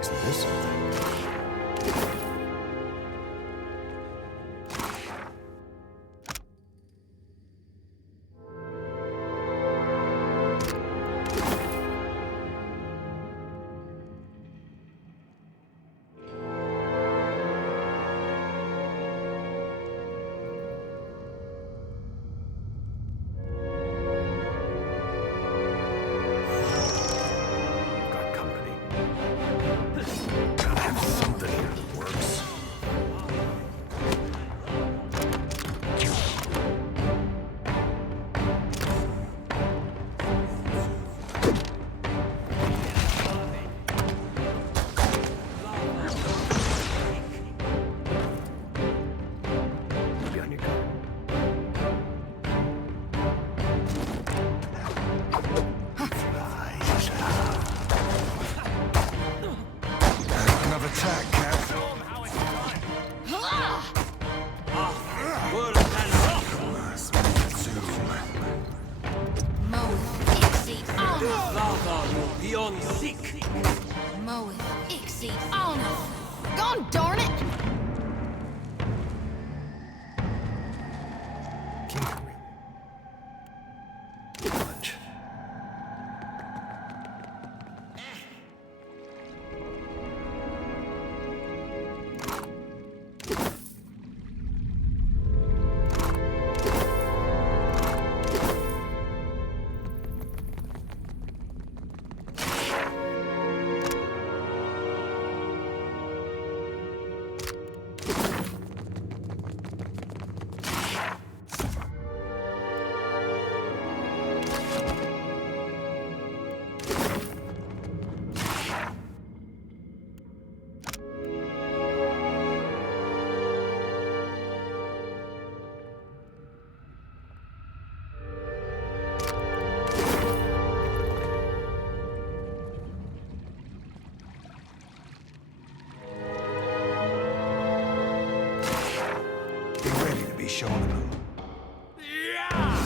Isn't this something? Gone, darn it! Challenge. Showing them. Yeah!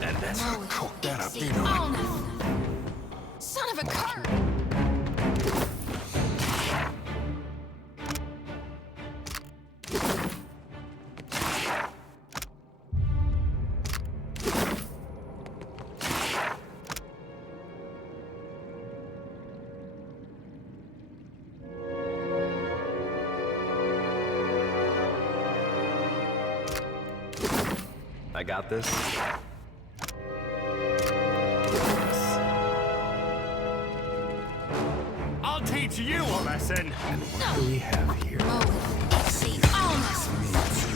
And that's how cook that up, you know. Son of a cur! I got this. I'll teach you a lesson. And what do we have here? It's the honest. Me too.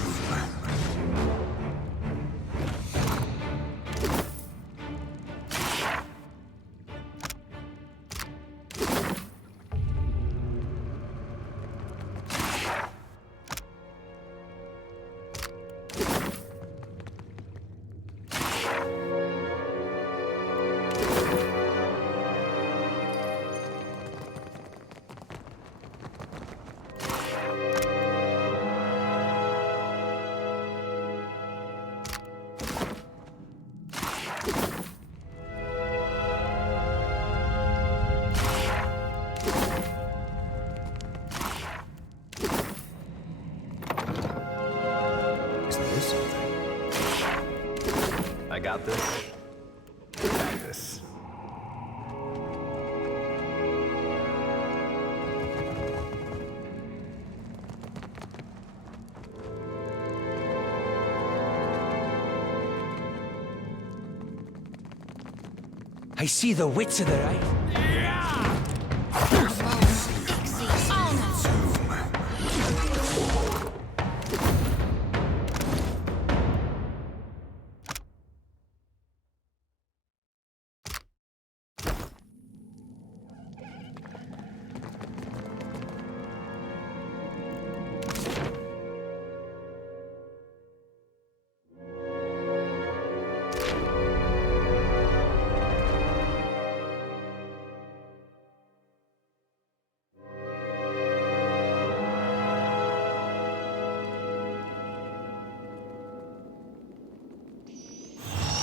I got this. I got this. I see the wits of their eye.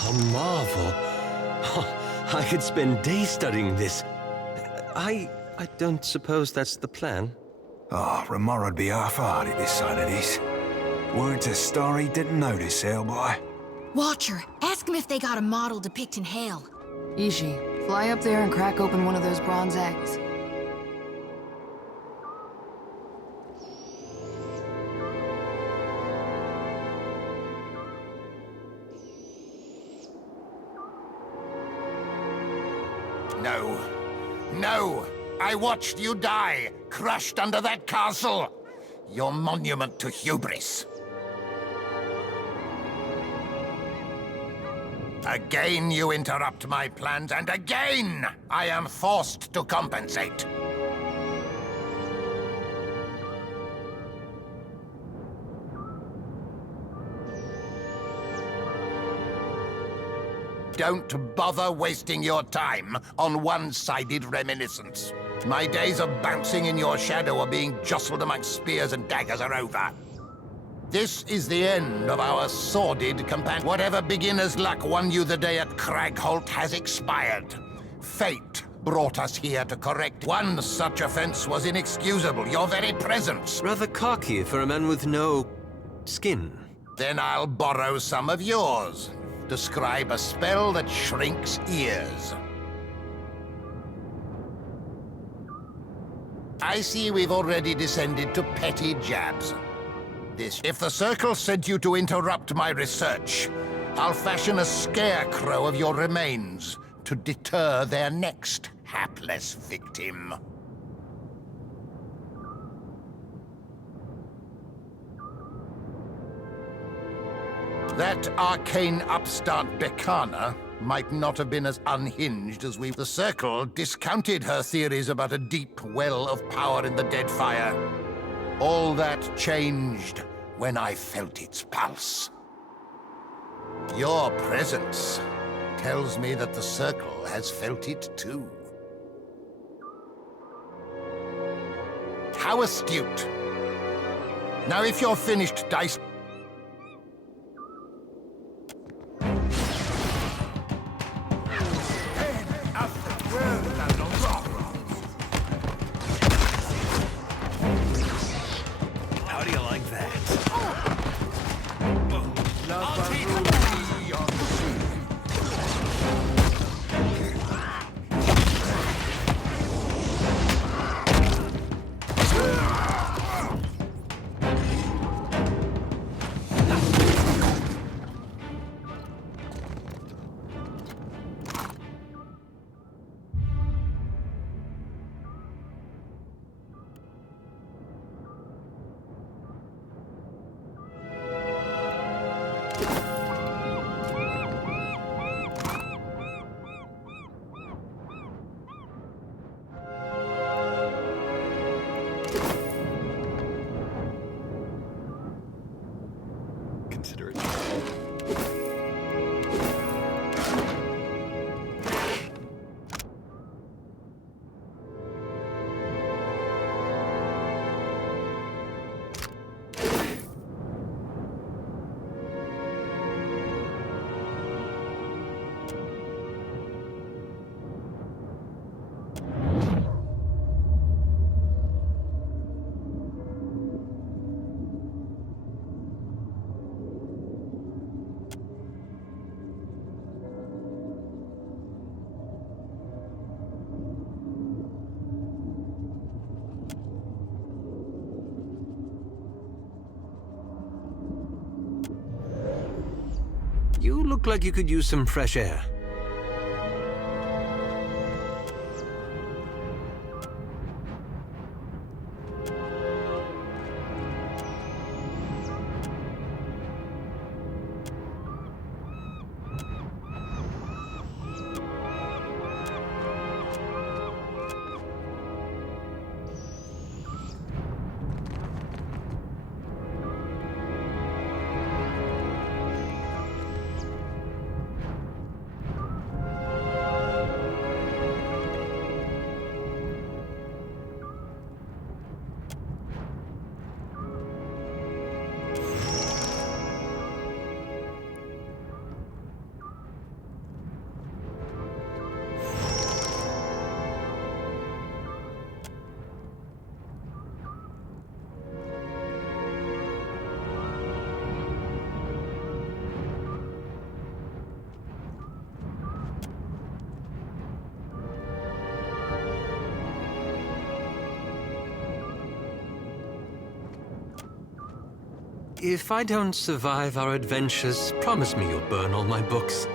A marvel. I could spend days studying this. I I don't suppose that's the plan. Oh, Ramora'd be half-hearted this side of this. Weren't a star he didn't notice, Hellboy. Watcher, ask him if they got a model depicting hell. Ishi, fly up there and crack open one of those bronze eggs. No. No! I watched you die, crushed under that castle! Your monument to hubris. Again you interrupt my plans, and again I am forced to compensate. Don't bother wasting your time on one-sided reminiscence. My days of bouncing in your shadow or being jostled amongst spears and daggers are over. This is the end of our sordid companion. Whatever beginner's luck won you the day at Cragholt has expired. Fate brought us here to correct. One such offense was inexcusable, your very presence. Rather cocky for a man with no skin. Then I'll borrow some of yours. Describe a spell that shrinks ears. I see we've already descended to petty jabs. If the Circle sent you to interrupt my research, I'll fashion a scarecrow of your remains to deter their next hapless victim. That arcane upstart Becana might not have been as unhinged as we... The Circle discounted her theories about a deep well of power in the Deadfire. All that changed when I felt its pulse. Your presence tells me that the Circle has felt it too. How astute. Now if you're finished dice... How do you like that? I'll teach Consider it. You look like you could use some fresh air. If I don't survive our adventures, promise me you'll burn all my books.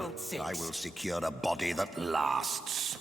boat sinks. I will secure a body that lasts.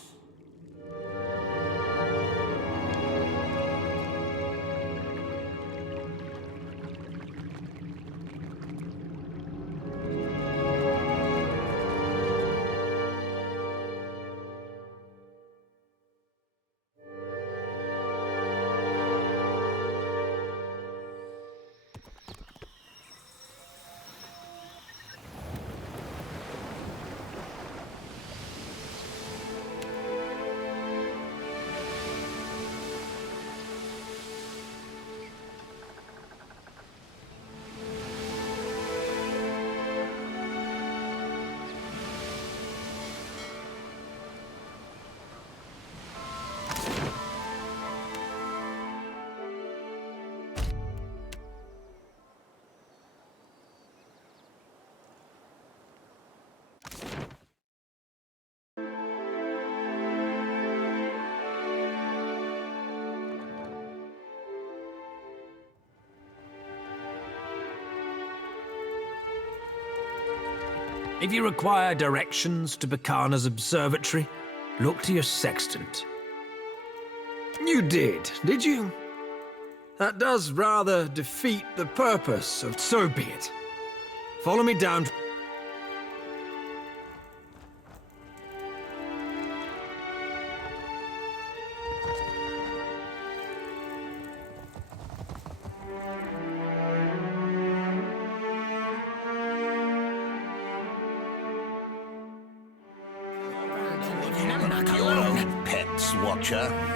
If you require directions to Bacana's observatory, look to your sextant. You did you? That does rather defeat the purpose of so be it. Follow me down. Pets watcher.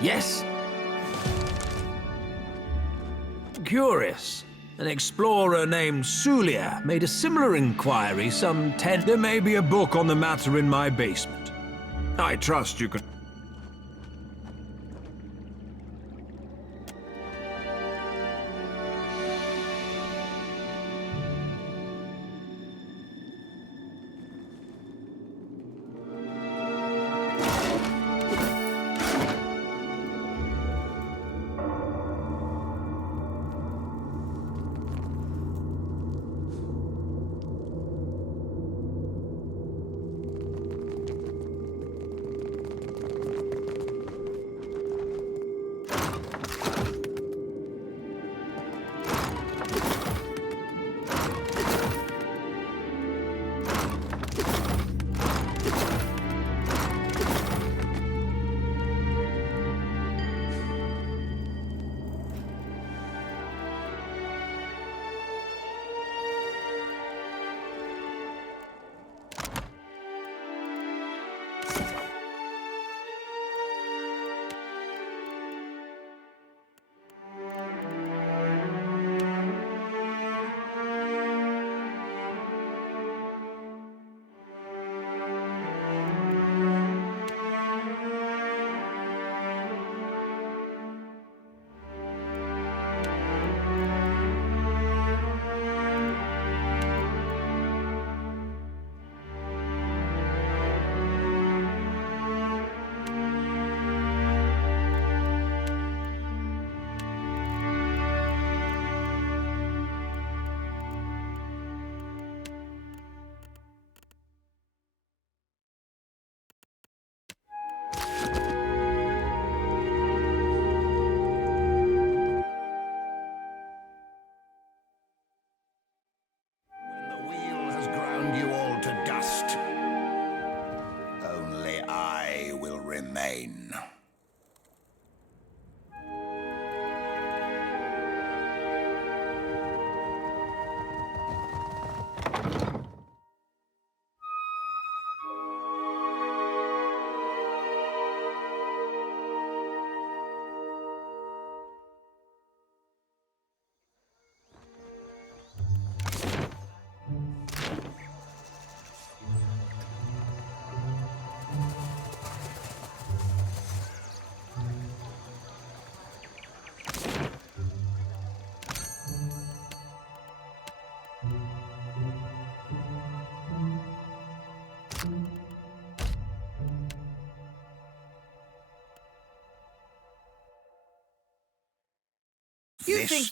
Yes? Curious. An explorer named Sulia made a similar inquiry some 10... There may be a book on the matter in my basement. I trust you could... When the wheel has ground you all to dust, only I will remain. You think...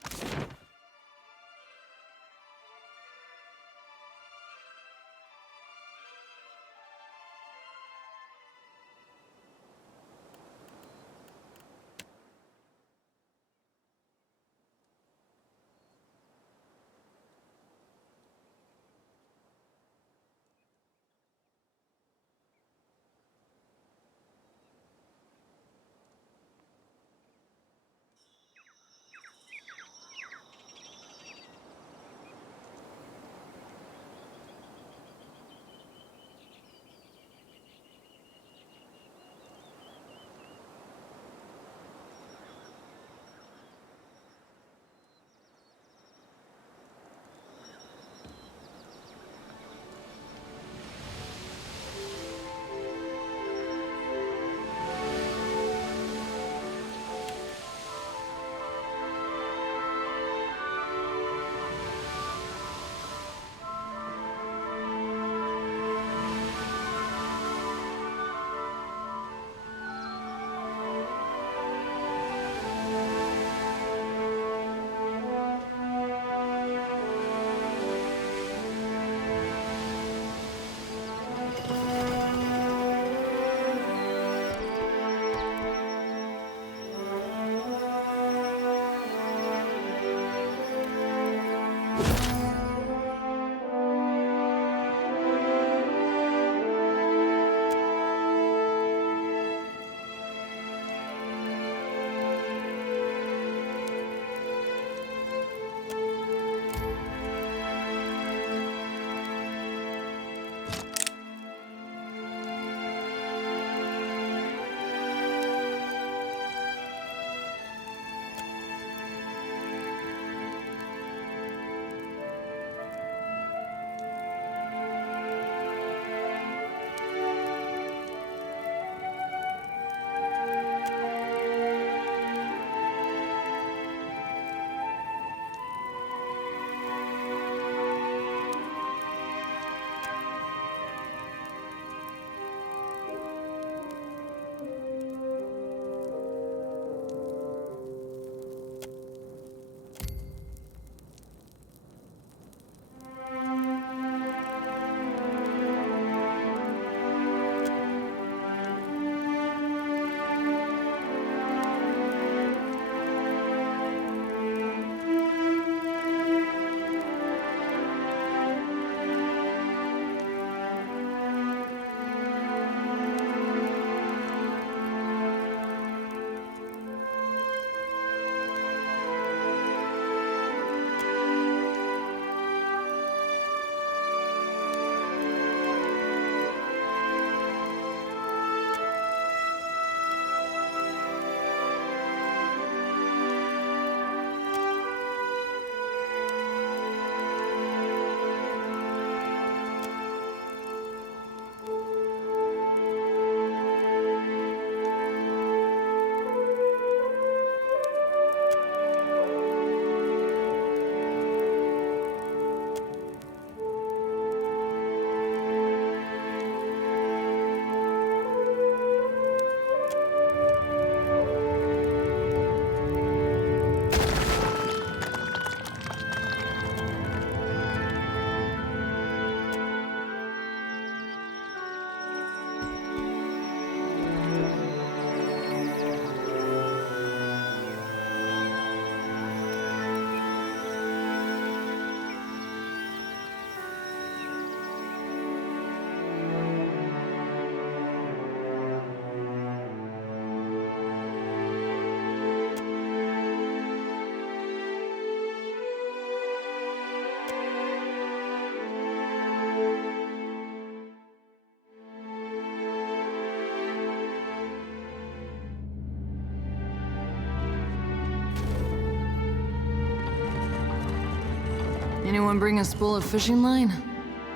Anyone bring a spool of fishing line?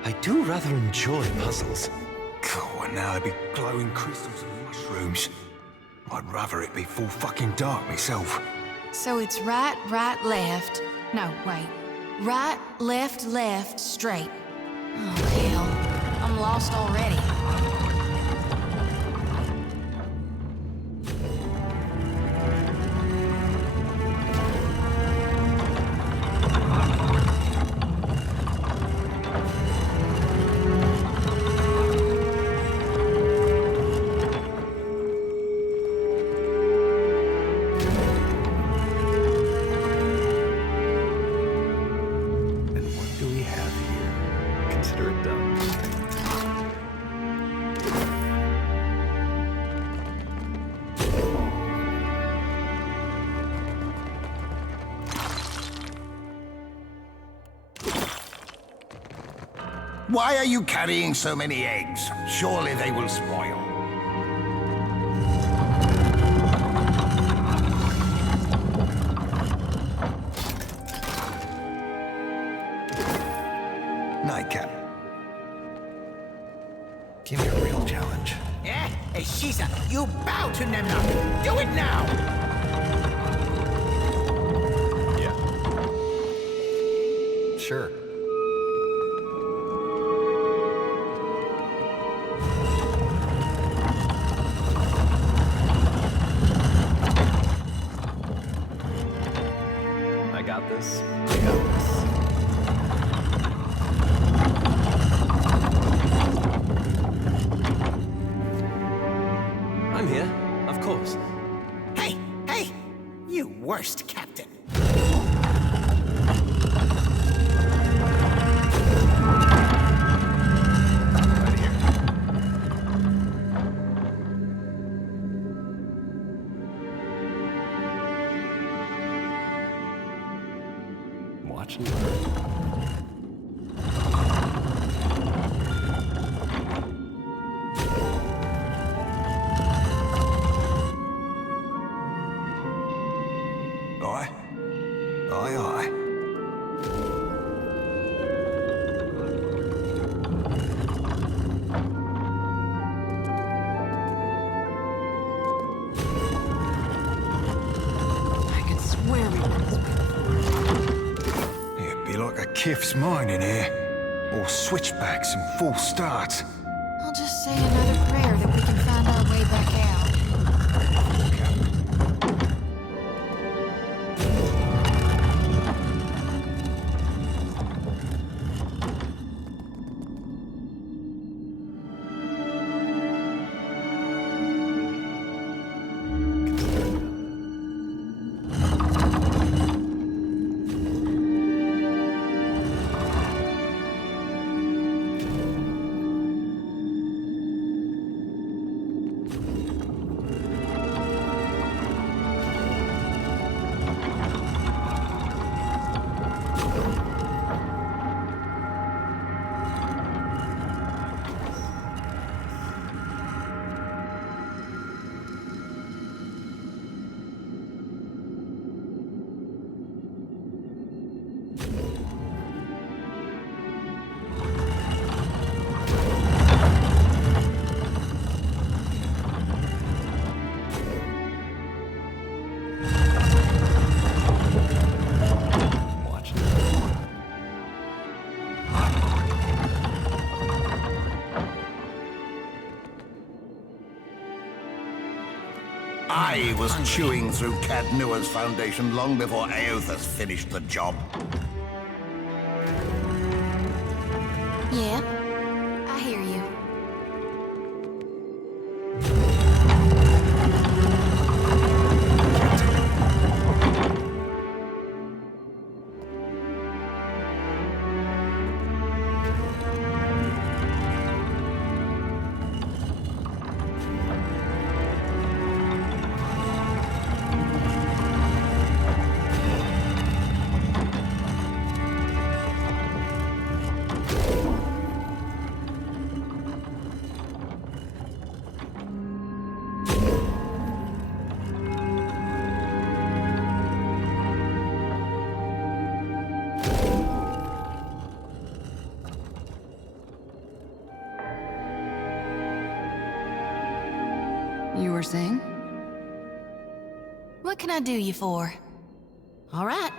I do rather enjoy puzzles. God, and now there'd be glowing crystals and mushrooms. I'd rather it be full fucking dark myself. So it's right, right, left. No, wait. Right, left, left, straight. Oh, hell. I'm lost already. Why are you carrying so many eggs? Surely they will spoil. Nightcap. Give me a real challenge. Shisa, you bow to them now. Do it now. Yeah. Sure. I got this. I got this. I'm here, of course. Hey, you worst captain. Watch and learn. Aye. Aye, aye. I could swear we went this way. It'd be like a Kif's mine in here. All switchbacks and false starts. I'll just say another prayer that we can find our way back out. I was chewing through Cad Newer's foundation long before Aothas finished the job. Yeah, I hear you. were saying? What can I do you for? All right.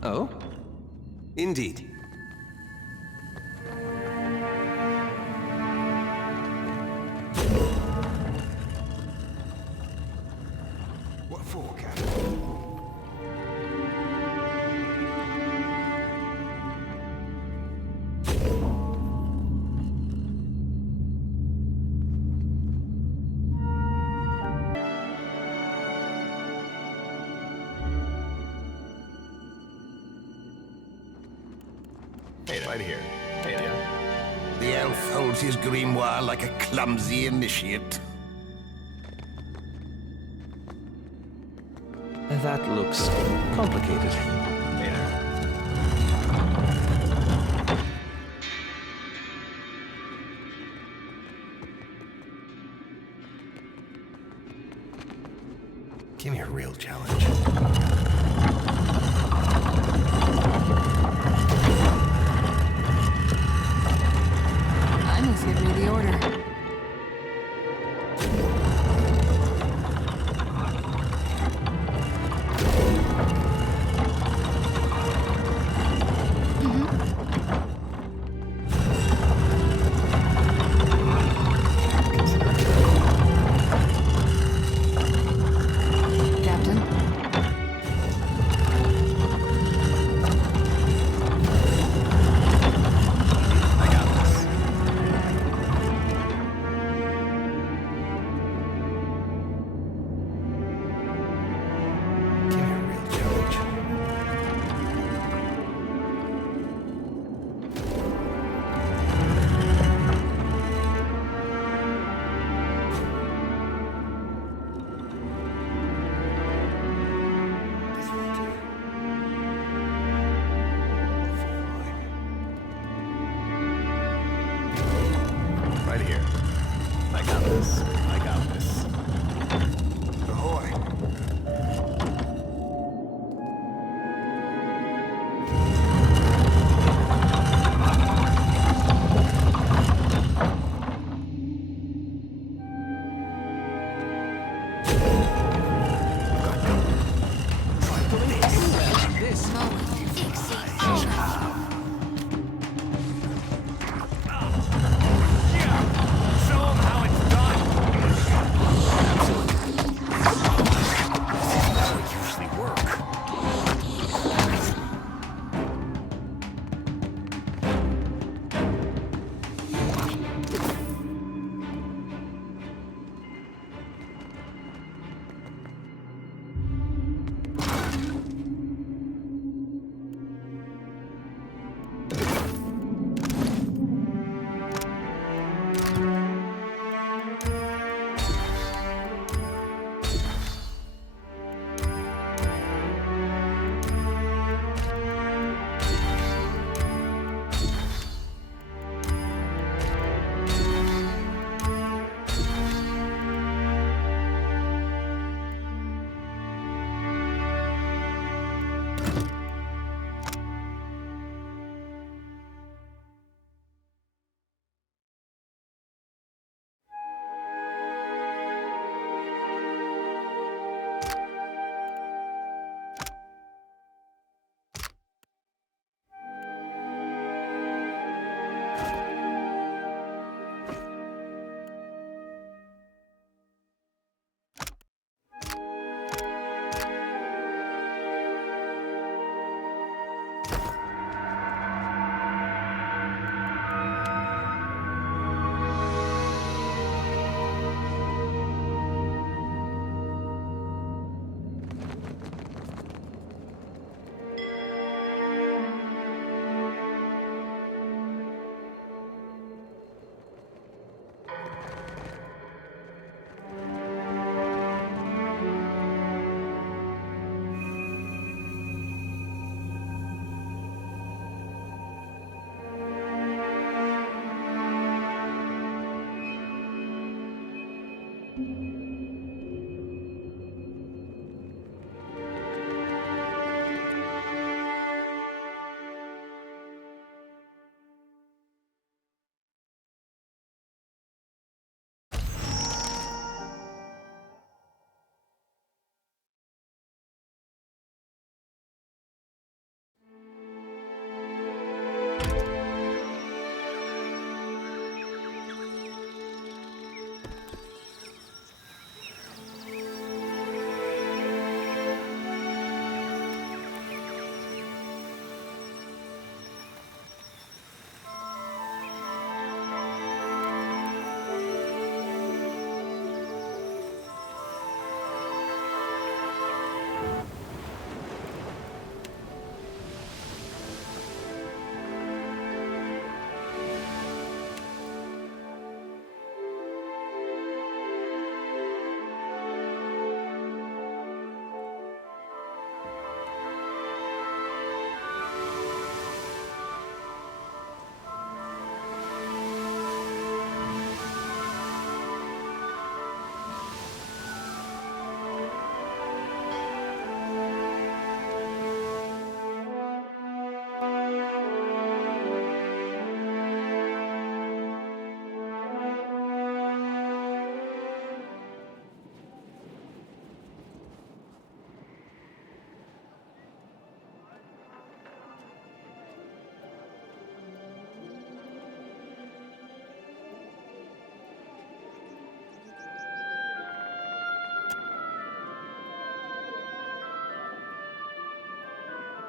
Oh? Indeed. What for, Captain? Right here. Hey there. The elf holds his grimoire like a clumsy initiate. That looks complicated. Hey there. Give me a real challenge. I must give me the order. Captain?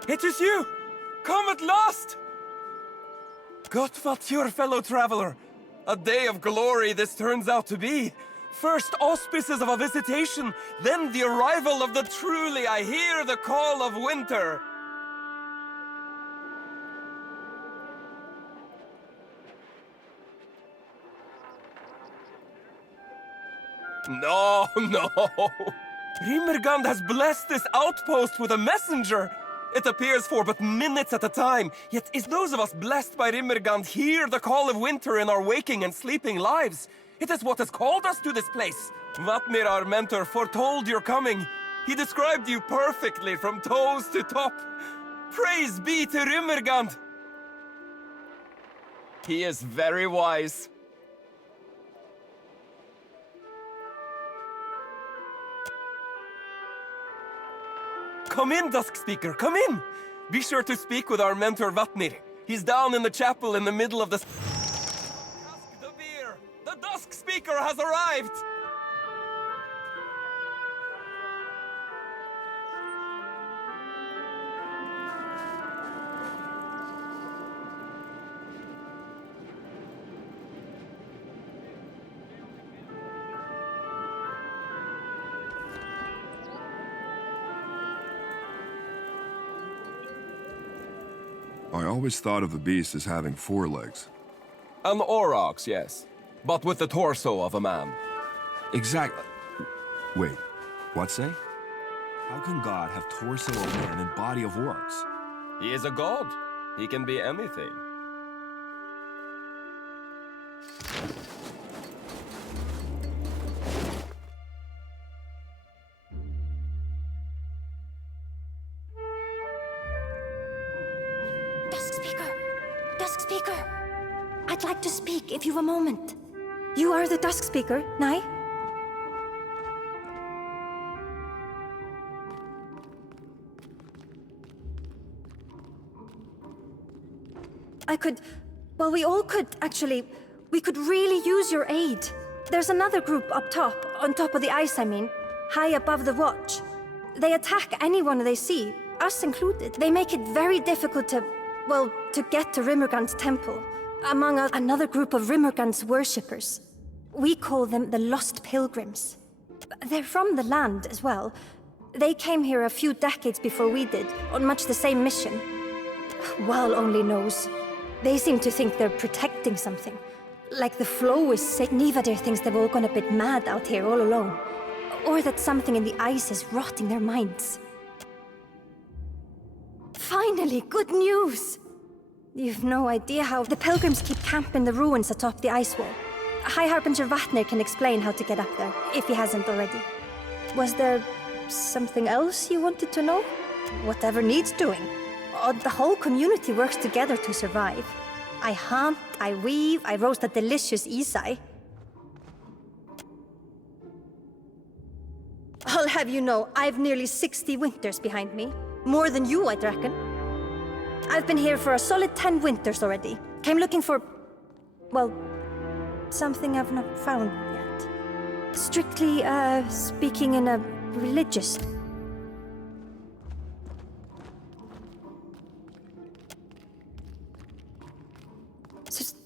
It is you! Come at last! God Fatur, fellow traveler. A day of glory this turns out to be. First auspices of a visitation, then the arrival of the truly I hear the call of winter. No, no. Rimergand has blessed this outpost with a messenger. It appears for but minutes at a time, yet is those of us blessed by Rimergand hear the call of winter in our waking and sleeping lives. It is what has called us to this place. Vatnir, our mentor, foretold your coming. He described you perfectly from toes to top. Praise be to Rimergand. He is very wise. Come in, Dusk Speaker, come in! Be sure to speak with our mentor Vatnir. He's down in the chapel in the middle of the... Dusk the beer! The Dusk Speaker has arrived! I always thought of the beast as having 4 legs. An aurochs, yes. But with the torso of a man. Exactly. Wait, what say? How can God have torso of man and body of orcs? He is a god. He can be anything. Dusk Speaker! Dusk Speaker! I'd like to speak if you've a moment. You are the Dusk Speaker, Nai? Well, we all could, actually. We could really use your aid. There's another group up top, on top of the ice, I mean, high above the watch. They attack anyone they see, us included. They make it very difficult to get to Rimergand's temple, among another group of Rimergand's worshippers. We call them the Lost Pilgrims. They're from the land as well. They came here a few decades before we did, on much the same mission. Wal only knows. They seem to think they're protecting something. Like the flow is sick. Nivadir thinks they've all gone a bit mad out here all alone. Or that something in the ice is rotting their minds. Finally, good news! You've no idea how the pilgrims keep camp in the ruins atop the ice wall. High Harbinger Vatnir can explain how to get up there, if he hasn't already. Was there something else you wanted to know? Whatever needs doing. The whole community works together to survive. I hunt, I weave, I roast a delicious isai. I'll have you know, I've nearly 60 winters behind me. More than you, I'd reckon. I've been here for a solid 10 winters already. Came looking for... well, something I've not found yet. Strictly, speaking in a religious...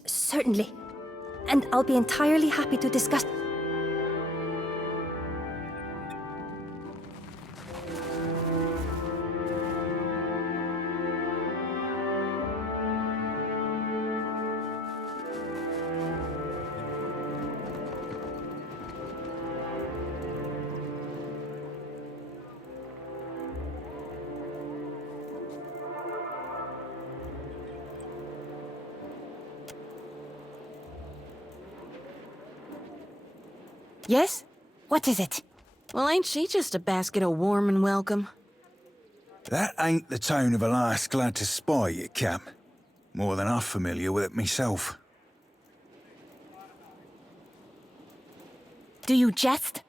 Certainly. And I'll be entirely happy to discuss... Yes? What is it? Well, ain't she just a basket of warm and welcome? That ain't the tone of a lass glad to spy you, Cap. More than I'm familiar with it myself. Do you jest?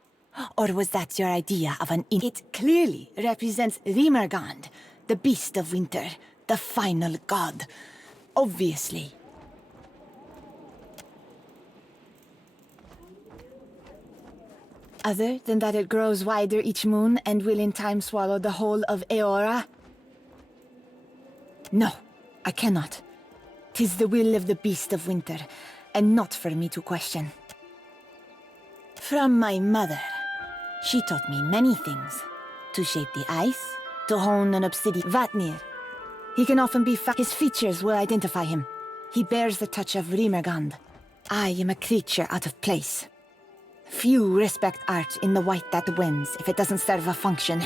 Or was that your idea of an It clearly represents Rimergand, the beast of winter, the final god. Obviously. Other than that it grows wider each moon and will in time swallow the whole of Eora? No, I cannot. 'Tis the will of the beast of winter, and not for me to question. From my mother, she taught me many things. To shape the ice, to hone an obsidian. Vatnir. He can often be his features will identify him. He bears the touch of Rimergand. I am a creature out of place. Few respect art in the white that wins if it doesn't serve a function.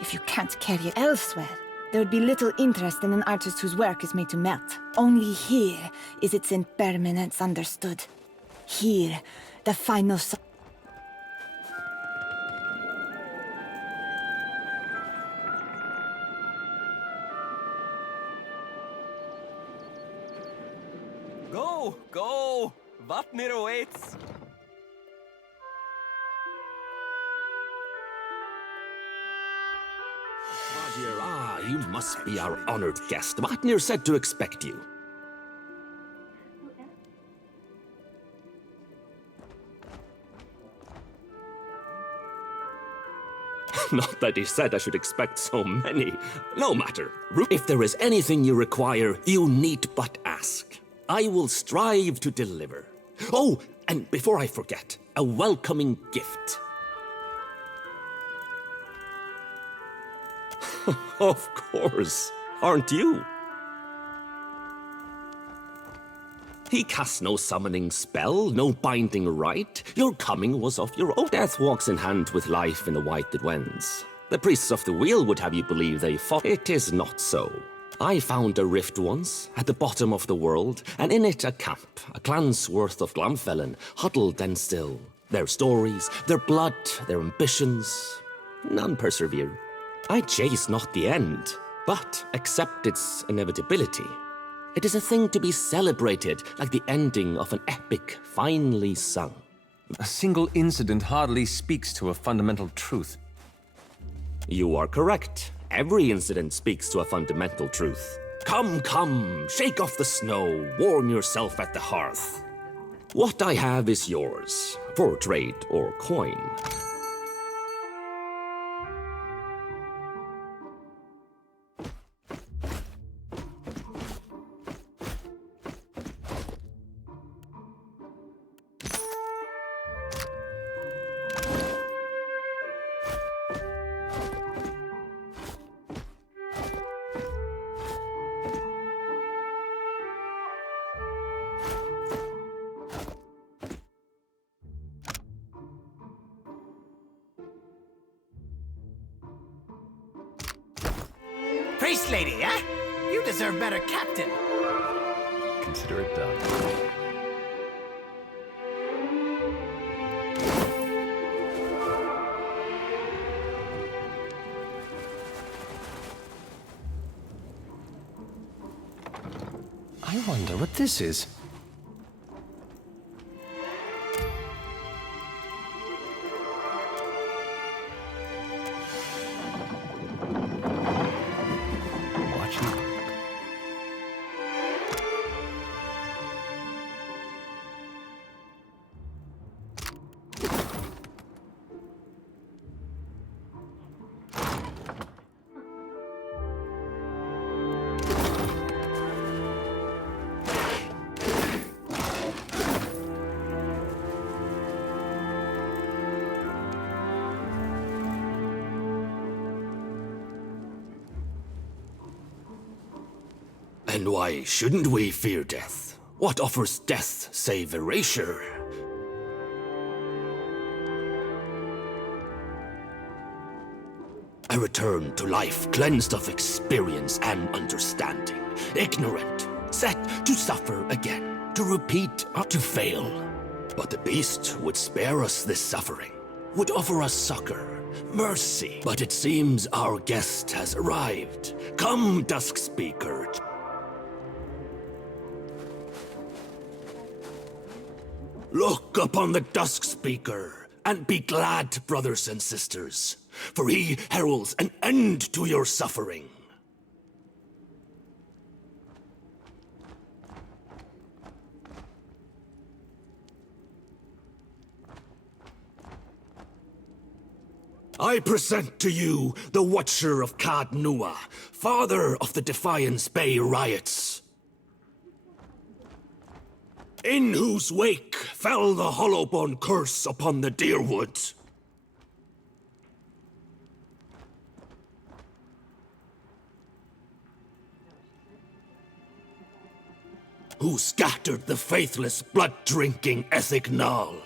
If you can't carry it elsewhere, there would be little interest in an artist whose work is made to melt. Only here is its impermanence understood. Here, the final Go! Go! Vatnir awaits! You must be our honored guest. Vatnir said to expect you. Not that he said I should expect so many. No matter. If there is anything you require, you need but ask. I will strive to deliver. Oh, and before I forget, a welcoming gift. Of course. Aren't you? He casts no summoning spell, no binding rite. Your coming was of your own. Death walks in hand with life in the white that wends. The priests of the wheel would have you believe they fought. It is not so. I found a rift once, at the bottom of the world, and in it a camp, a clan's worth of Glamfellen, huddled and still. Their stories, their blood, their ambitions, none persevere. I chase not the end, but accept its inevitability. It is a thing to be celebrated, like the ending of an epic finely sung. A single incident hardly speaks to a fundamental truth. You are correct. Every incident speaks to a fundamental truth. Come, come, shake off the snow, warm yourself at the hearth. What I have is yours, for trade or coin. Priest lady, eh? You deserve better, Captain. Consider it done. I wonder what this is. And why shouldn't we fear death? What offers death save erasure? I return to life cleansed of experience and understanding, ignorant, set to suffer again, to repeat, to fail. But the beast would spare us this suffering, would offer us succor, mercy. But it seems our guest has arrived. Come, Dusk Speaker. Look upon the Dusk Speaker, and be glad, brothers and sisters, for he heralds an end to your suffering. I present to you the Watcher of Cad Nua, father of the Defiance Bay riots, in whose wake fell the Hollowbone curse upon the Deerwood. Who scattered the faithless, blood-drinking Ethignal.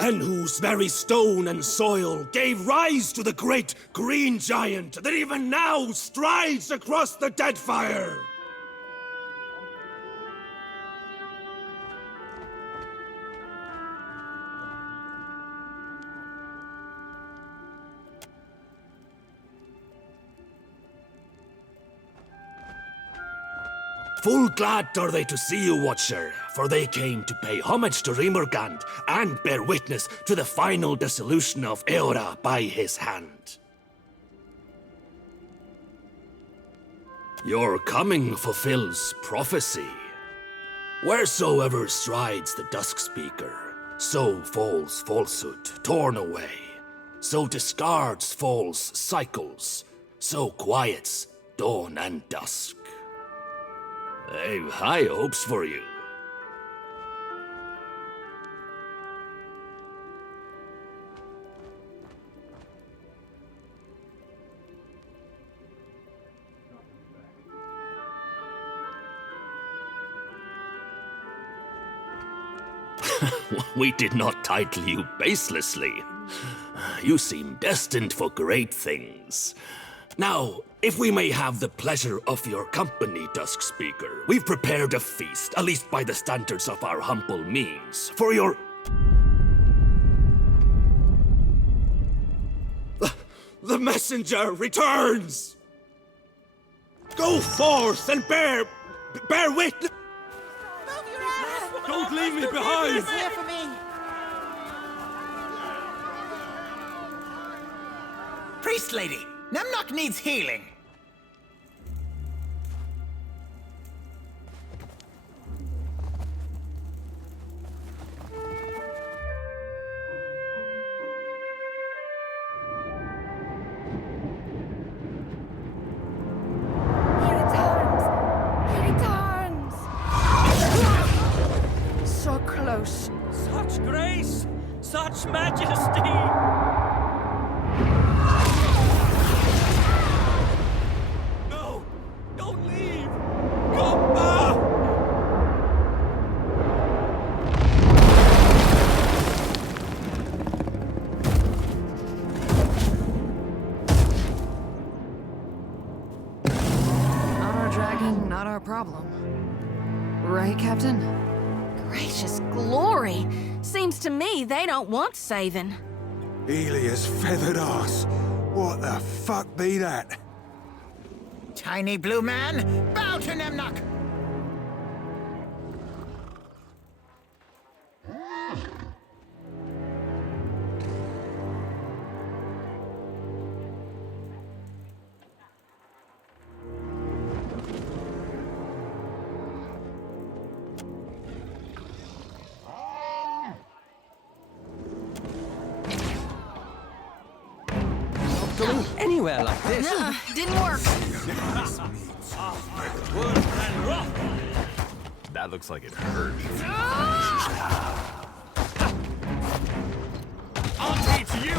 And whose very stone and soil gave rise to the great green giant that even now strides across the Deadfire! Full glad are they to see you, Watcher, for they came to pay homage to Rimmergand and bear witness to the final dissolution of Eora by his hand. Your coming fulfills prophecy. Wheresoever strides the Dusk Speaker, so falls falsehood, torn away. So discards false cycles, so quiets dawn and dusk. I've high hopes for you. We did not title you baselessly. You seem destined for great things. Now, if we may have the pleasure of your company, Dusk Speaker, we've prepared a feast, at least by the standards of our humble means, for your... The messenger returns! Go forth and bear witness! Don't leave me behind! Here for me. Priest lady, Nemnock needs healing. Such grace, such majesty! No! Don't leave! Come back! Not our dragon, not our problem. Right, Captain? Gracious glory! Seems to me they don't want saving. Elia's feathered ass. What the fuck be that? Tiny blue man, bow to Nemnock. Going anywhere like this. Didn't work. That looks like it hurt. I'll teach you!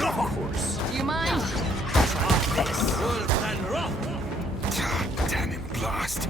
Of course. Do you mind? Damn it, blast.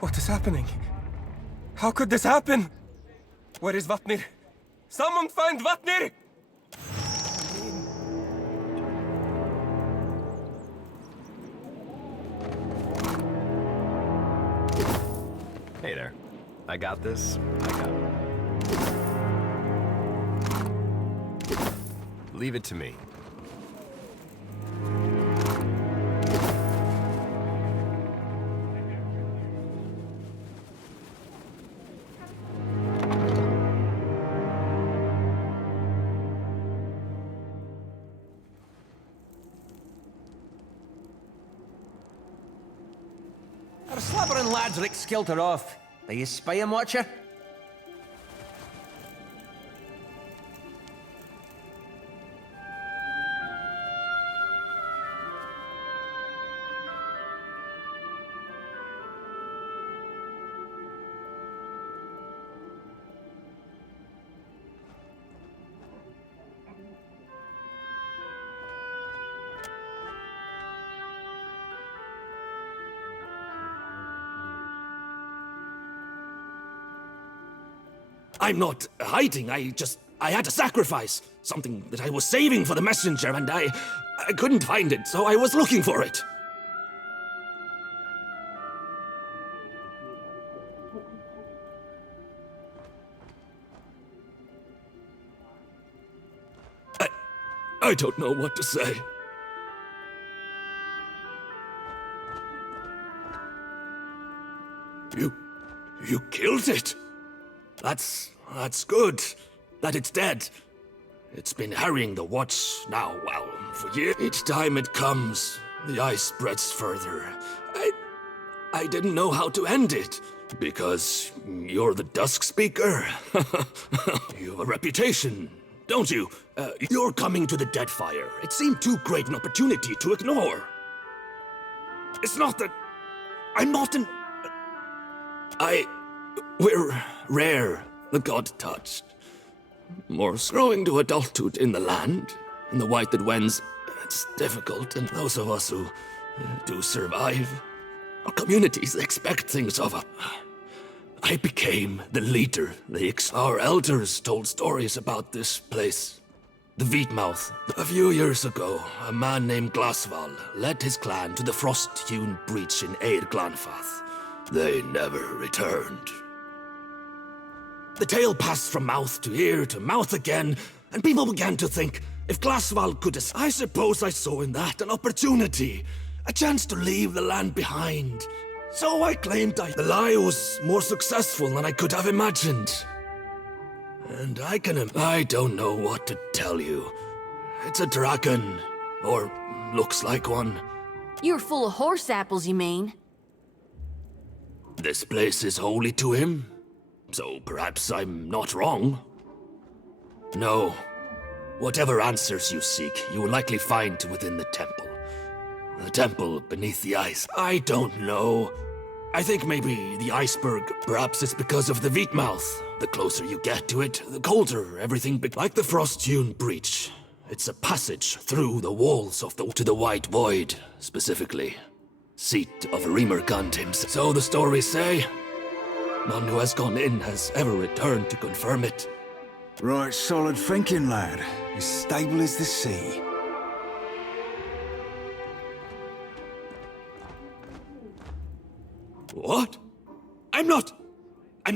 What is happening? How could this happen? Where is Vatnir? Someone find Vatnir! Hey there. I got this. I got it. Leave it to me. Our slabbering lads Rick Skilter off. Are you spying, Watcher? I'm not hiding, I had to sacrifice something that I was saving for the messenger, and I couldn't find it, so I was looking for it. I don't know what to say. You killed it? That's good. That it's dead. It's been harrying the watch now, well, for years. Each time it comes, the ice spreads further. I didn't know how to end it. Because you're the Dusk Speaker? You have a reputation, don't you? You're coming to the Deadfire. It seemed too great an opportunity to ignore. It's not that... I'm not an... We're rare, the god touched. Morse growing to adulthood in the land, in the white that wends, it's difficult, and those of us who do survive, our communities expect things of us. I became the leader. Our elders told stories about this place. The Wheatmouth. A few years ago, a man named Glasval led his clan to the frost-hewn breach in Eir Glanfath. They never returned. The tale passed from mouth to ear to mouth again, and people began to think, if Glasval could... I suppose I saw in that an opportunity, a chance to leave the land behind. So I claimed the lie was more successful than I could have imagined. And I don't know what to tell you. It's a dragon, or looks like one. You're full of horse apples, you mean? This place is holy to him, so perhaps I'm not wrong. No. Whatever answers you seek, you will likely find within the temple. The temple beneath the ice. I don't know. I think maybe the iceberg, perhaps it's because of the Wheatmouth. The closer you get to it, the colder everything like the frost-hewn breach. It's a passage through the walls of to the White Void, specifically. Seat of Remergund himself. So the stories say. None who has gone in has ever returned to confirm it. Right solid thinking, lad. As stable as the sea. What? I'm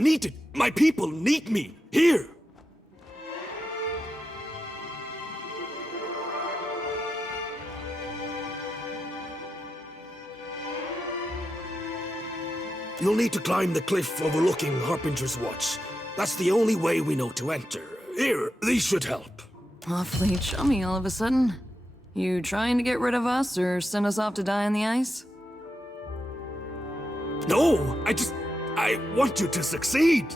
needed. My people need me. Here. You'll need to climb the cliff overlooking Harbinger's Watch. That's the only way we know to enter. Here, these should help. Awfully chummy all of a sudden. You trying to get rid of us or send us off to die in the ice? No, I want you to succeed.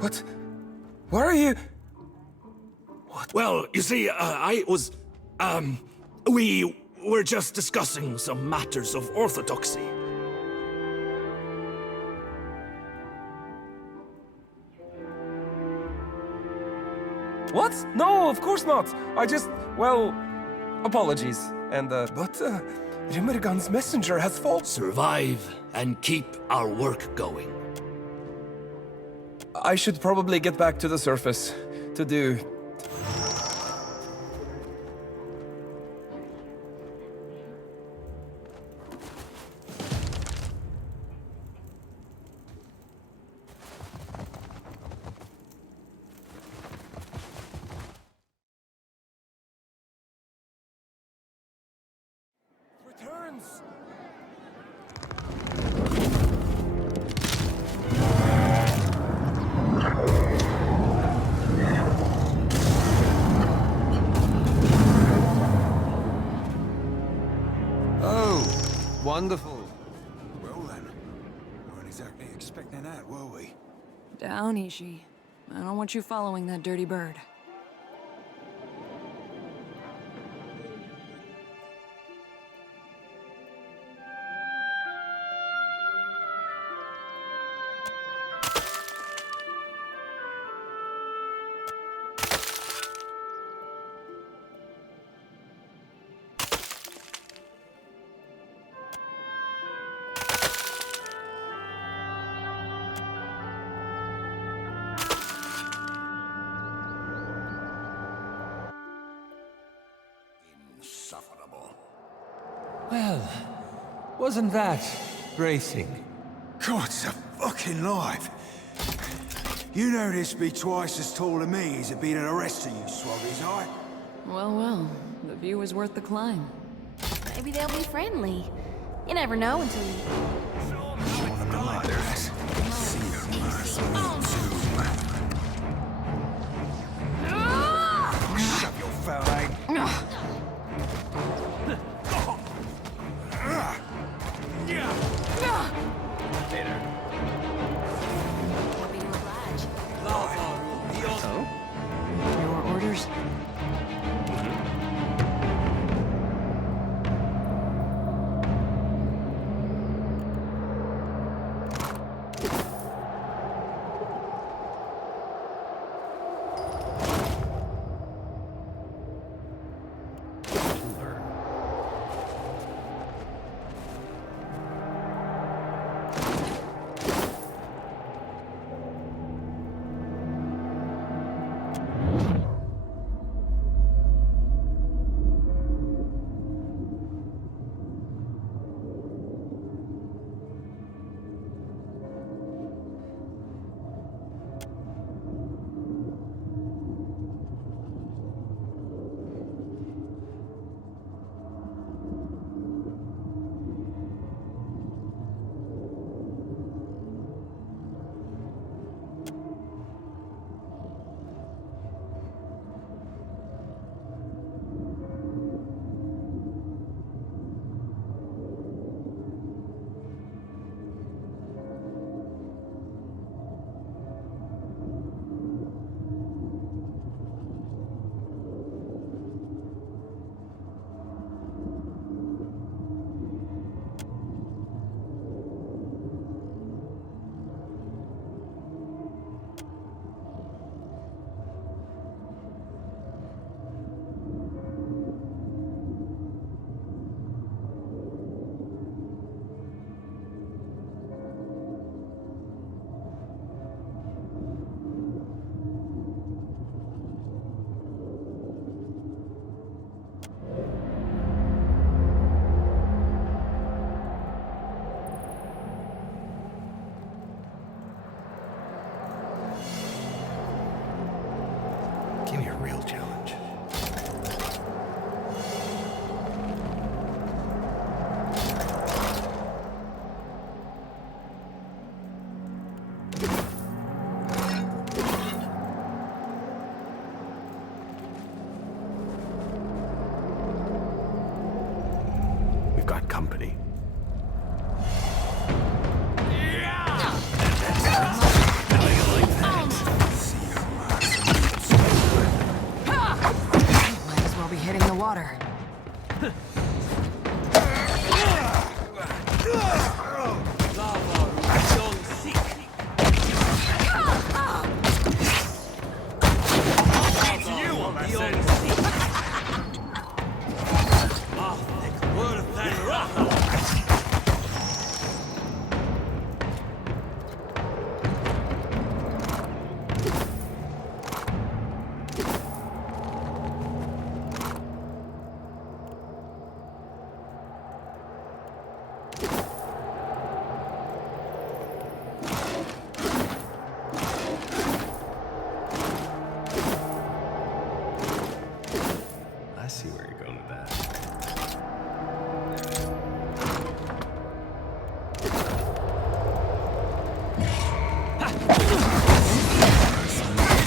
What? Where are you? What? Well, you see, we were just discussing some matters of orthodoxy. What? No, of course not. Well, apologies. And, but, Rimmergan's messenger has fallen. Survive and keep our work going. I should probably get back to the surface to do... Returns! Wonderful. Well then, weren't exactly expecting that, were we? Down, Ishi. I don't want you following that dirty bird. Insufferable. Well, wasn't that bracing? God, it's a fucking life. You know this be twice as tall as me as it be to the rest of you swabbies, aye? Well, well, the view is worth the climb. Maybe they'll be friendly. You never know until you... Shove your foul egg. Your orders? Give me a real challenge. We've got company. Might as well be hitting the water. Worth that rock!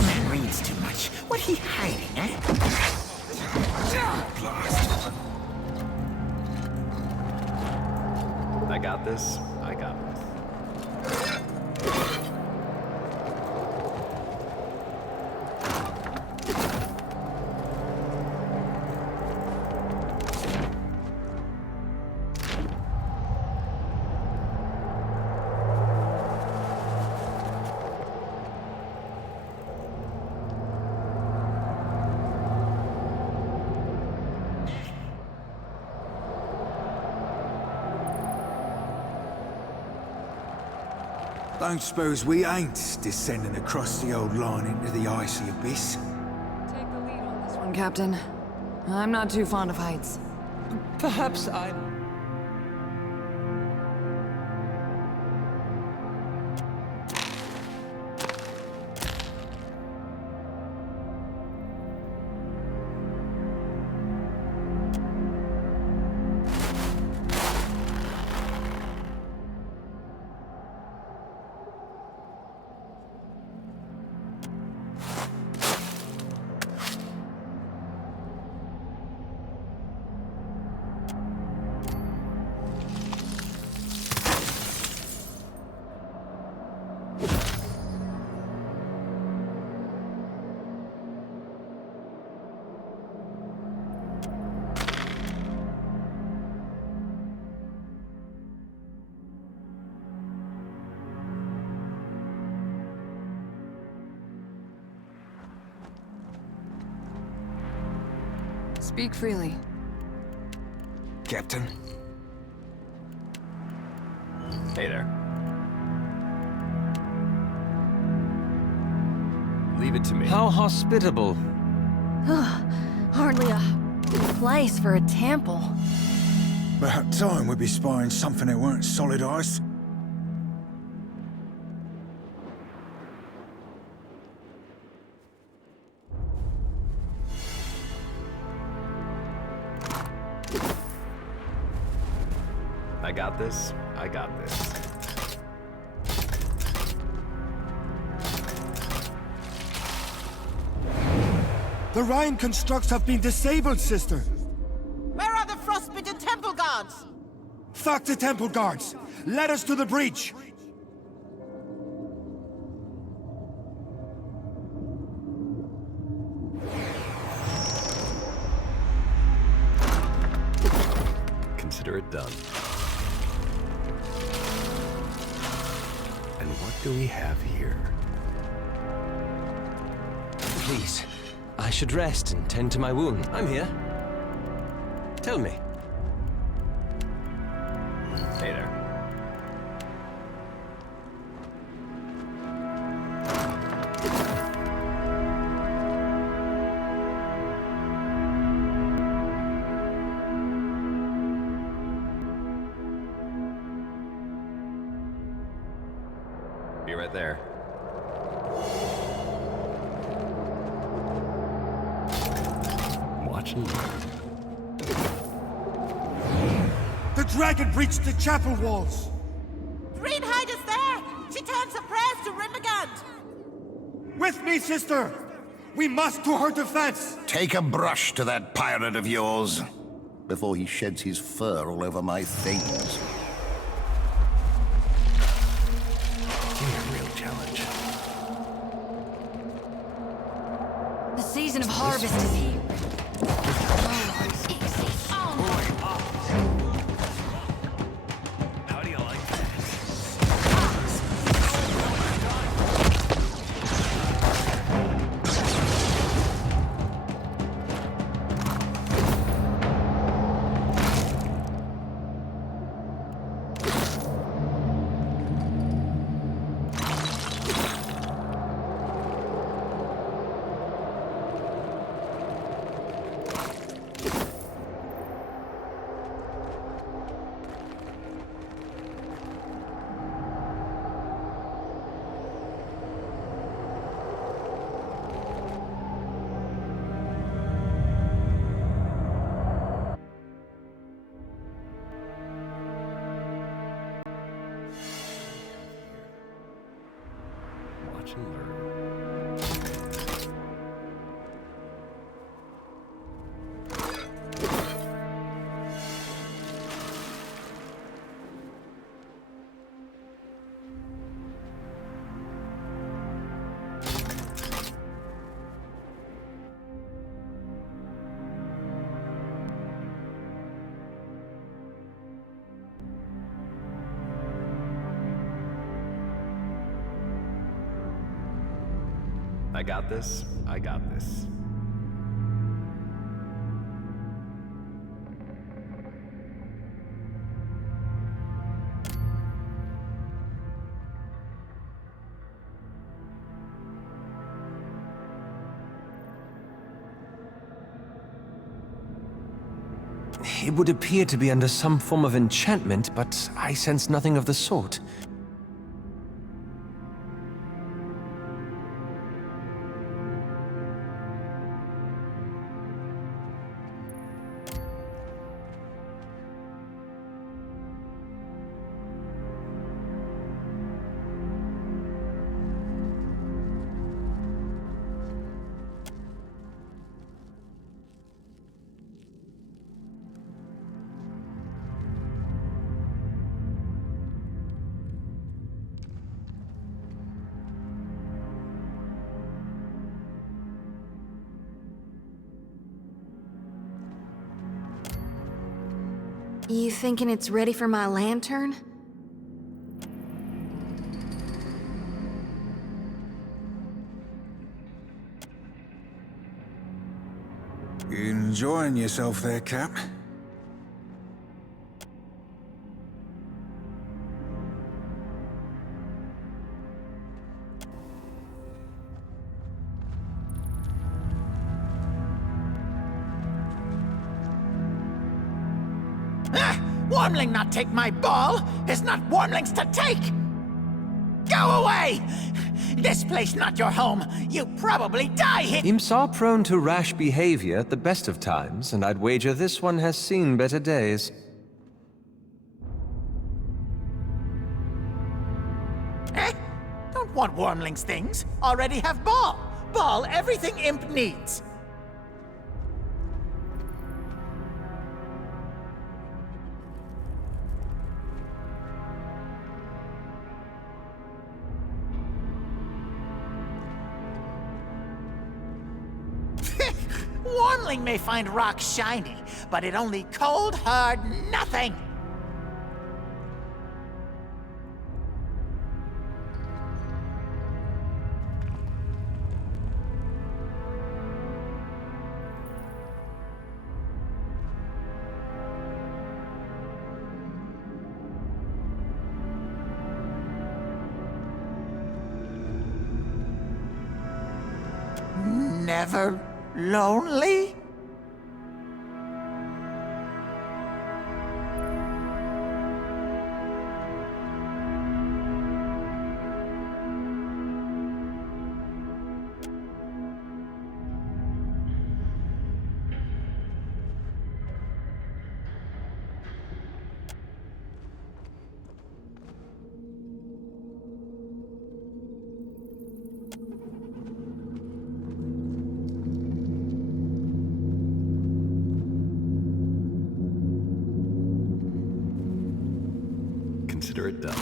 Man reads too much. What he hiding, eh? I got this. I got this. Don't suppose we ain't descending across the old line into the icy abyss? Take the lead on this one, Captain. I'm not too fond of heights. Perhaps I'm... Speak freely. Captain? Hey there. Leave it to me. How hospitable. Hardly a place for a temple. About time we'd be spying something that weren't solid ice. I got this. I got this. The Rhine constructs have been disabled, sister. Where are the frostbitten temple guards? Fuck the temple guards! Let us to the breach! Consider it done. And what do we have here? Please, I should rest and tend to my wound. I'm here. Tell me. Hey there. Be right there. Watch and learn. The dragon breached the chapel walls! Greenhide is there! She turns her prayers to Rimmergand! With me, sister! We must to her defense! Take a brush to that pirate of yours before he sheds his fur all over my things. Give me a real challenge. The season of harvest is here. How do you like that? Watch and learn. I got this. I got this. It would appear to be under some form of enchantment, but I sense nothing of the sort. You thinking it's ready for my lantern? You enjoying yourself there, Cap? Wormling not take my ball is not wormlings to take! Go away! This place not your home. You probably die here. Imps are prone to rash behavior at the best of times, and I'd wager this one has seen better days. Eh? Don't want wormlings things. Already have ball. Ball everything imp needs. Wormling may find rock shiny, but it only cold, hard nothing! Never lonely? Consider it done.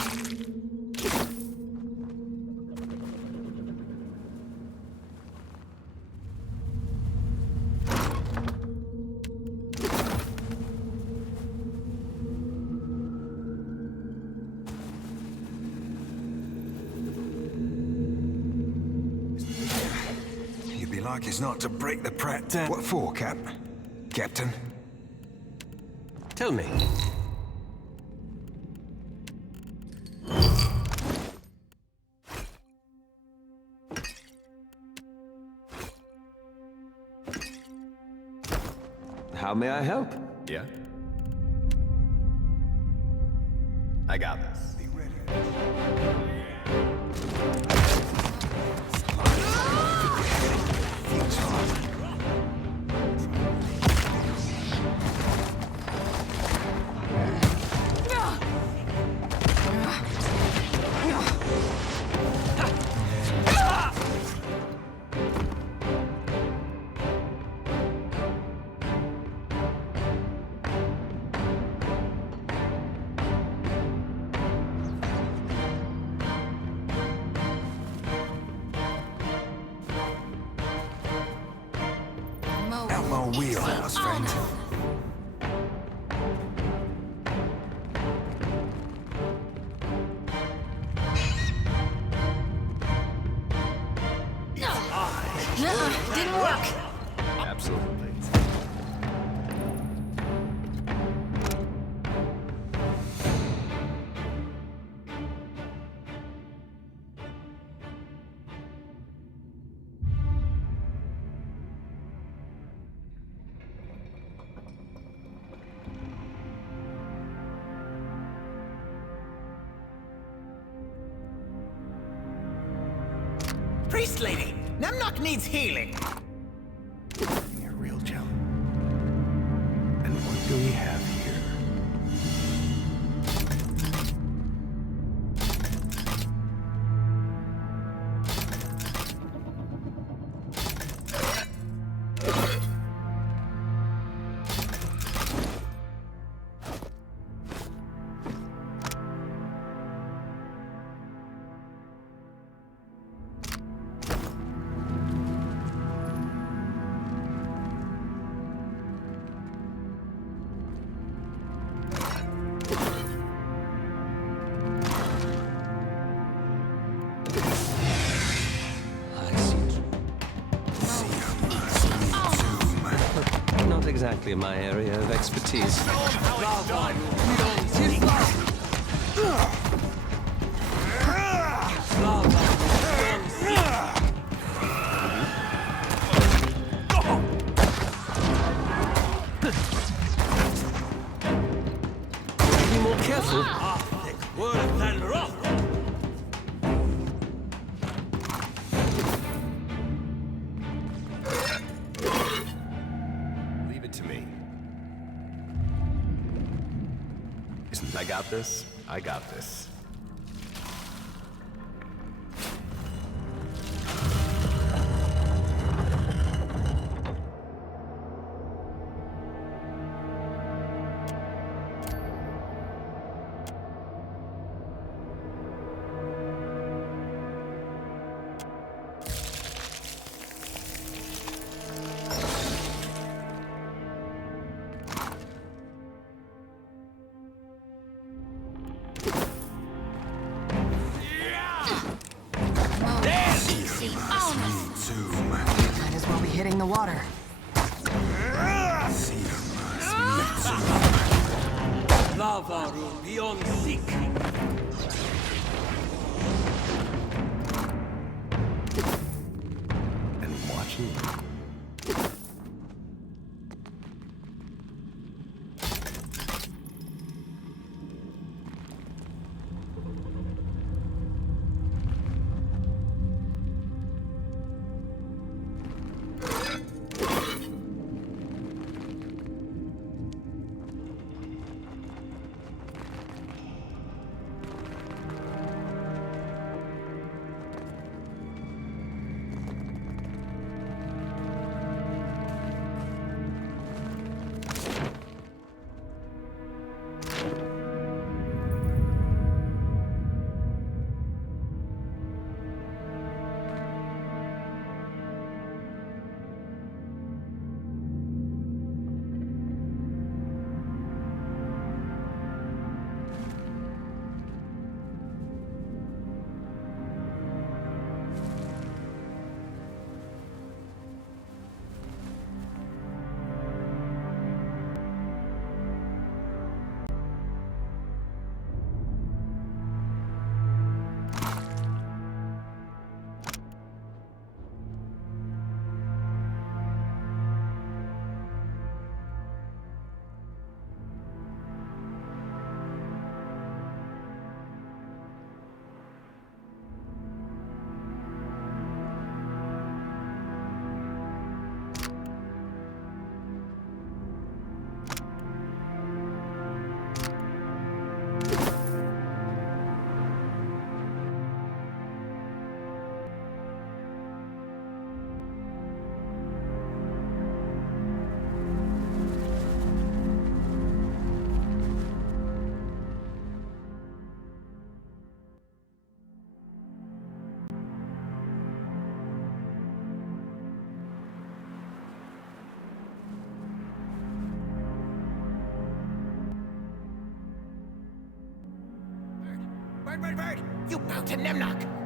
You'd be like us not to break the Pratt down. What for, Cap? Captain? Tell me. How may I help? Yeah? I got this. Be ready. our wheelhouse, friend. Didn't work. Absolutely. Priest lady, Nemnock needs healing. You're real, Joe. And what do we have here? Not exactly my area of expertise. Be more careful. Leave it to me. I got this. I got this. Might as well be hitting the water. Lava room beyond seek. And watching. Bird! You bow to Nemnock!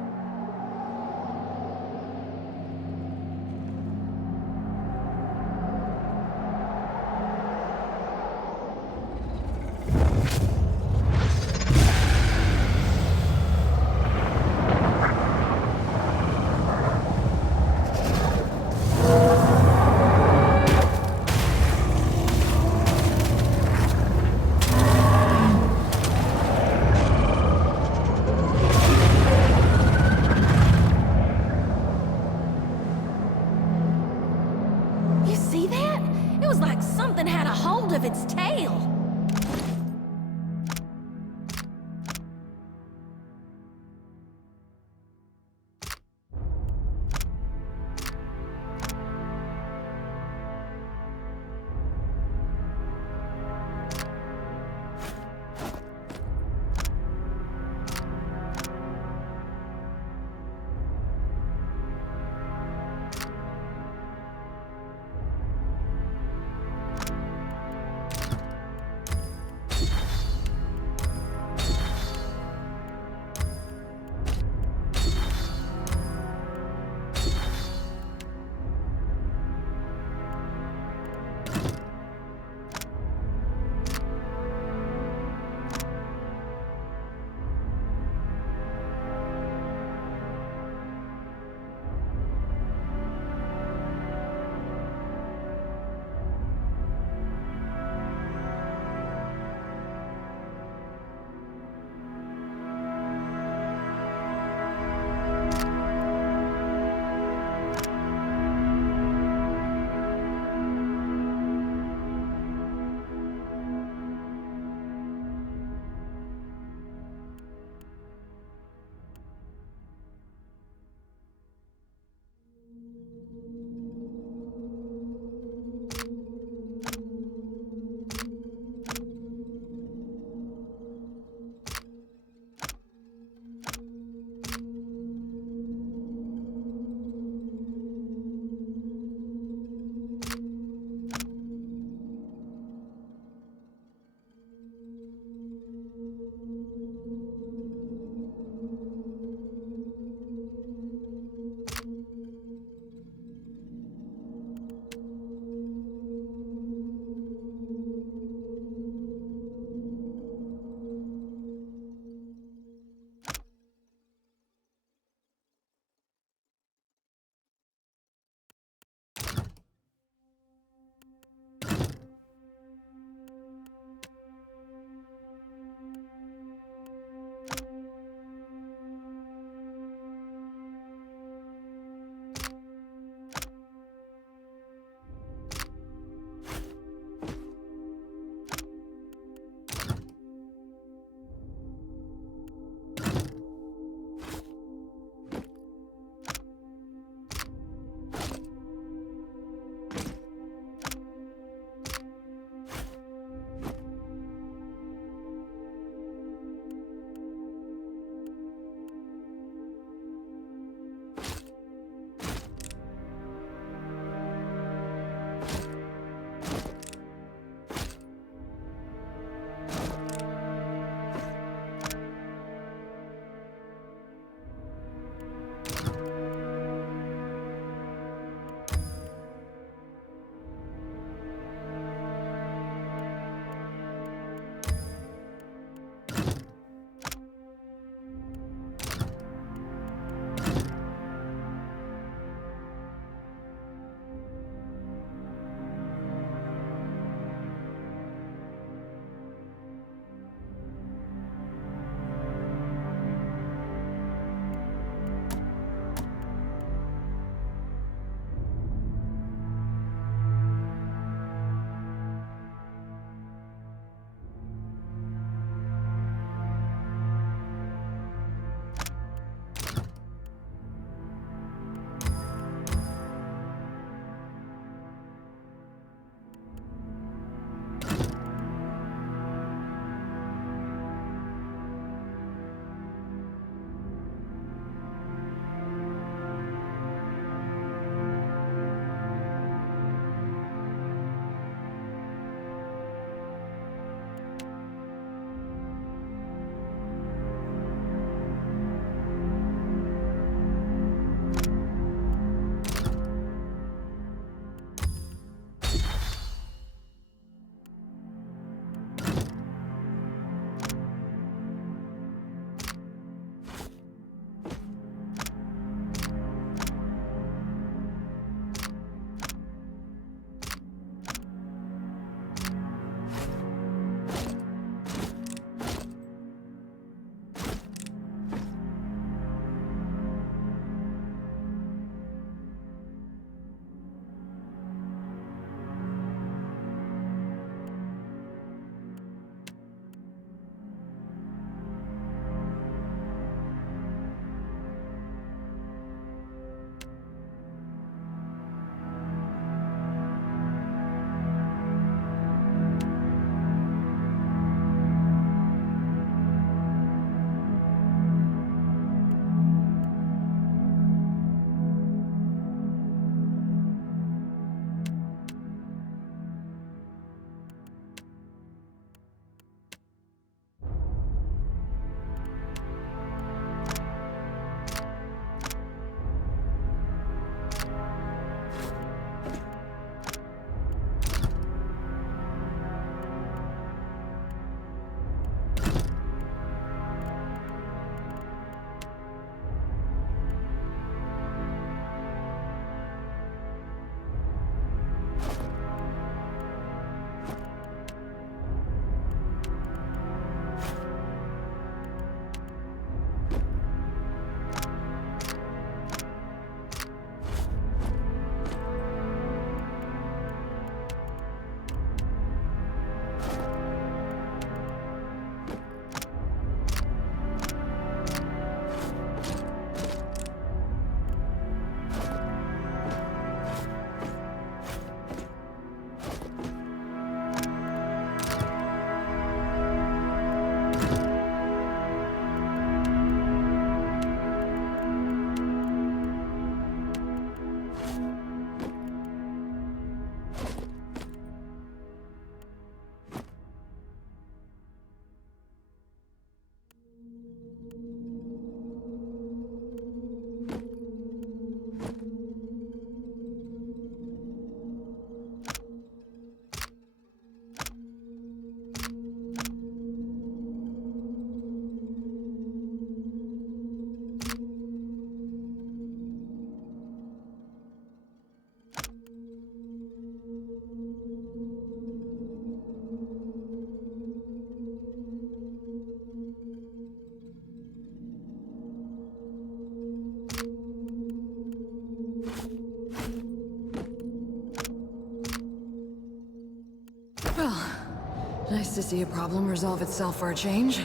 to see a problem resolve itself for a change.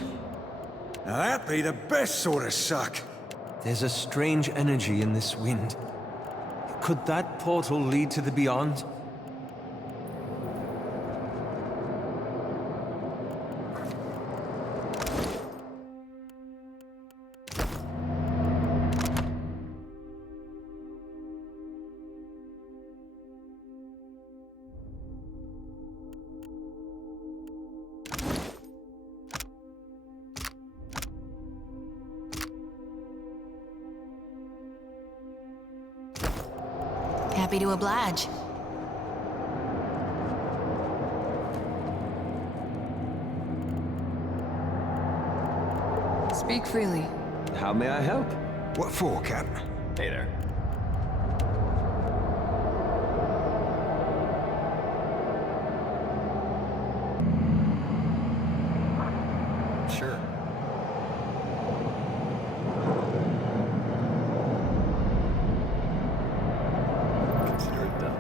Now that'd be the best sort of suck. There's a strange energy in this wind. Could that portal lead to the beyond? Happy to oblige. Speak freely. How may I help? What for, Captain? Hey there. Sure. Consider it done.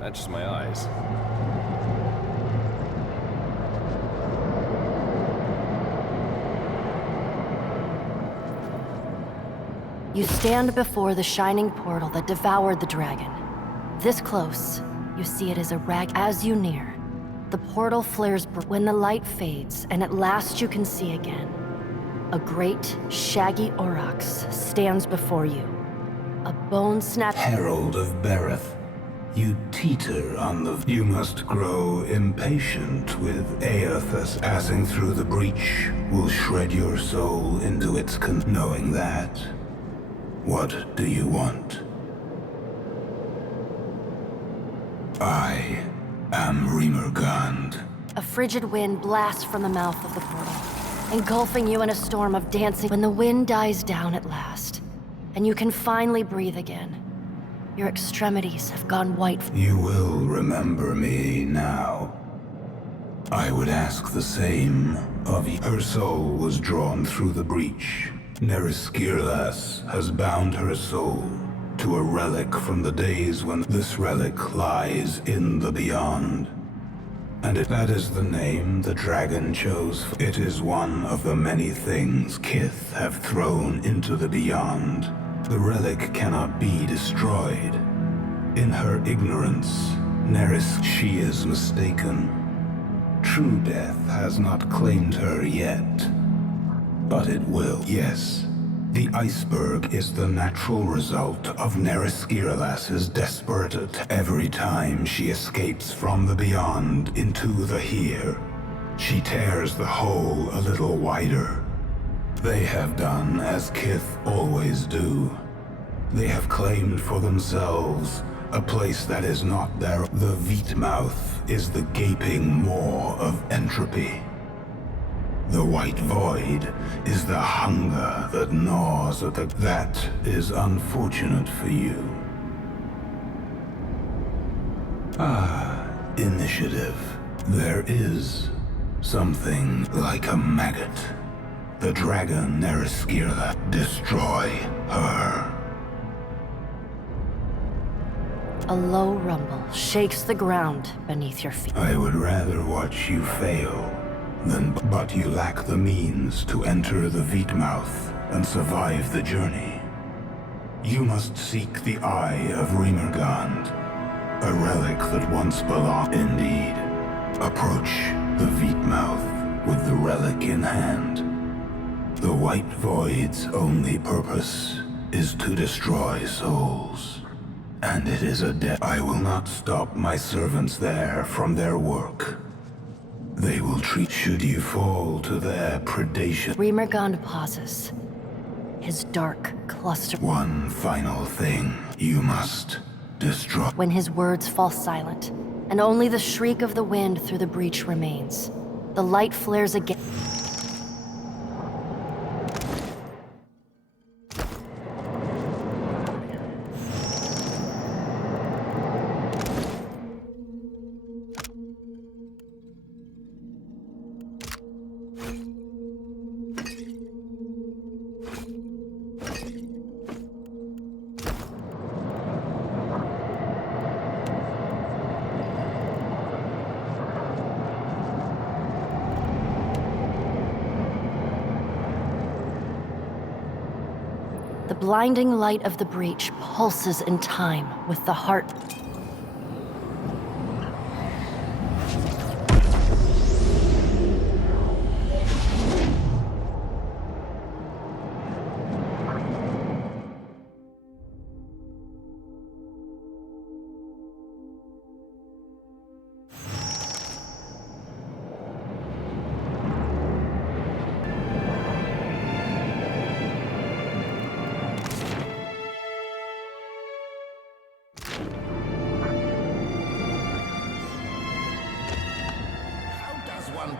Matches my eyes. You stand before the shining portal that devoured the dragon. This close, You see it as a rag. As you near, the portal flares when the light fades, and at last you can see again. A great, shaggy aurochs stands before you. A bone-snap Herald of Bereth, you teeter on the... You must grow impatient with Aethys. Passing through the breach will shred your soul into its knowing that. What do you want? I am Rimergand. A frigid wind blasts from the mouth of the portal, engulfing you in a storm of dancing. When the wind dies down at last, and you can finally breathe again, your extremities have gone white. You will remember me now. I would ask the same of you. Her soul was drawn through the breach. Neriskirlas has bound her soul to a relic from the days when this relic lies in the beyond. And that is the name the dragon chose. It is one of the many things Kith have thrown into the beyond. The relic cannot be destroyed. In her ignorance, she is mistaken. True death has not claimed her yet. But it will. Yes, the iceberg is the natural result of Neriskirlas's desperate attempt. Every time she escapes from the beyond into the here, she tears the hole a little wider. They have done as Kith always do. They have claimed for themselves a place that is not their. The Veetmouth is the gaping maw of entropy. The white void is the hunger that gnaws at the... That is unfortunate for you. Initiative. There is something like a maggot. The dragon Neriskirla. Destroy her. A low rumble shakes the ground beneath your feet. I would rather watch you fail than... But you lack the means to enter the Veetmouth and survive the journey. You must seek the Eye of Rimergand, a relic that once belonged. Indeed. Approach the Veetmouth with the relic in hand. The White Void's only purpose is to destroy souls. And it is a debt. I will not stop my servants there from their work. They will treat should you fall to their predation. Rimergand pauses. His dark cluster. One final thing you must destroy. When his words fall silent, and only the shriek of the wind through the breach remains, the light flares again. The blinding light of the breach pulses in time with the heart.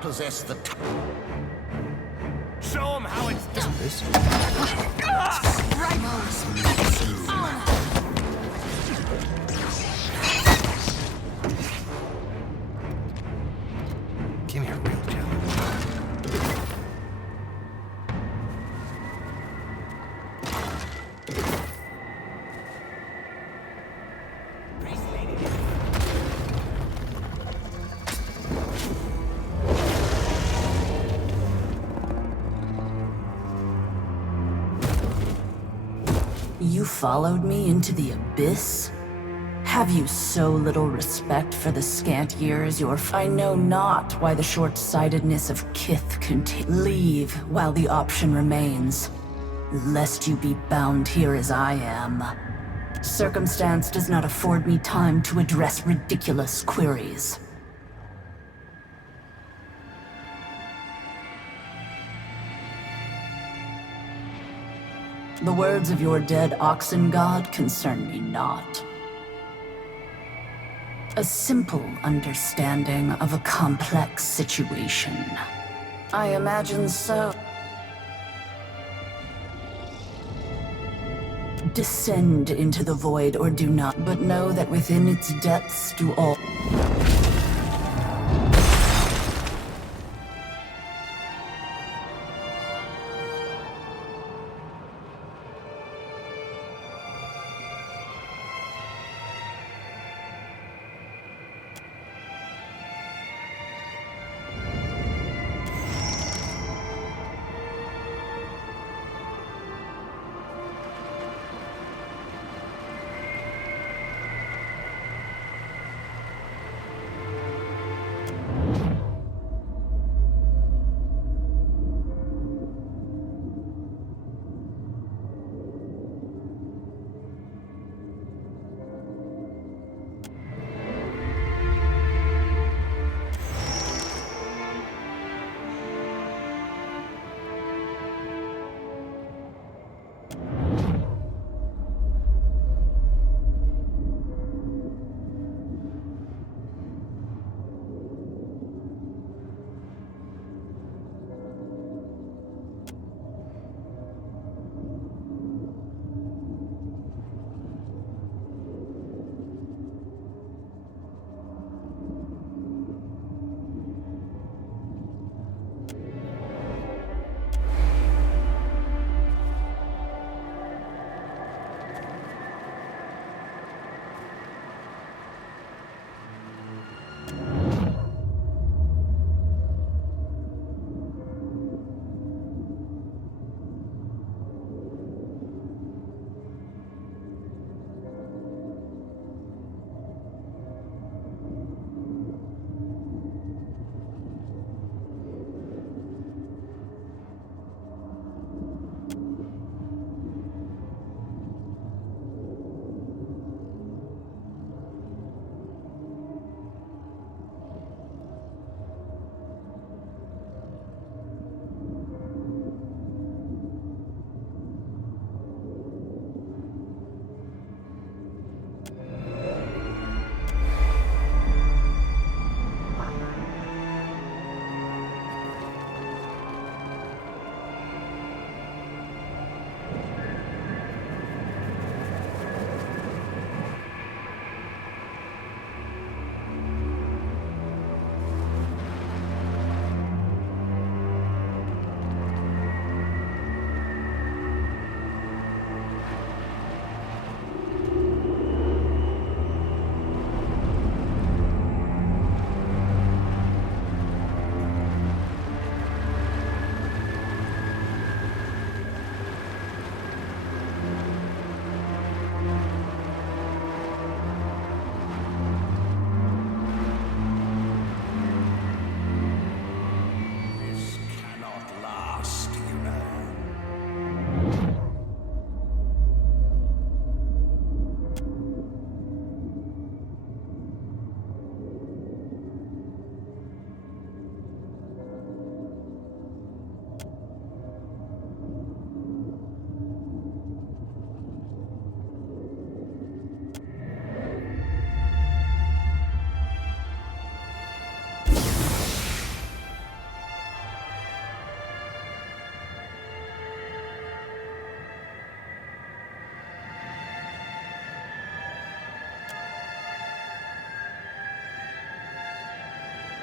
Possess the Show him how it's done. This? Give me a real challenge. You followed me into the abyss? Have you so little respect for the scant years I know not why the short-sightedness of kith Leave while the option remains, lest you be bound here as I am. Circumstance does not afford me time to address ridiculous queries. The words of your dead oxen god concern me not. A simple understanding of a complex situation. I imagine so. Descend into the void or do not, but know that within its depths do all...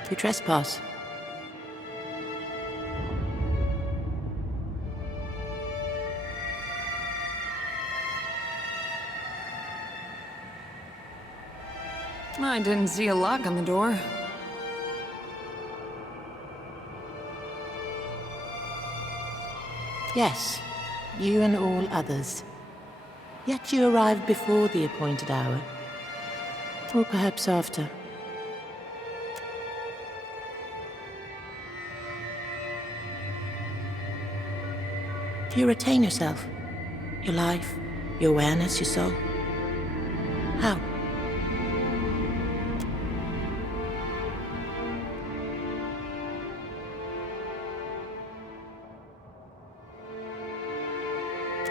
You trespass. I didn't see a lock on the door. Yes, you and all others. Yet you arrived before the appointed hour. Or perhaps after. You retain yourself. Your life, your awareness, your soul. How?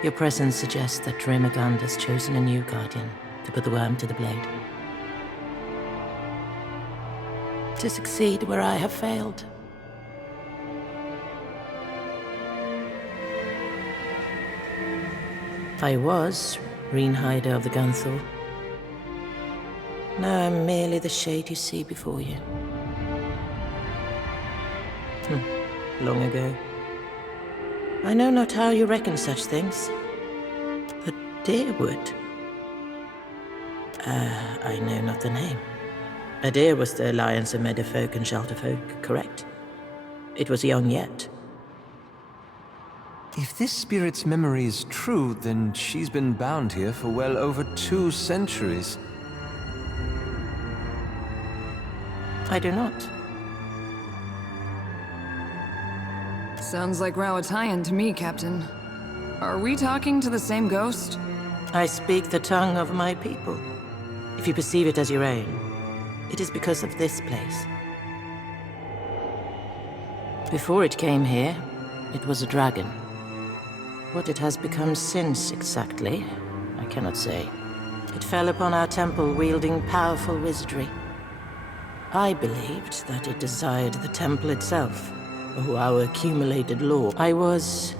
Your presence suggests that Rimagund has chosen a new guardian to put the worm to the blade. To succeed where I have failed. I was Reinhider of the Gunthor. Now I'm merely the shade you see before you. Long ago. I know not how you reckon such things. But Deerwood? I know not the name. Adir was the alliance of Meadowfolk and Shelterfolk, correct? It was young yet. If this spirit's memory is true, then she's been bound here for well over 2 centuries. I do not. Sounds like Rawatayan to me, Captain. Are we talking to the same ghost? I speak the tongue of my people. If you perceive it as your own, it is because of this place. Before it came here, it was a dragon. What it has become since, exactly, I cannot say. It fell upon our temple wielding powerful wizardry. I believed that it desired the temple itself, or our accumulated lore. I was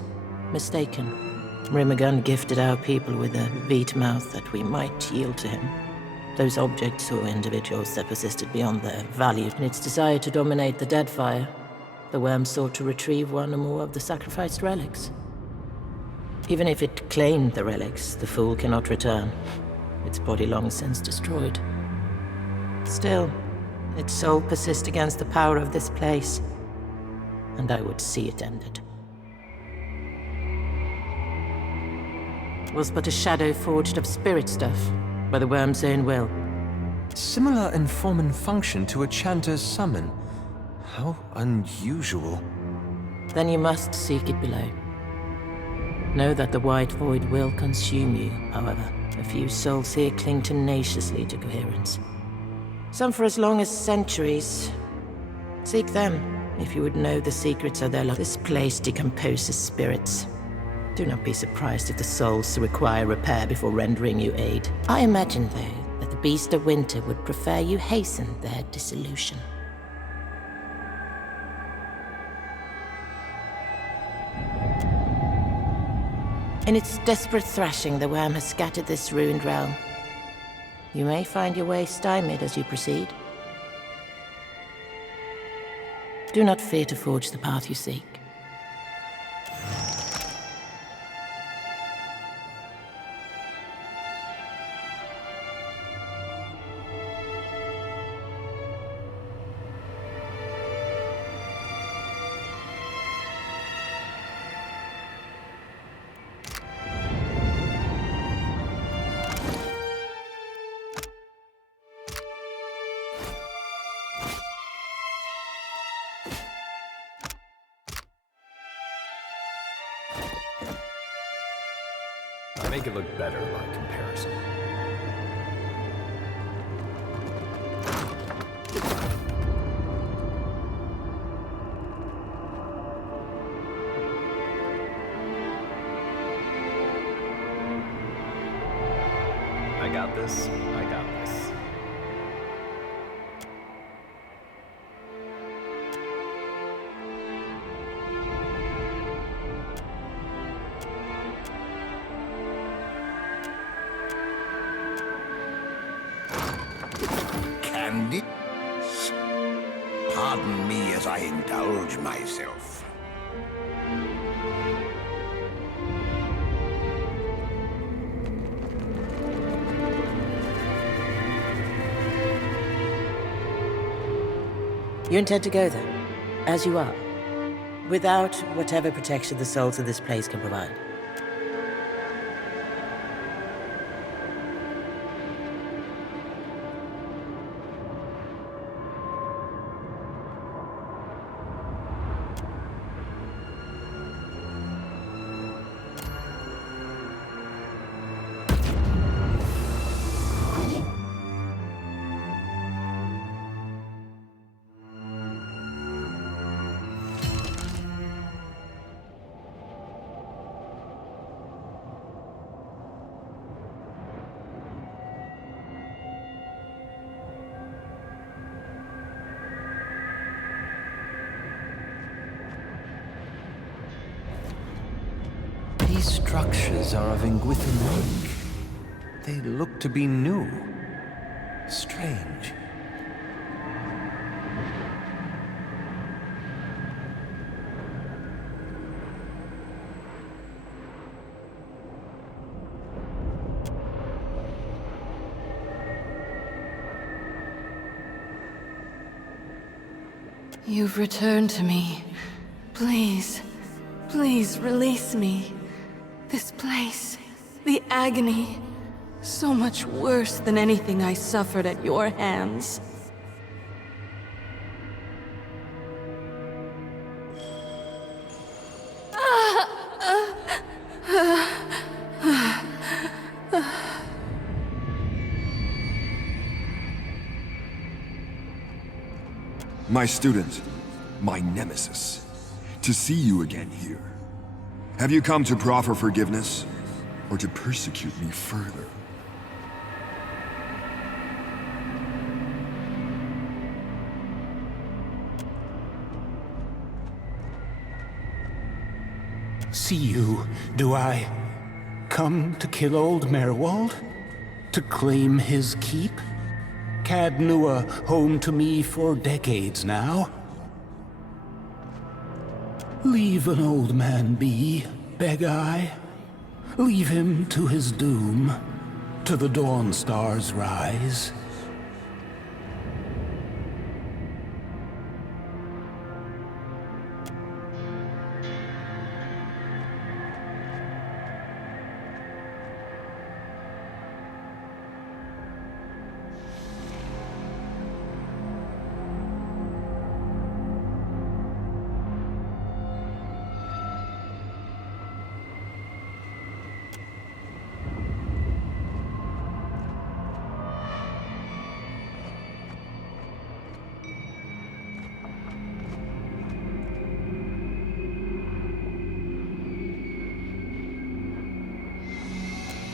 mistaken. Rimagund gifted our people with a veet mouth that we might yield to him. Those objects or individuals that persisted beyond their value. In its desire to dominate the Deadfire, the worm sought to retrieve one or more of the sacrificed relics. Even if it claimed the relics, the fool cannot return. Its body long since destroyed. Still, its soul persists against the power of this place, and I would see it ended. It was but a shadow forged of spirit stuff, by the worm's own will. Similar in form and function to a chanter's summon. How unusual. Then you must seek it below. Know that the white void will consume you, however. A few souls here cling tenaciously to coherence. Some for as long as centuries. Seek them, if you would know the secrets of their life. This place decomposes spirits. Do not be surprised if the souls require repair before rendering you aid. I imagine, though, that the Beast of Winter would prefer you hasten their dissolution. In its desperate thrashing, the worm has scattered this ruined realm. You may find your way stymied as you proceed. Do not fear to forge the path you seek. I make it look better by comparison. I got this. I got this. Candy? Pardon me as I indulge myself. You intend to go then, as you are, without whatever protection the souls of this place can provide. These structures are of Ingwithan make. They look to be new. Strange. You've returned to me. Please, please release me. This place, the agony, so much worse than anything I suffered at your hands. My student, my nemesis. To see you again here. Have you come to proffer forgiveness, or to persecute me further? See you, do I? Come to kill old Merwald? To claim his keep? Cadnua, home to me for decades now. Leave an old man be, beg I. Leave him to his doom, to the dawn star's rise.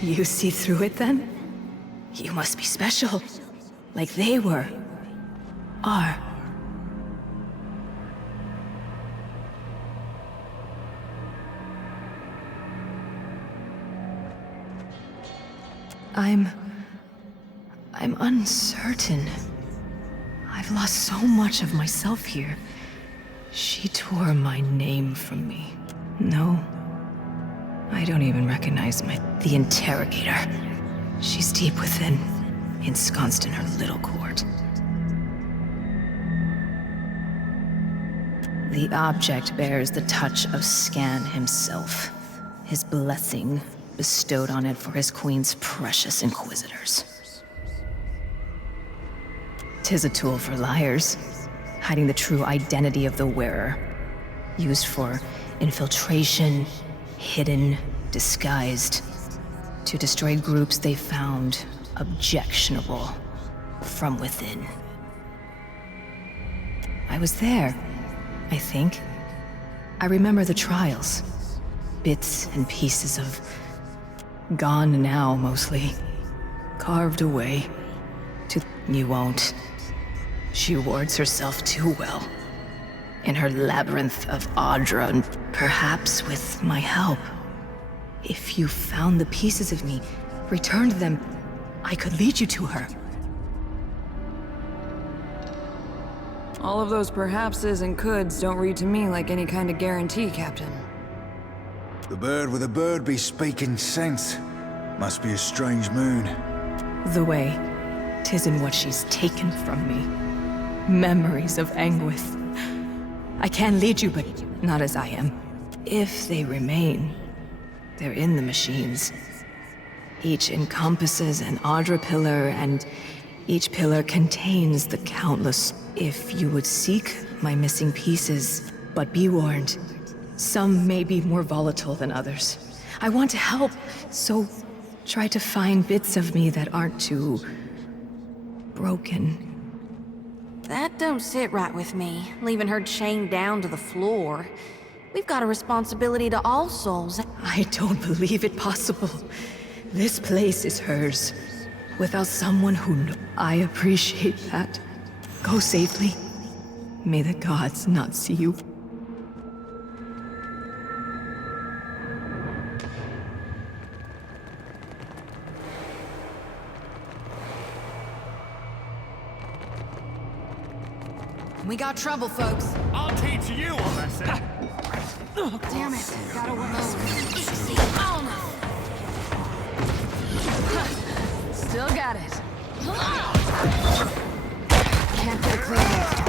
You see through it then? You must be special. Like they were. Are. I'm uncertain. I've lost so much of myself here. She tore my name from me. No. I don't even recognize the interrogator. She's deep within, ensconced in her little court. The object bears the touch of Scan himself, his blessing bestowed on it for his queen's precious inquisitors. 'Tis a tool for liars, hiding the true identity of the wearer, used for infiltration, hidden, disguised, to destroy groups they found objectionable from within. I was there, I think. I remember the trials. Bits and pieces of... gone now, mostly. Carved away. You won't. She wards herself too well. In her labyrinth of Audra, and perhaps with my help. If you found the pieces of me, returned them, I could lead you to her. All of those perhapses and coulds don't read to me like any kind of guarantee, Captain. The bird with a bird be speaking sense. Must be a strange moon. The way, 'tis in what she's taken from me. Memories of Anguith. I can lead you, but not as I am. If they remain, they're in the machines. Each encompasses an Audra pillar, and each pillar contains the countless... If you would seek my missing pieces, but be warned, some may be more volatile than others. I want to help, so try to find bits of me that aren't too... broken. That don't sit right with me, leaving her chained down to the floor. We've got a responsibility to all souls. I don't believe it possible. This place is hers. Without someone who knows. I appreciate that. Go safely. May the gods not see you. We got trouble, folks. I'll teach you a lesson. Damn it. Gotta reload. Still got it. Can't get a clean hit.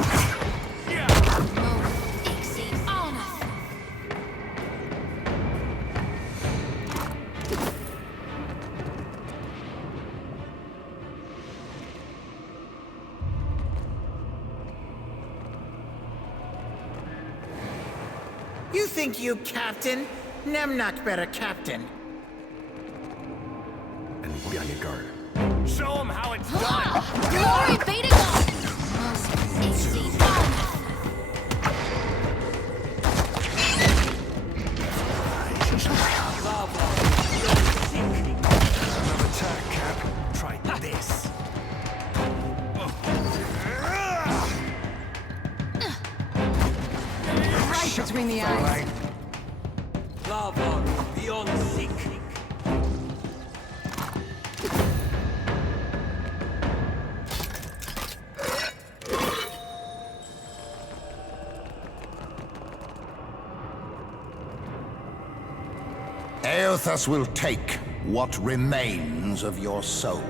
You think you captain? Nemnak better captain. And be on your guard. Show him how it's done. Glory be to God! Another attack, Cap. Try this. Right between the eyes. Lava beyond seek. Eothas will take what remains of your soul.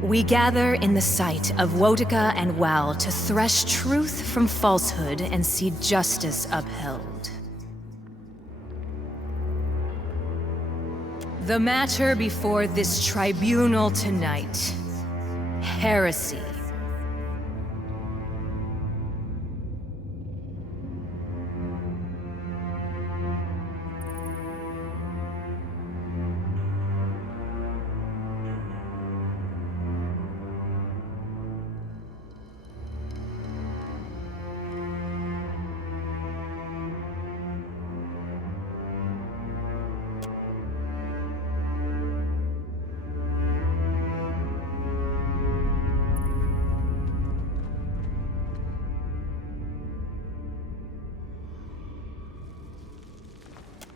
We gather in the sight of Wotica and Wal to thresh truth from falsehood and see justice upheld. The matter before this tribunal tonight: heresy.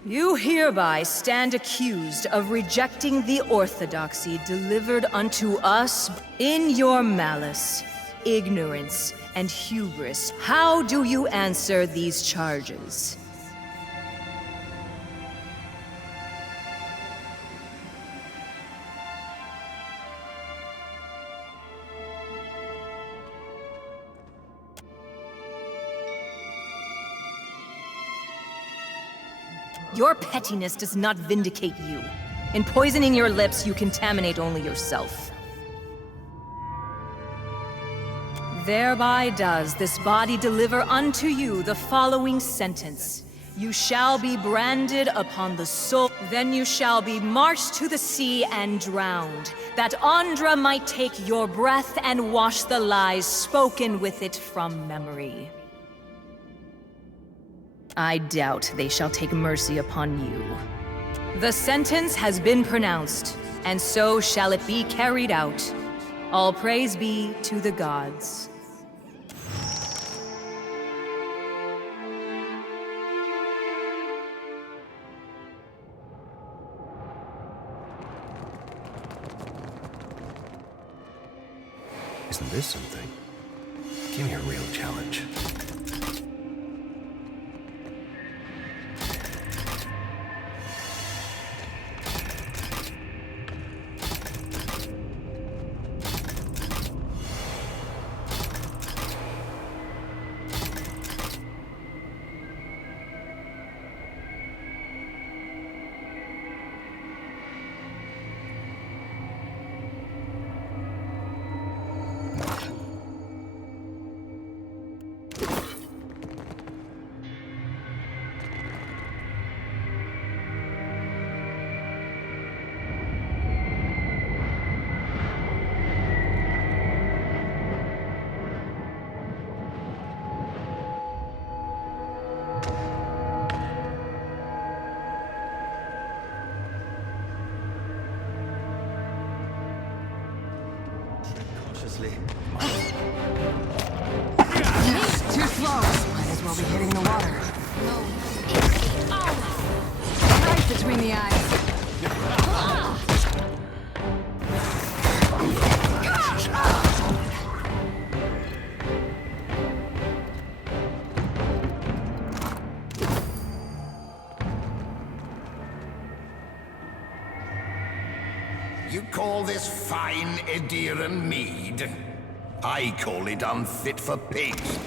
You hereby stand accused of rejecting the orthodoxy delivered unto us in your malice, ignorance, and hubris. How do you answer these charges? Your pettiness does not vindicate you. In poisoning your lips, you contaminate only yourself. Thereby does this body deliver unto you the following sentence. You shall be branded upon the soul, then you shall be marched to the sea and drowned, that Andra might take your breath and wash the lies spoken with it from memory. I doubt they shall take mercy upon you. The sentence has been pronounced, and so shall it be carried out. All praise be to the gods. Isn't this something? Give me a real challenge. nicely. Too slow. Might as well be hitting the water. Right between the eyes. You call this fine Ediran mead? I call it unfit for pigs.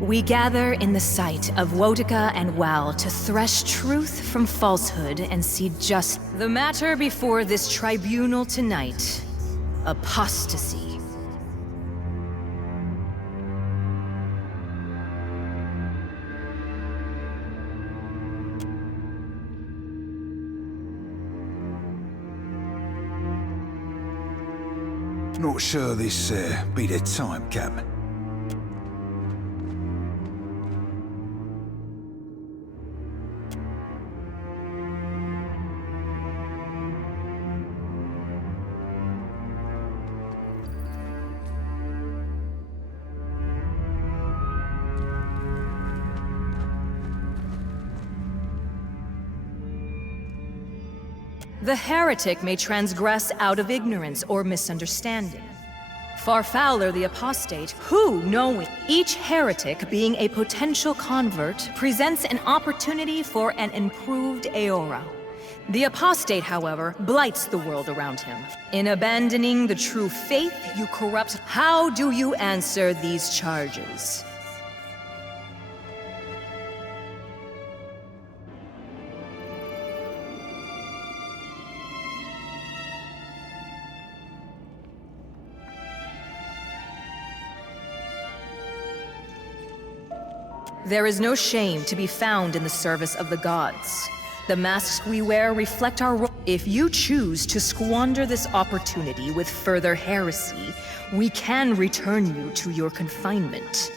We gather in the sight of Wotica and Wal to thresh truth from falsehood and see just the matter before this tribunal tonight. Apostasy. Not sure this be the time, Captain. The heretic may transgress out of ignorance or misunderstanding. Far fouler the apostate, who, knowing each heretic being a potential convert, presents an opportunity for an improved Aora. The apostate, however, blights the world around him. In abandoning the true faith, you corrupt. How do you answer these charges? There is no shame to be found in the service of the gods. The masks we wear reflect our role. If you choose to squander this opportunity with further heresy, we can return you to your confinement.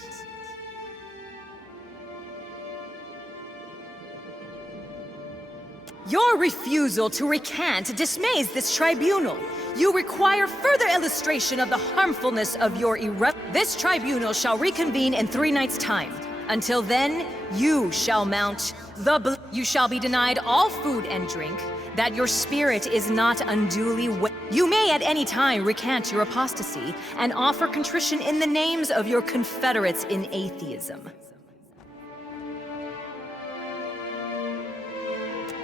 Your refusal to recant dismays this tribunal. You require further illustration of the harmfulness of your This tribunal shall reconvene in 3 nights' time. Until then, you shall mount you shall be denied all food and drink, that your spirit is not unduly You may at any time recant your apostasy and offer contrition in the names of your confederates in atheism.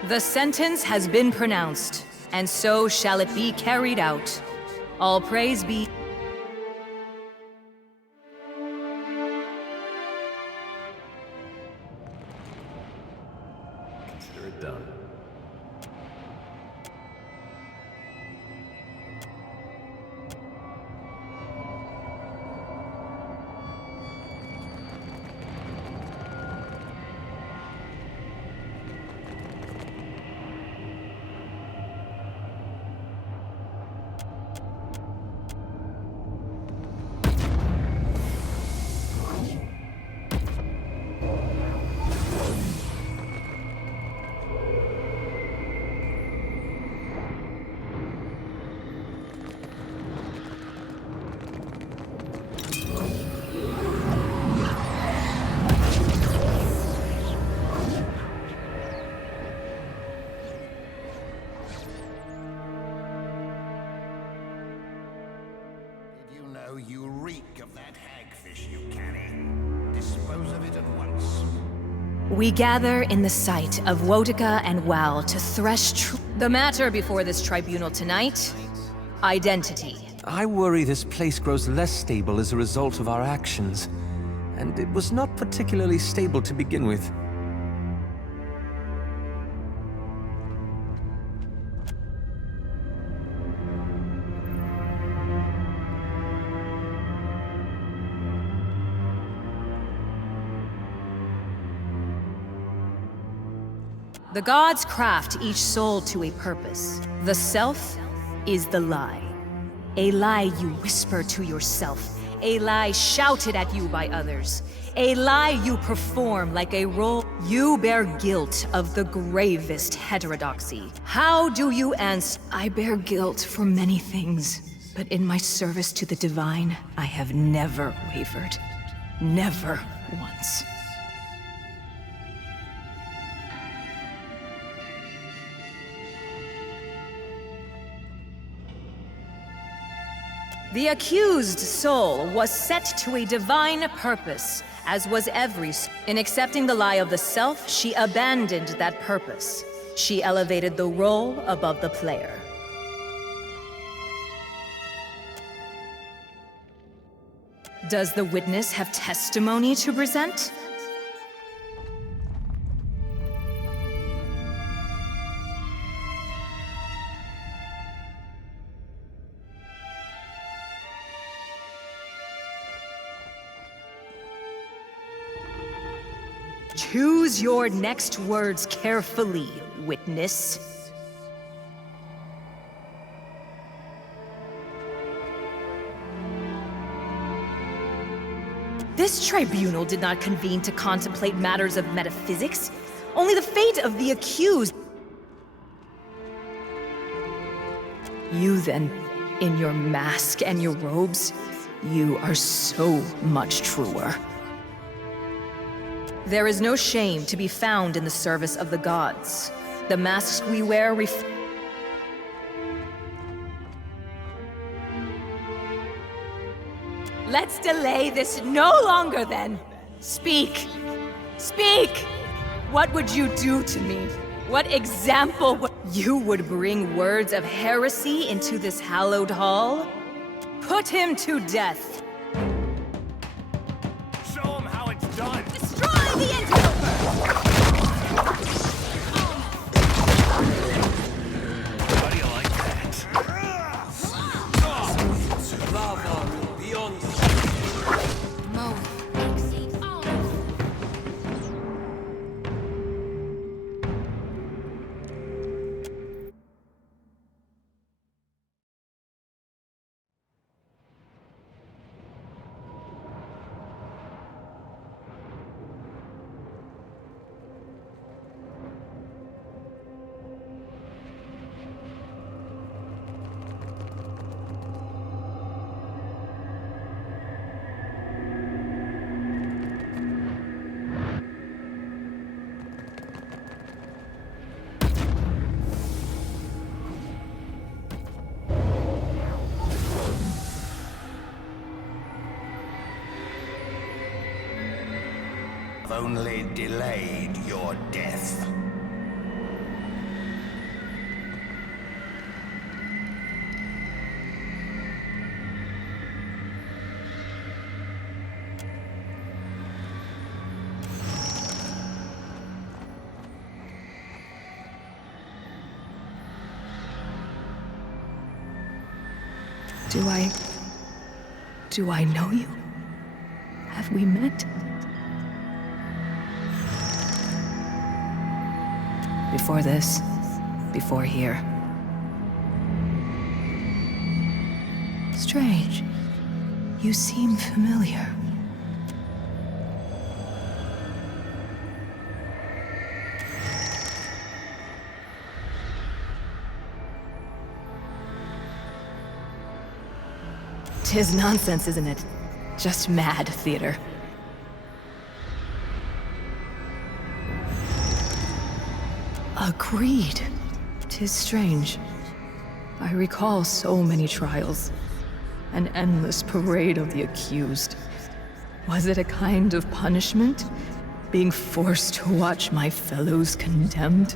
The sentence has been pronounced, and so shall it be carried out. All praise be... Consider it done. You reek of that hagfish you carry. Dispose of it at once. We gather in the sight of Wotica and Wal to thresh the matter before this tribunal tonight. Identity. I worry this place grows less stable as a result of our actions. And it was not particularly stable to begin with. The gods craft each soul to a purpose. The self is the lie. A lie you whisper to yourself. A lie shouted at you by others. A lie you perform like a role. You bear guilt of the gravest heterodoxy. How do you answer? I bear guilt for many things, but in my service to the divine, I have never wavered. Never once. The accused soul was set to a divine purpose, as was every soul. In accepting the lie of the self, she abandoned that purpose. She elevated the role above the player. Does the witness have testimony to present? Choose your next words carefully, witness. This tribunal did not convene to contemplate matters of metaphysics, only the fate of the accused. You then, in your mask and your robes, you are so much truer. There is no shame to be found in the service of the gods. The masks we wear Let's delay this no longer then. Speak. Speak! What would you do to me? What example would... You would bring words of heresy into this hallowed hall? Put him to death. Show him how it's done. Destroy the interloper! How do you like that? Lava beyond. only delayed your death. Do I know you? Have we met? Before this, before here. Strange. You seem familiar. Tis nonsense, isn't it? Just mad theater. Agreed. 'Tis strange. I recall so many trials. An endless parade of the accused. Was it a kind of punishment? Being forced to watch my fellows condemned?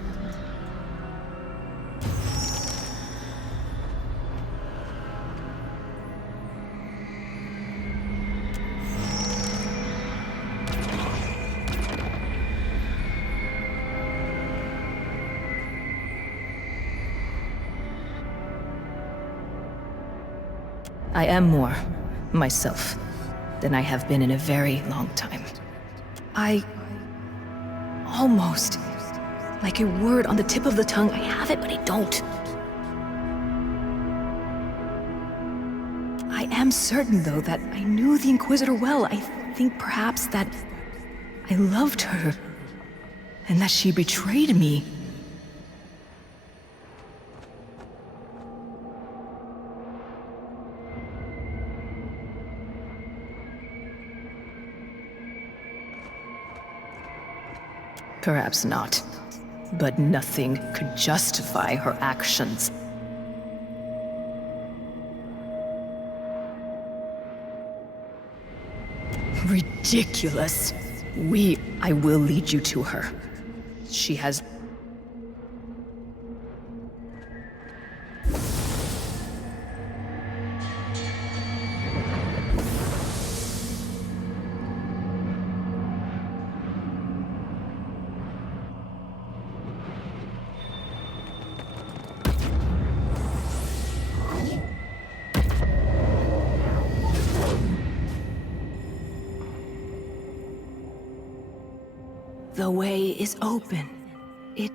I am more myself than I have been in a very long time. I almost, like a word on the tip of the tongue, I have it, but I don't. I am certain, though, that I knew the Inquisitor well. I think perhaps that I loved her, and that she betrayed me. Perhaps not. But nothing could justify her actions. Ridiculous. I will lead you to her. She has... The way is open. It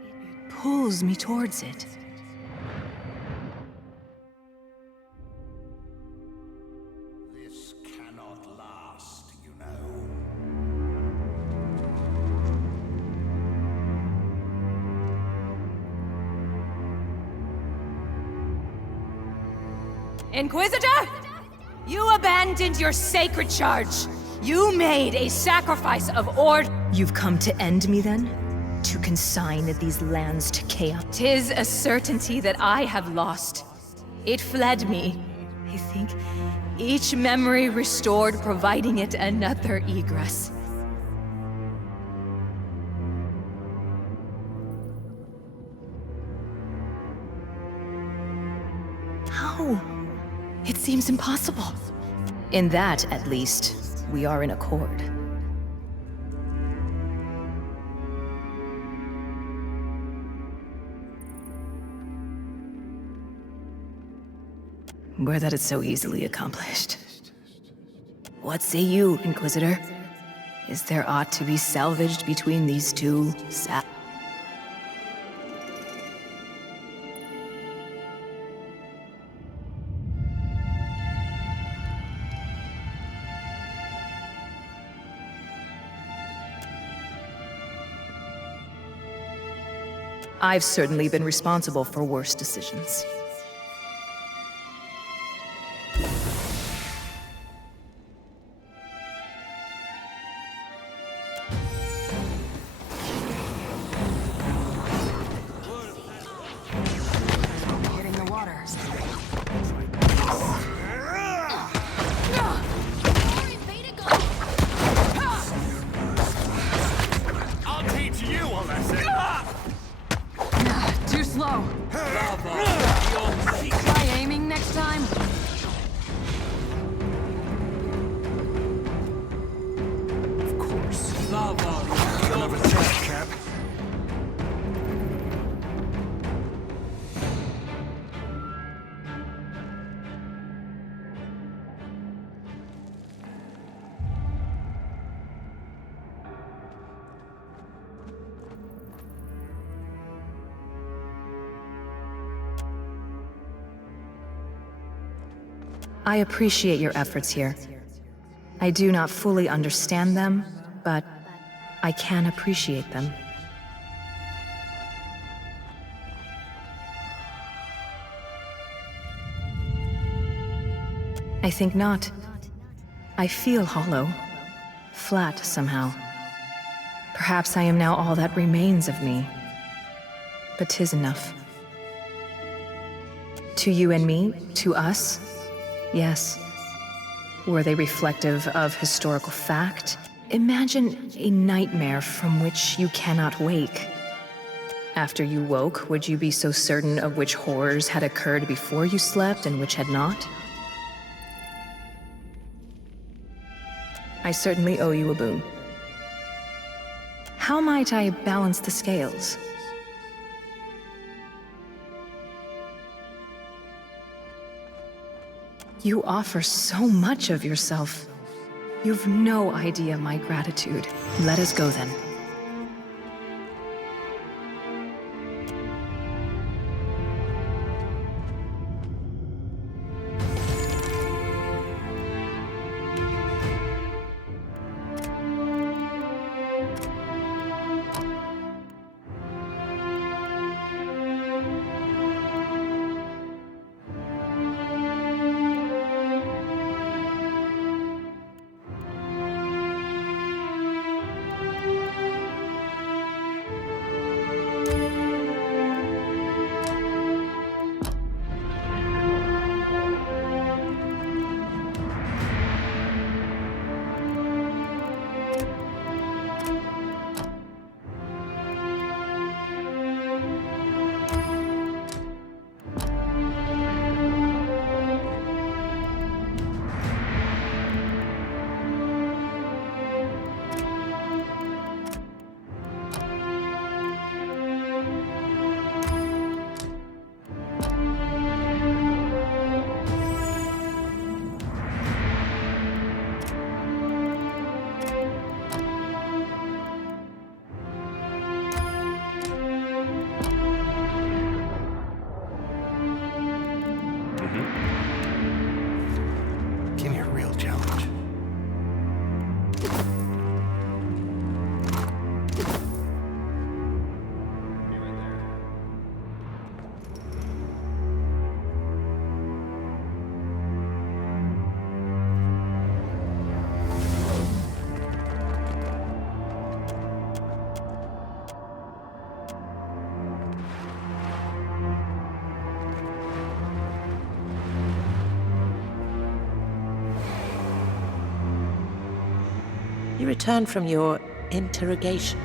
pulls me towards it. This cannot last, you know. Inquisitor! You abandoned your sacred charge. You made a sacrifice of order. You've come to end me, then? To consign these lands to chaos? 'Tis a certainty that I have lost. It fled me. I think each memory restored, providing it another egress. How? It seems impossible. In that, at least, we are in accord. Were that it's so easily accomplished. What say you, Inquisitor? Is there aught to be salvaged between these two I've certainly been responsible for worse decisions. Hitting the water. a lesson! Too slow. Try aiming next time. Of course. Another trash cap. I appreciate your efforts here. I do not fully understand them, but I can appreciate them. I think not. I feel hollow, flat somehow. Perhaps I am now all that remains of me. But 'tis enough. To you and me, to us, yes. Were they reflective of historical fact? Imagine a nightmare from which you cannot wake. After you woke, would you be so certain of which horrors had occurred before you slept and which had not? I certainly owe you a boon. How might I balance the scales? You offer so much of yourself. You've no idea my gratitude. Let us go then. Give me a real challenge. You return from your interrogation,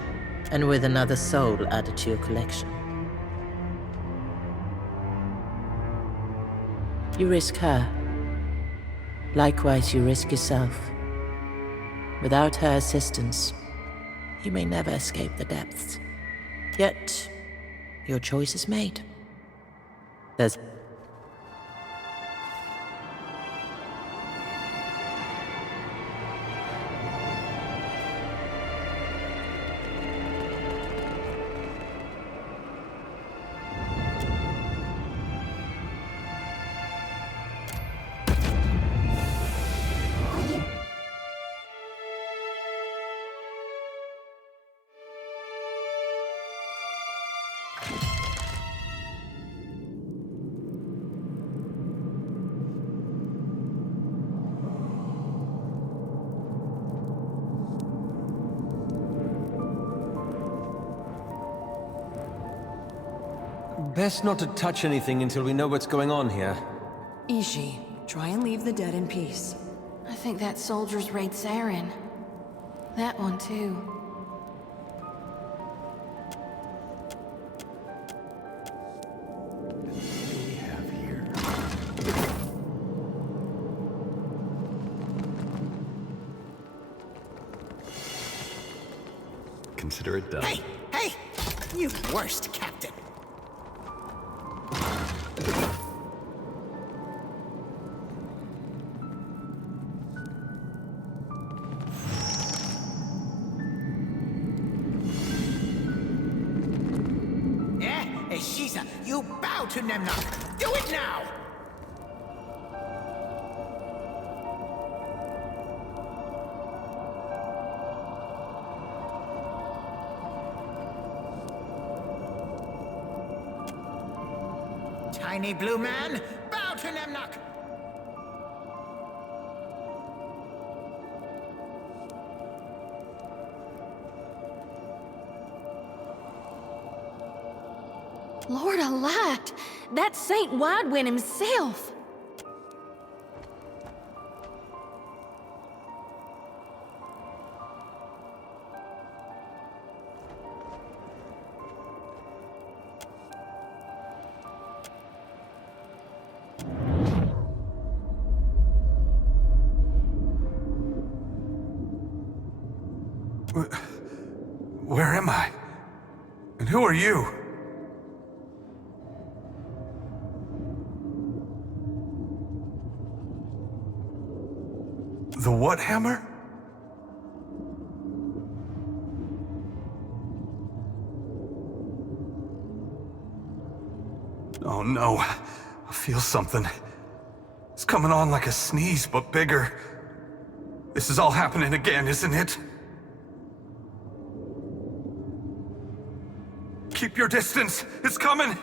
and with another soul added to your collection. You risk her. Likewise, you risk yourself. Without her assistance, you may never escape the depths. Yet, your choice is made. There's Best not to touch anything until we know what's going on here. Ishi, try and leave the dead in peace. I think that soldier's raid Saren. That one too. consider it done. Hey! Hey! You worst captain! Shiza, you bow to Nemnok! Do it now! Tiny blue man, bow to Nemnok! Lord Alact! That's Saint Widewind himself! Where am I? And who are you? The what hammer? Oh no, I feel something. It's coming on like a sneeze, but bigger. This is all happening again, isn't it? Keep your distance! It's coming!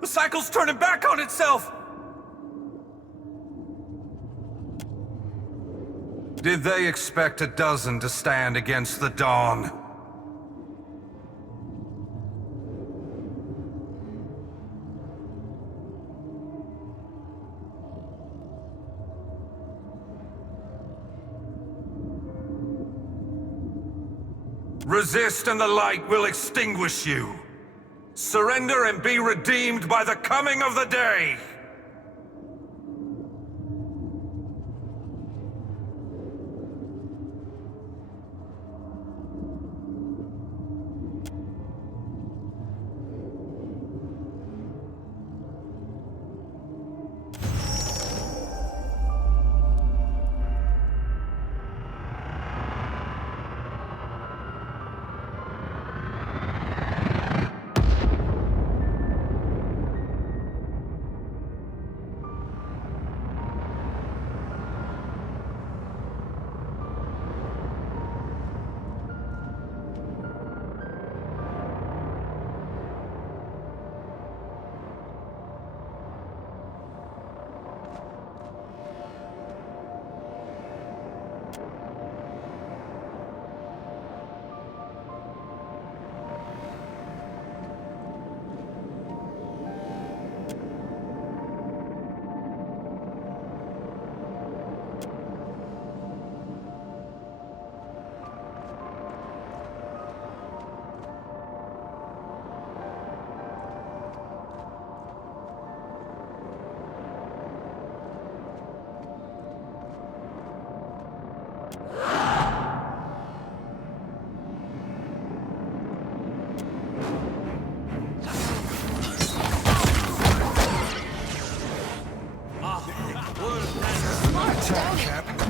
The cycle's turning back on itself! Did they expect a dozen to stand against the dawn? Resist and the light will extinguish you. Surrender and be redeemed by the coming of the day!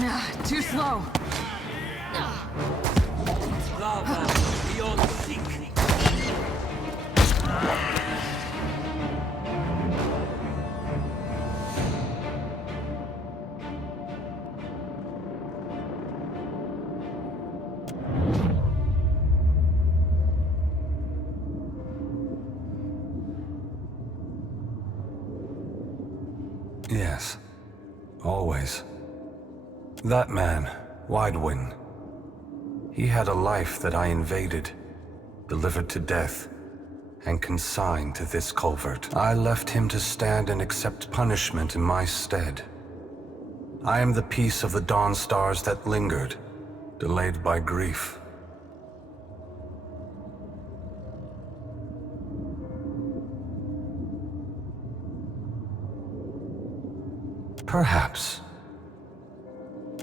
Nah, too slow. Lava beyond seek. Yes. Always. That man, Widewind. He had a life that I invaded, delivered to death, and consigned to this culvert. I left him to stand and accept punishment in my stead. I am the piece of the dawn stars that lingered, delayed by grief. Perhaps.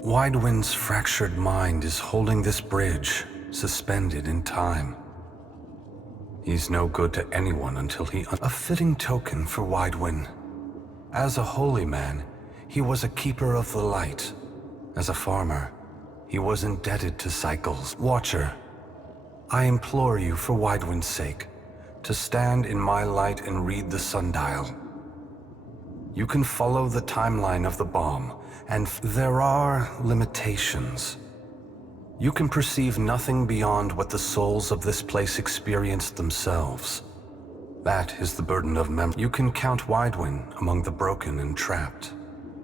Widewind's fractured mind is holding this bridge, suspended in time. He's no good to anyone until he... A fitting token for Widewin. As a holy man, he was a keeper of the light. As a farmer, he was indebted to cycles. Watcher, I implore you for Widewin's sake, to stand in my light and read the sundial. You can follow the timeline of the bomb, and there are limitations. You can perceive nothing beyond what the souls of this place experienced themselves. That is the burden of memory. You can count Widewin among the broken and trapped.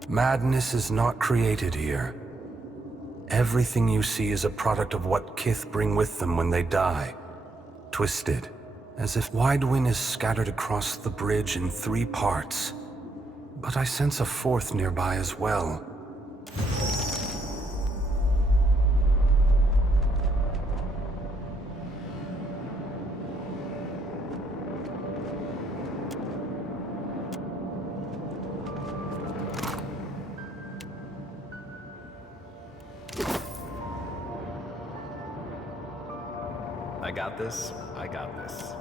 Madness is not created here. Everything you see is a product of what Kith bring with them when they die. Twisted, as if Widewin is scattered across the bridge in 3 parts. But I sense a 4th nearby as well. I got this. I got this.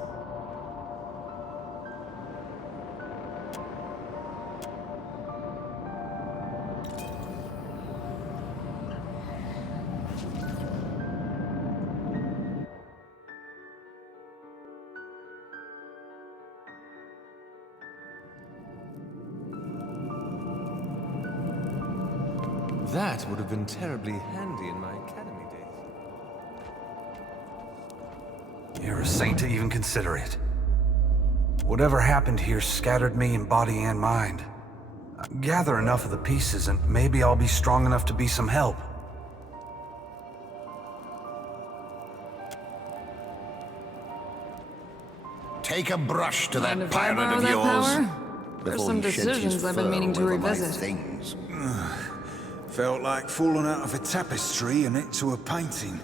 That would have been terribly handy in my academy days. You're a saint to even consider it. Whatever happened here scattered me in body and mind. Gather enough of the pieces and maybe I'll be strong enough to be some help. Take a brush to Mind that if I pirate borrow of that yours. power? There's before some he sheds his decisions I've been fur meaning to all over my revisit. things. Felt like falling out of a tapestry and into a painting.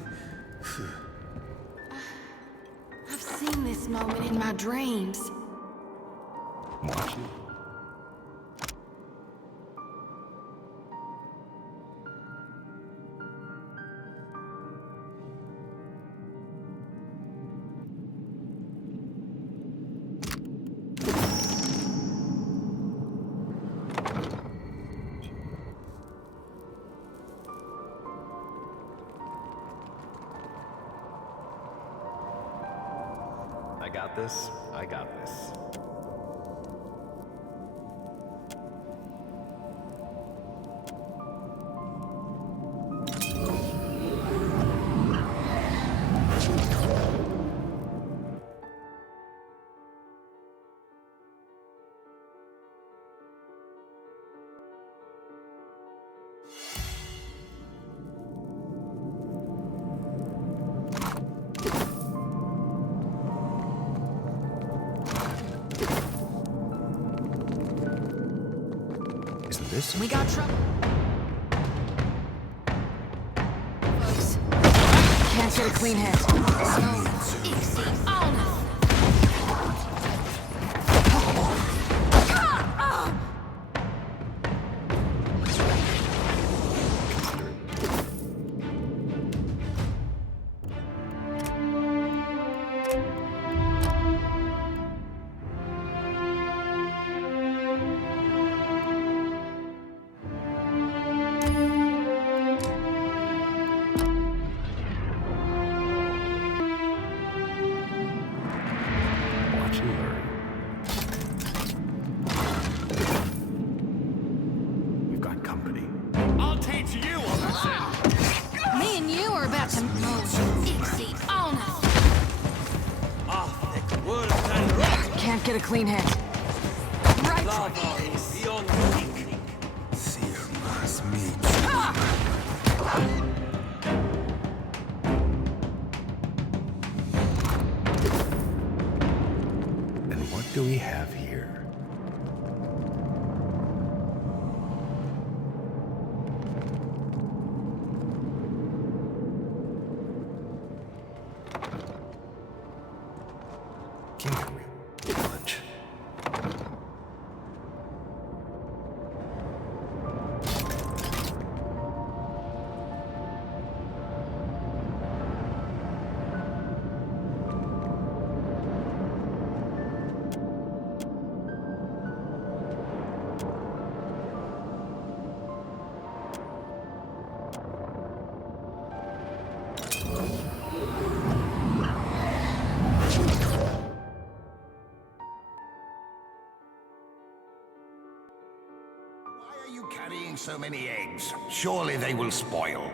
I've seen this moment in my dreams. Watch it. I got this. I got this. We got trouble. Folks, can't get a clean hit. Can't get a clean hit. Right. And what do we have here? carrying so many eggs. Surely they will spoil.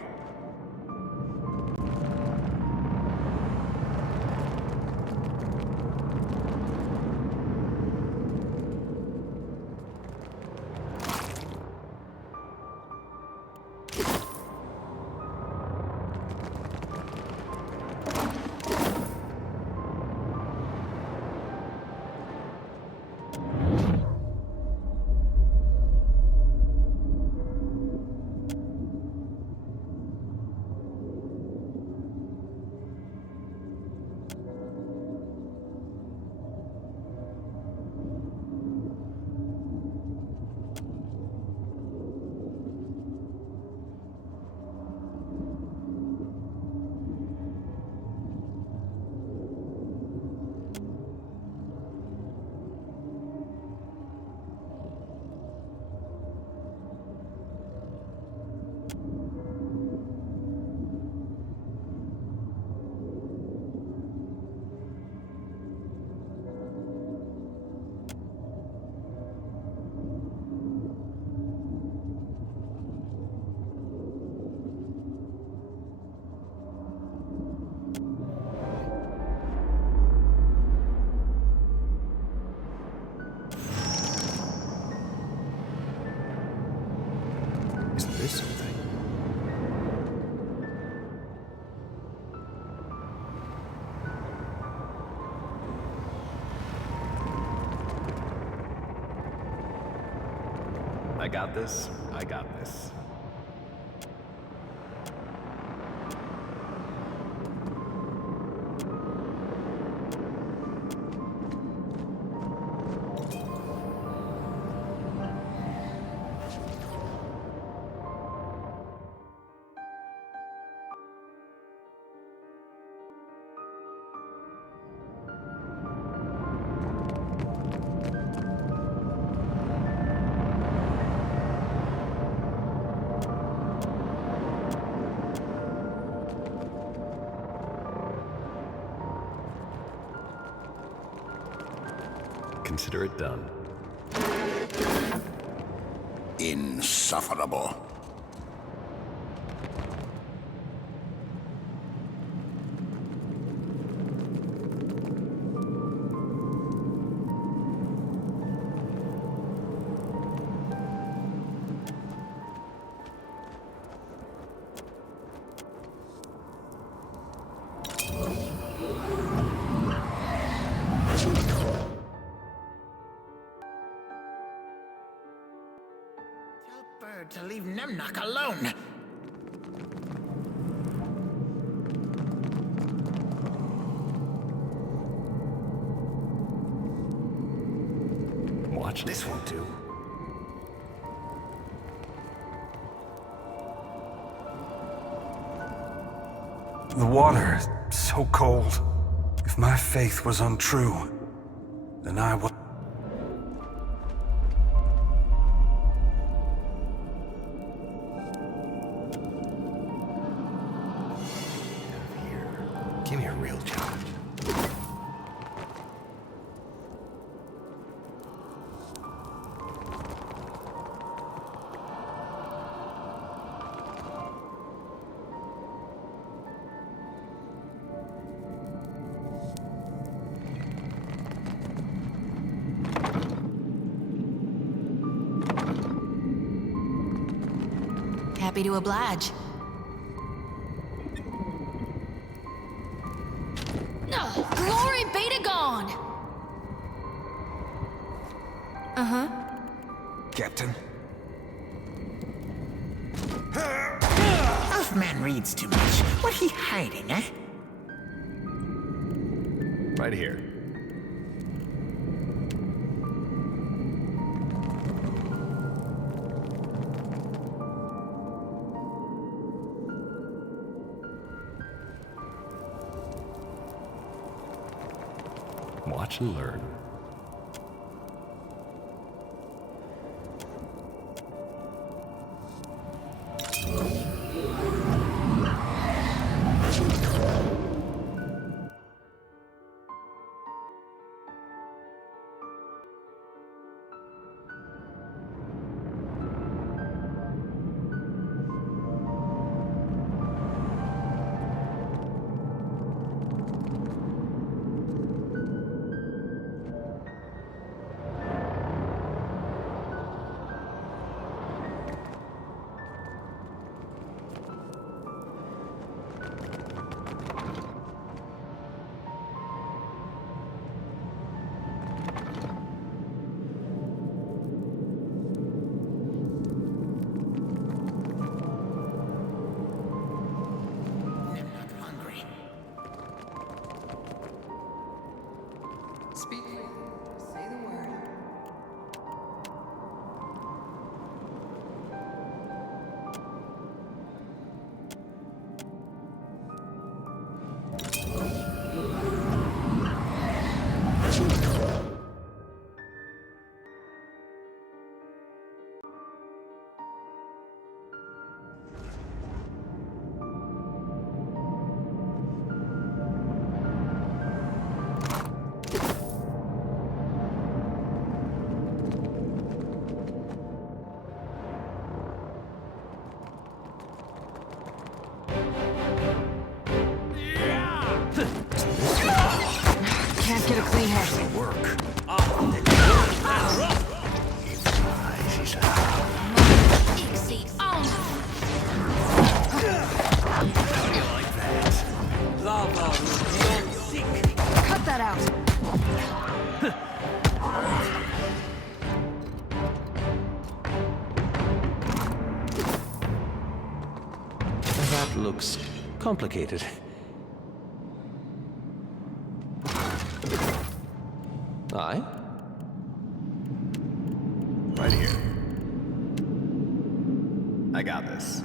Isn't this something? I got this. I got this. Consider it done. Insufferable. Bird to leave Nemnock alone. Watch this one too. The water, so cold. If my faith was untrue, then I would... Give me a real challenge. Happy to oblige. Glory be to God! Uh-huh. Captain? Elfman reads too much. What he hiding, eh? Right here. Watch and learn. Say the word. Can't get a clean hit. Work. How do you like that? Lava beyond sick. Cut that out. That looks complicated. Aye? Right here. I got this.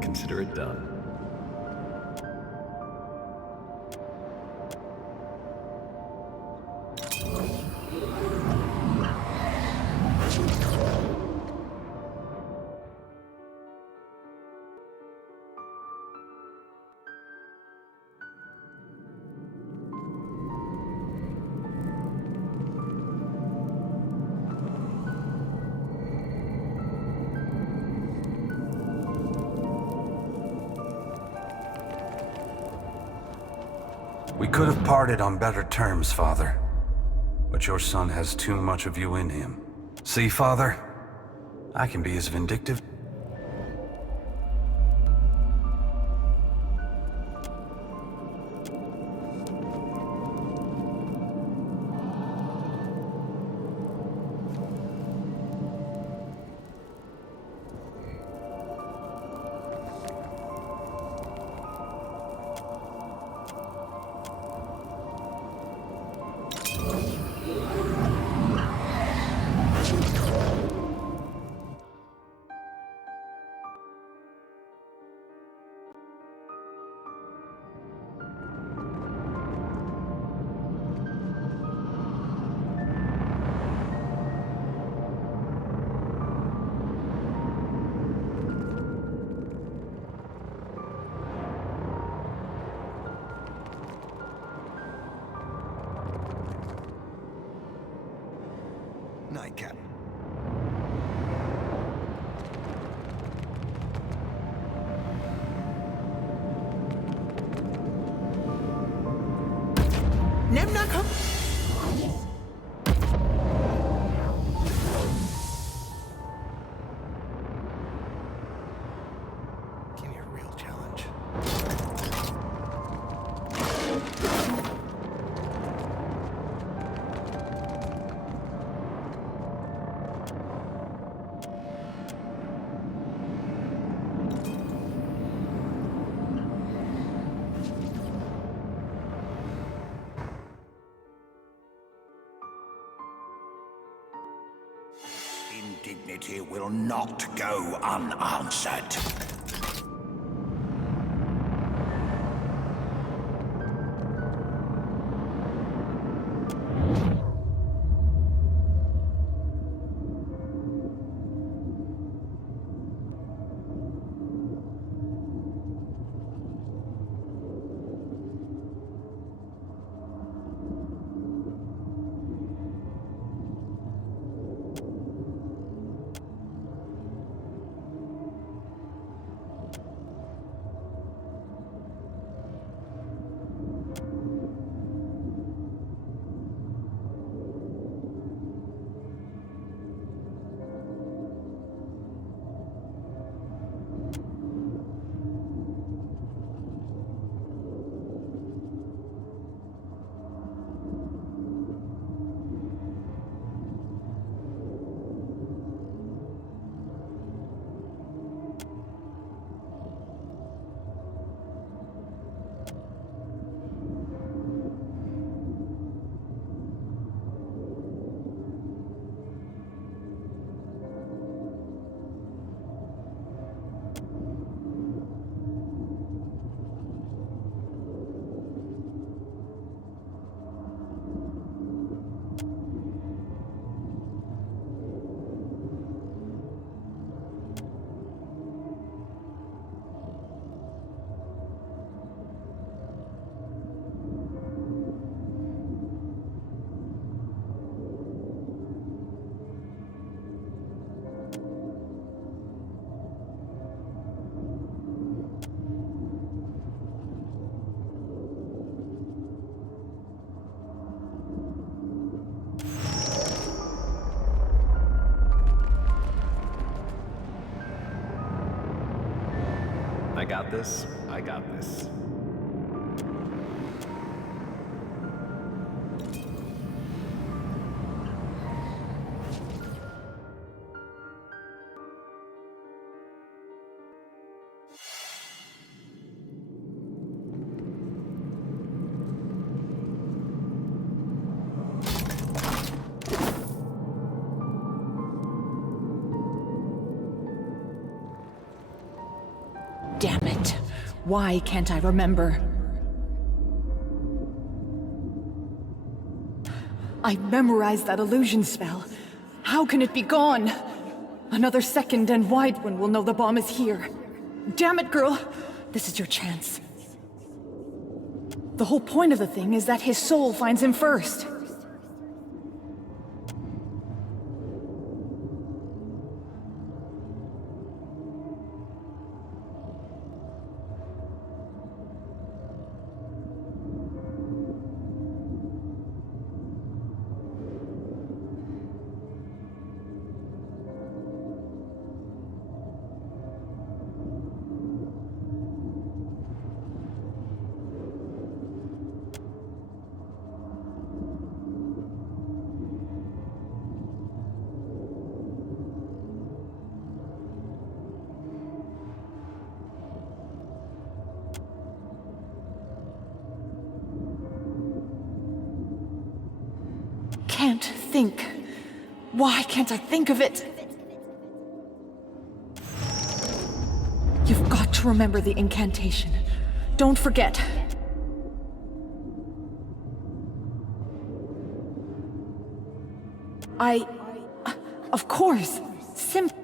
Consider it done. We could have parted on better terms, Father. But your son has too much of you in him. See, Father? I can be as vindictive. Night, Captain. Nemnok, Give me a real challenge. dignity will not go unanswered. I got this. I got this. Damn it. Why can't I remember? I memorized that illusion spell. How can it be gone? Another second and Widewind will know the bomb is here. Damn it, girl. This is your chance. The whole point of the thing is that his soul finds him first. Can't think. Why can't I think of it? You've got to remember the incantation. Don't forget. Of course. Simple.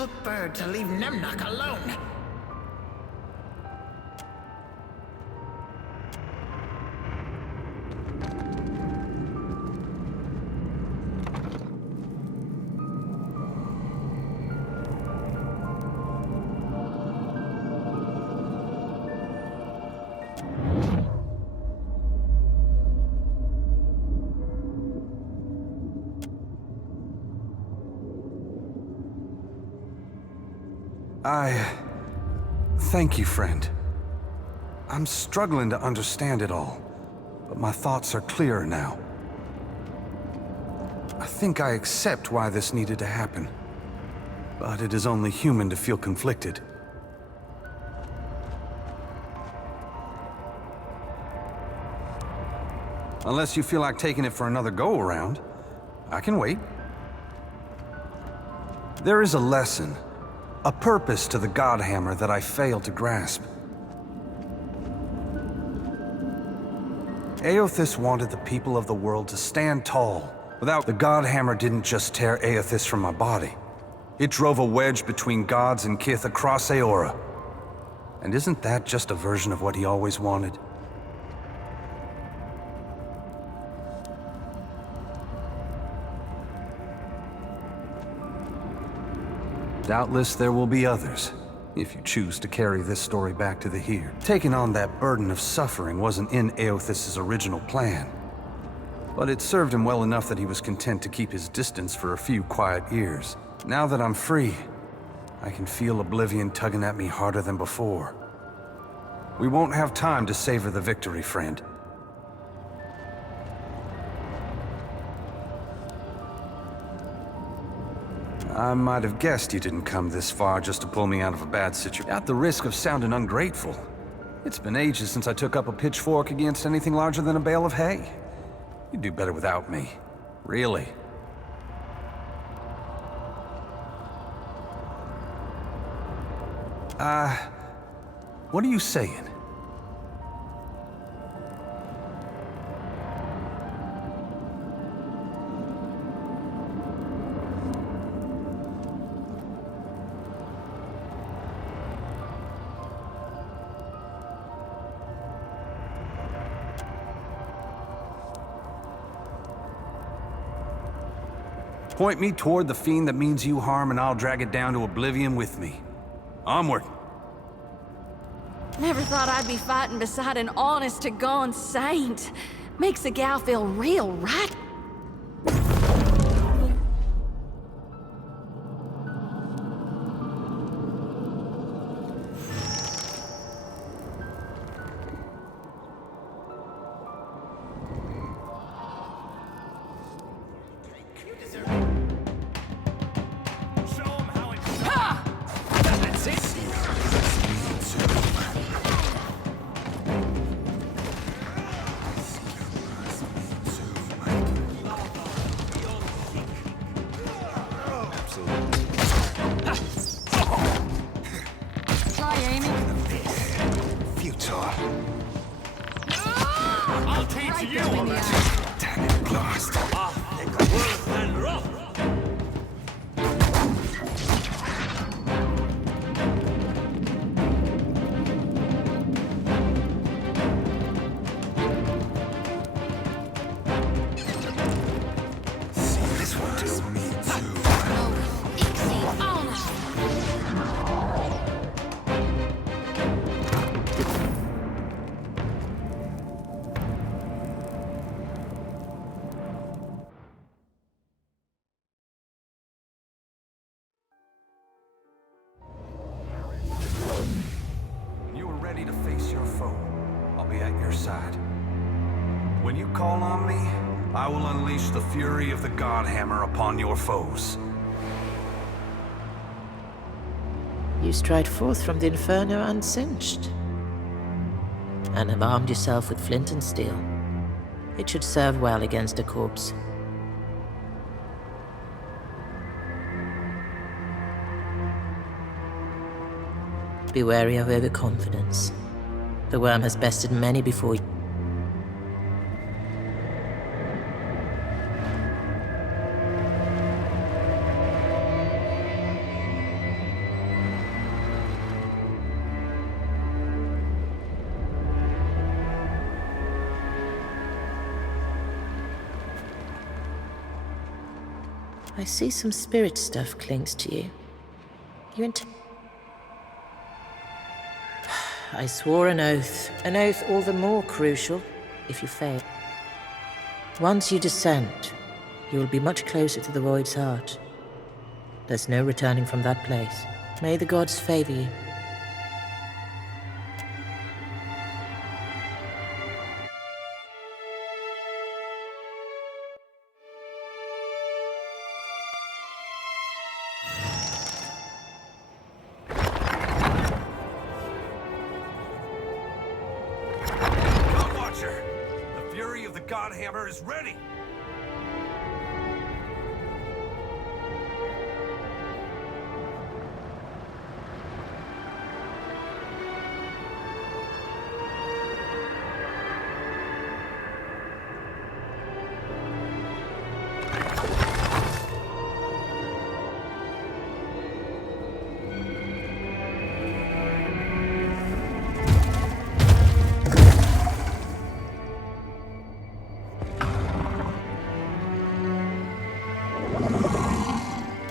stout bird to leave Nemnock alone. Thank you, friend. I'm struggling to understand it all, but my thoughts are clearer now. I think I accept why this needed to happen, but it is only human to feel conflicted. Unless you feel like taking it for another go-around, I can wait. There is a lesson, a purpose to the Godhammer that I failed to grasp. Eothas wanted the people of the world to stand tall. Without the Godhammer didn't just tear Eothas from my body. It drove a wedge between gods and Kith across Eora. And isn't that just a version of what he always wanted? Doubtless there will be others, if you choose to carry this story back to the here. Taking on that burden of suffering wasn't in Eothas' original plan. But it served him well enough that he was content to keep his distance for a few quiet years. Now that I'm free, I can feel oblivion tugging at me harder than before. We won't have time to savor the victory, friend. I might have guessed you didn't come this far just to pull me out of a bad situation. At the risk of sounding ungrateful, it's been ages since I took up a pitchfork against anything larger than a bale of hay. You'd do better without me. Really. What are you saying? Point me toward the fiend that means you harm, and I'll drag it down to oblivion with me. Onward. Never thought I'd be fighting beside an honest-to-God saint. Makes a gal feel real, right? I'll teach you all that. Damn it, blast. Worse than rough. See, this will do me too. When you are ready to face your foe, I'll be at your side. When you call on me, I will unleash the fury of the Godhammer upon your foes. You stride forth from the Inferno unsinged, and have armed yourself with flint and steel. It should serve well against a corpse. Be wary of overconfidence. The worm has bested many before you. I see some spirit stuff clings to you. I swore an oath all the more crucial if you fail. Once you descend, you will be much closer to the Void's heart. There's no returning from that place. May the gods favor you. Watcher! The fury of the Godhammer is ready!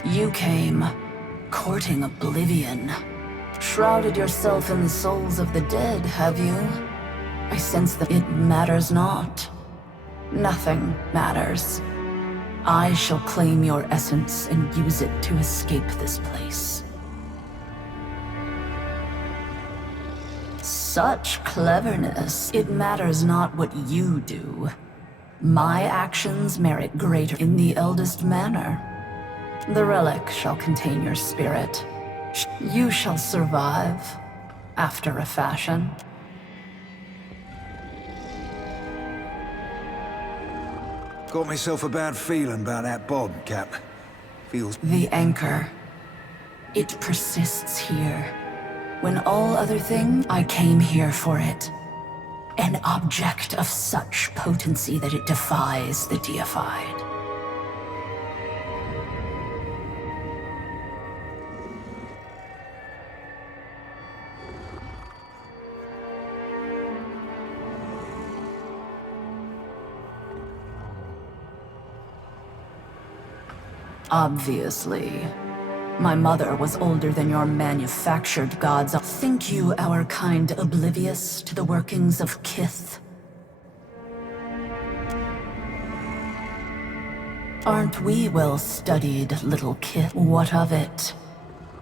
You came, courting oblivion. Shrouded yourself in the souls of the dead, have you? I sense that it matters not. Nothing matters. I shall claim your essence and use it to escape this place. Such cleverness. It matters not what you do. My actions merit greater in the eldest manner. The relic shall contain your spirit. You shall survive, after a fashion. Got myself a bad feeling about that Bob, Cap. Feels... The anchor. It persists here. When all other things, I came here for it. An object of such potency that it defies the deified. Obviously. My mother was older than your manufactured gods. Think you our kind oblivious to the workings of Kith? Aren't we well studied, little Kith? What of it?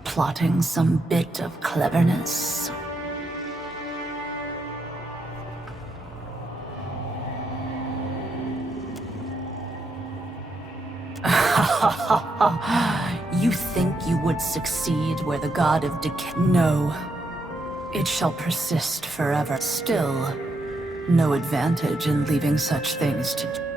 Plotting some bit of cleverness? You think you would succeed where the god of decay... No. It shall persist forever. Still, no advantage in leaving such things to...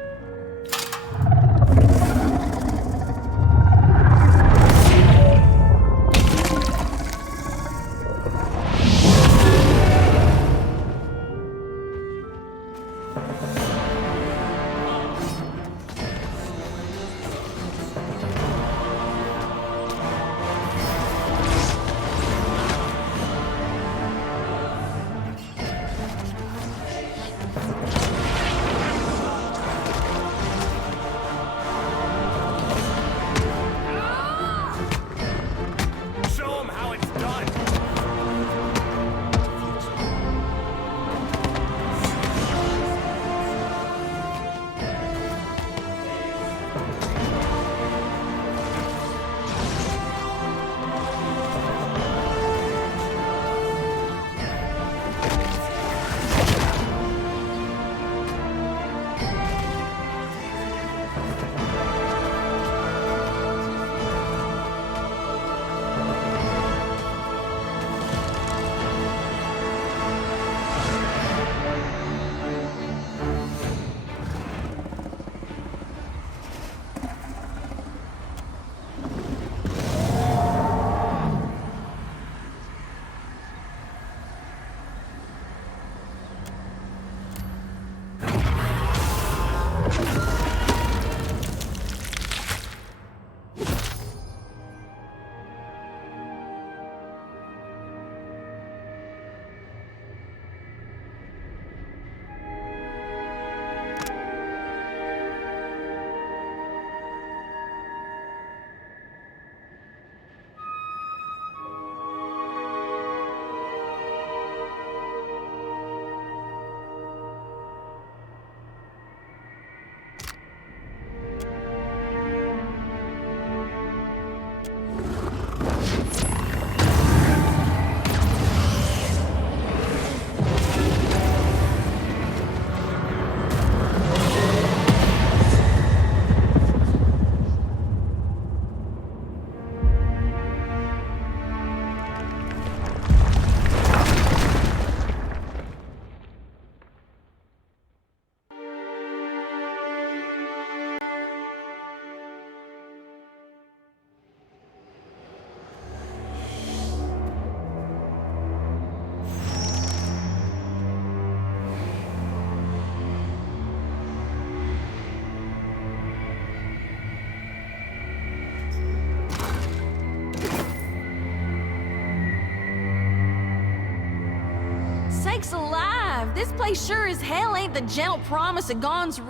Sakes alive! This place sure as hell ain't the gentle promise of Gon's.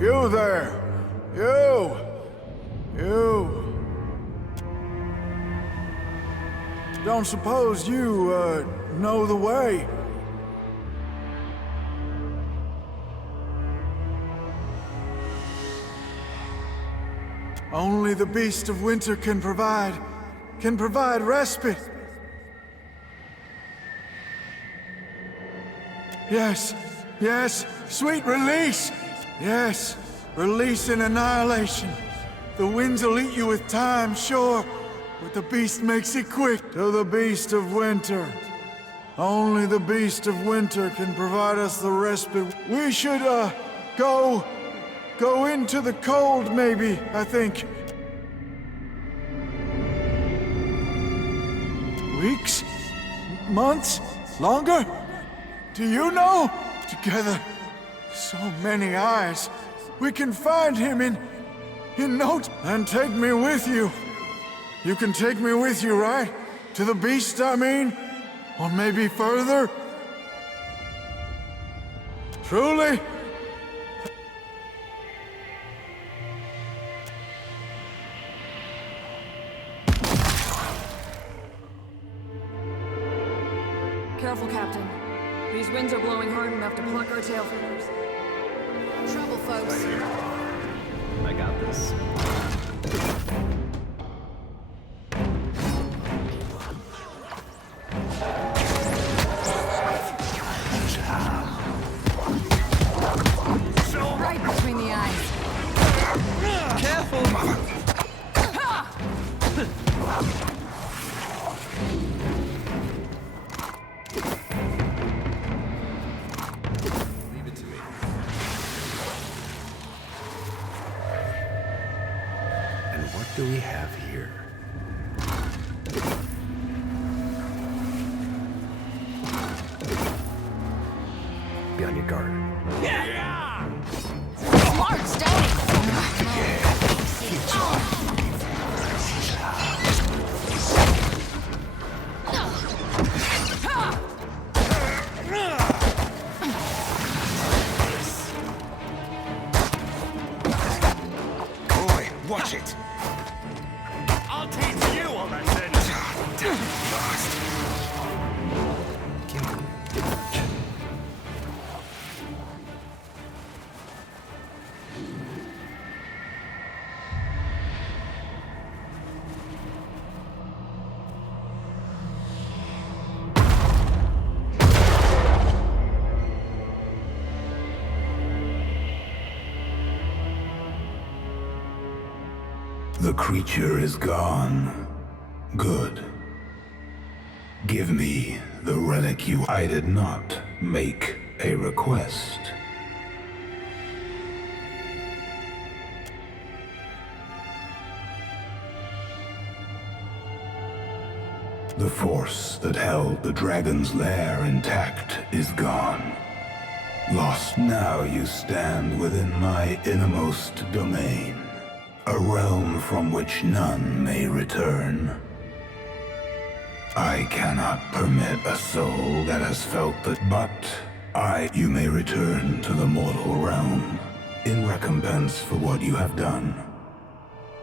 You there! You! Don't suppose you, know the way? Only the Beast of Winter can provide respite. Yes, sweet release! Yes, release and annihilation. The winds will eat you with time, sure, but the Beast makes it quick. To the Beast of Winter. Only the Beast of Winter can provide us the respite. We should, go into the cold, maybe, I think. Weeks? Months? Longer? Do you know? Together, so many eyes. We can find him in note. And take me with you. You can take me with you, right? To the Beast, I mean? Or maybe further? Truly? Careful, Captain. These winds are blowing hard enough to pluck our tail feathers. Trouble, folks. I got this. Right between the eyes. Careful! Leave it to me. And what do we have here? Be on your guard. Smart, Stony! Boy, watch it! I'll teach you a lesson! The creature is gone. Good. Give me the relic you... I did not make a request. The force that held the dragon's lair intact is gone. Lost. Now you stand within my innermost domain. A realm from which none may return. I cannot permit a soul that has felt that, but you may return to the mortal realm in recompense for what you have done.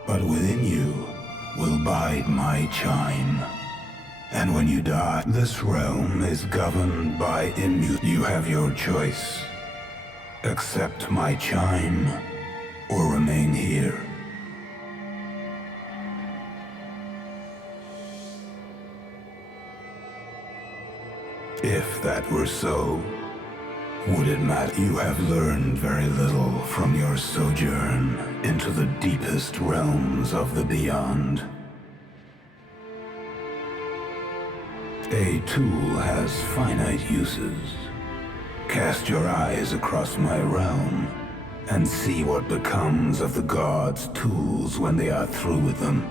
But within you will bide my chime. And when you die, this realm is governed by You have your choice. Accept my chime, or remain here. If that were so, would it matter? You have learned very little from your sojourn into the deepest realms of the beyond. A tool has finite uses. Cast your eyes across my realm and see what becomes of the gods' tools when they are through with them.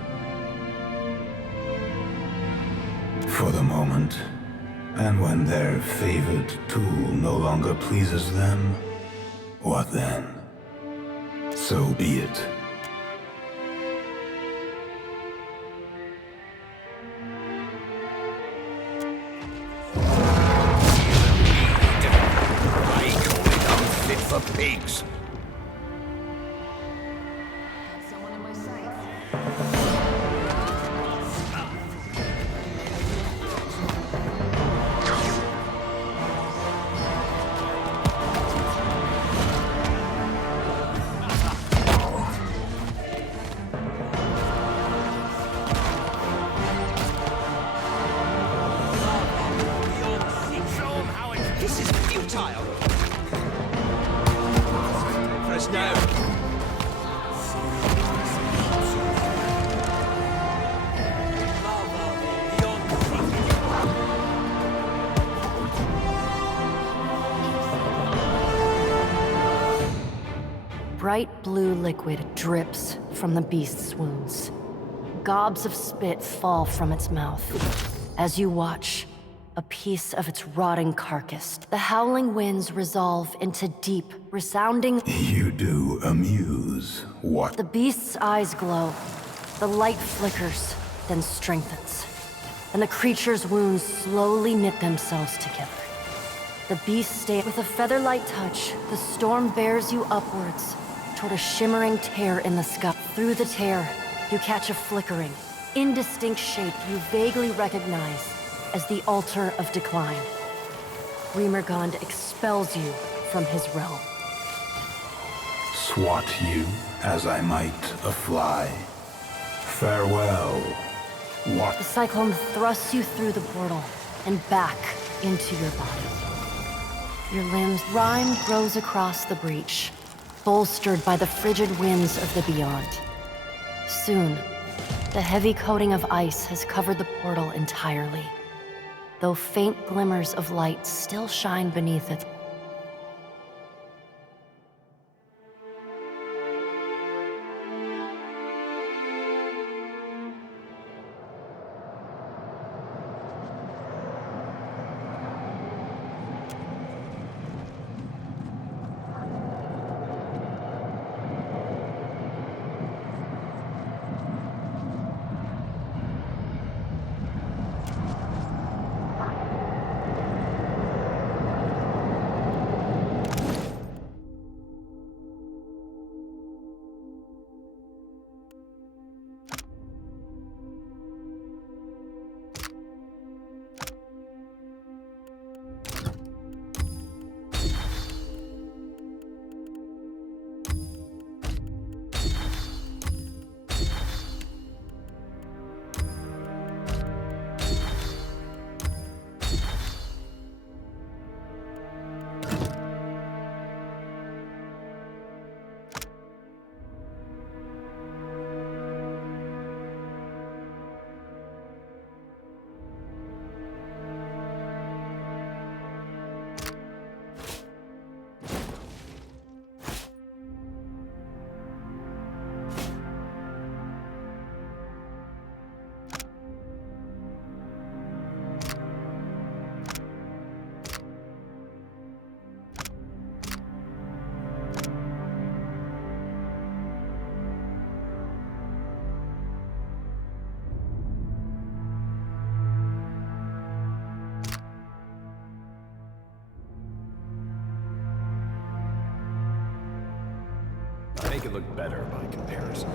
For the moment, and when their favored tool no longer pleases them, what then? So be it. I call it unfit for pigs. This is futile. For us now. Bright blue liquid drips from the beast's wounds. Gobs of spit fall from its mouth. As you watch, a piece of its rotting carcass, the howling winds resolve into deep, resounding... You do amuse. What? The beast's eyes glow. The light flickers, then strengthens. And the creature's wounds slowly knit themselves together. The beast stands with a feather-light touch. The storm bears you upwards toward a shimmering tear in the sky. Through the tear, you catch a flickering, indistinct shape you vaguely recognize as the Altar of Decline. Rimergand expels you from his realm. Swat you as I might a fly. Farewell. What? The cyclone thrusts you through the portal and back into your body. Your limbs, rime grows across the breach, bolstered by the frigid winds of the beyond. Soon, the heavy coating of ice has covered the portal entirely, though faint glimmers of light still shine beneath it. Make it look better by comparison.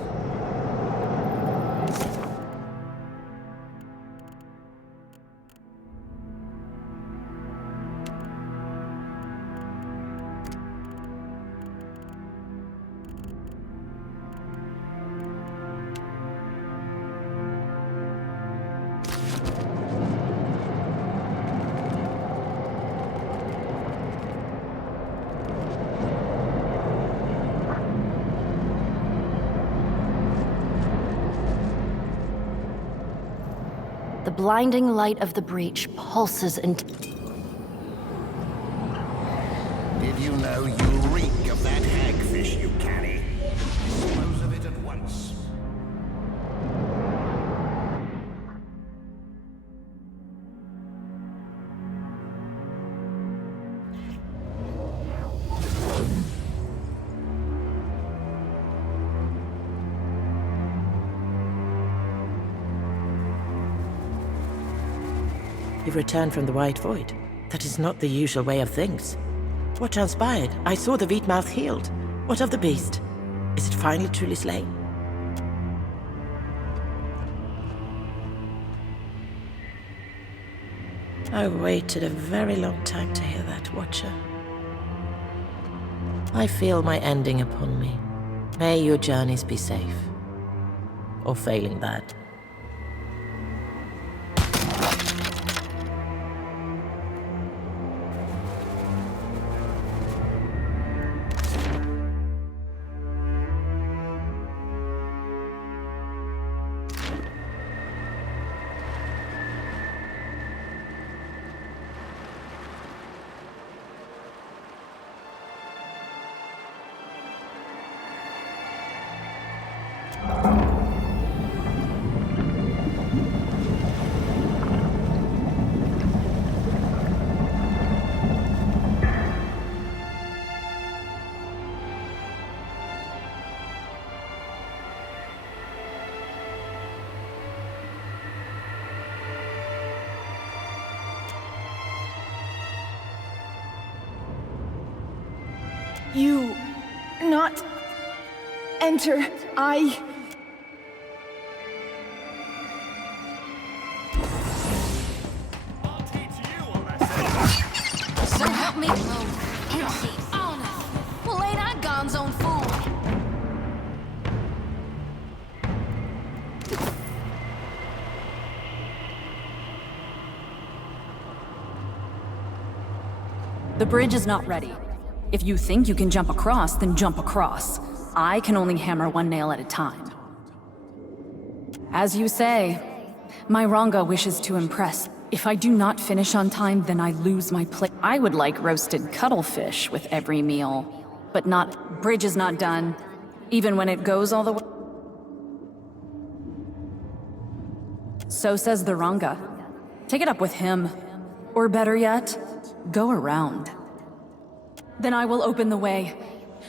The blinding light of the breach pulses and... Did you know you reek of that hagfish you carry? Dispose of it at once. You've returned from the White Void. That is not the usual way of things. What transpired? I saw the Wheatmouth healed. What of the beast? Is it finally truly slain? I waited a very long time to hear that, Watcher. I feel my ending upon me. May your journeys be safe. Or failing that. You not enter, I... So help me, Lord. Empty, honest. Well, ain't I God's own fool? The bridge is not ready. If you think you can jump across, then jump across. I can only hammer one nail at a time. As you say, my Ranga wishes to impress. If I do not finish on time, then I lose my place. I would like roasted cuttlefish with every meal, but not... Bridge is not done, even when it goes all the way. So says the Ranga. Take it up with him. Or better yet, go around. Then I will open the way.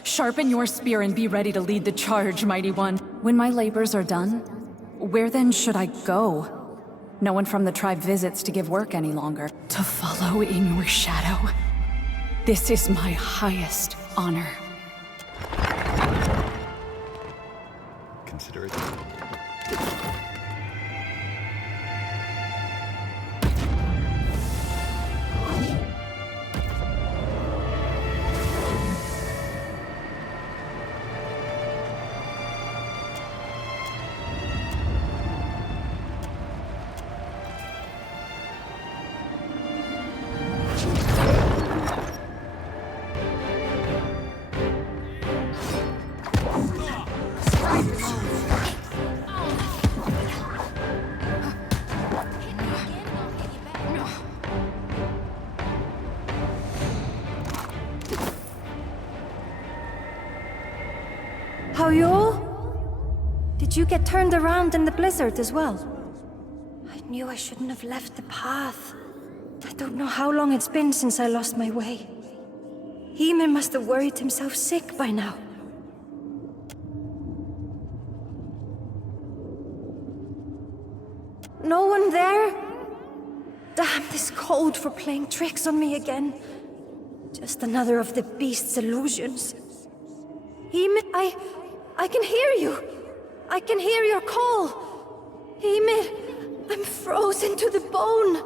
Sharpen your spear and be ready to lead the charge, mighty one. When my labors are done, where then should I go? No one from the tribe visits to give work any longer. To follow in your shadow. This is my highest honor. Consider it. How you all? Did you get turned around in the blizzard as well? I knew I shouldn't have left the path. I don't know how long it's been since I lost my way. Hime must have worried himself sick by now. No one there? Damn this cold for playing tricks on me again. Just another of the beast's illusions. Hime, I can hear you. I can hear your call. Hime, I'm frozen to the bone.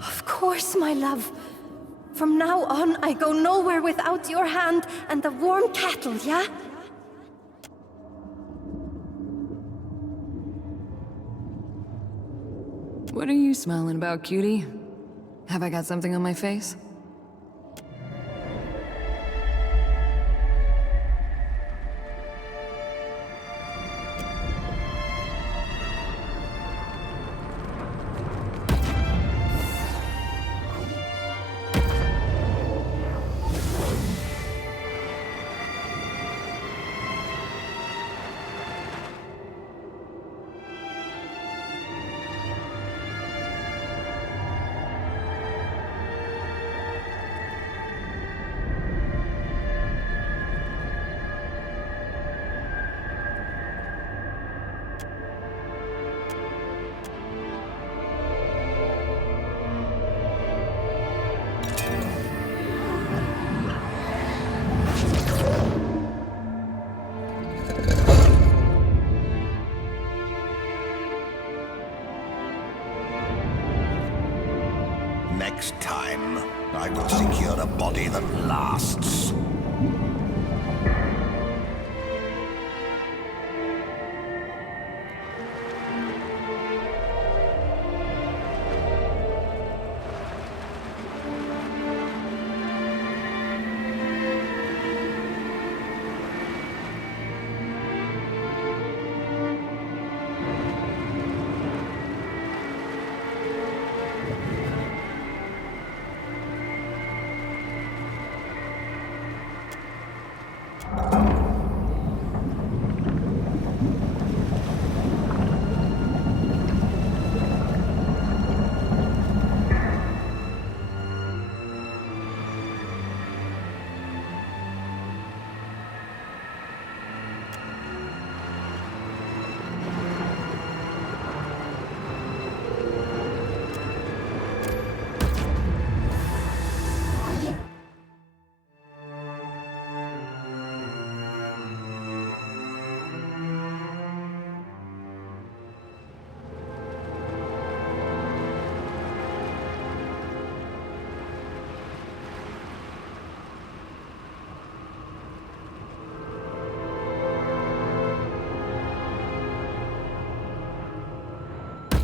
Of course, my love. From now on, I go nowhere without your hand and the warm cattle, yeah? What are you smiling about, cutie? Have I got something on my face? Next time, I will secure a body that lasts.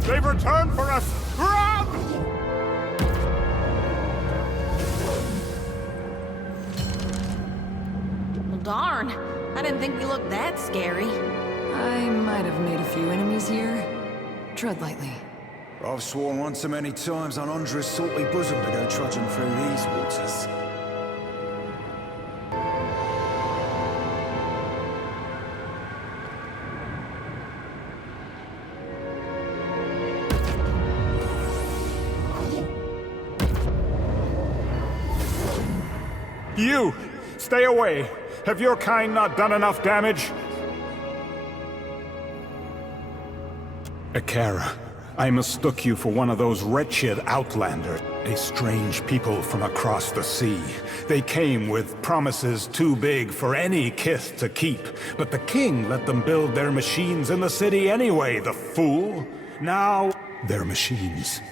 They've returned for us! Run! Well, darn. I didn't think we looked that scary. I might have made a few enemies here. Tread lightly. I've sworn once so many times on Andra's salty bosom to go trudging through these waters. You! Stay away! Have your kind not done enough damage? Akara, I mistook you for one of those wretched outlanders. A strange people from across the sea. They came with promises too big for any Kith to keep. But the king let them build their machines in the city anyway, the fool! Now, their machines.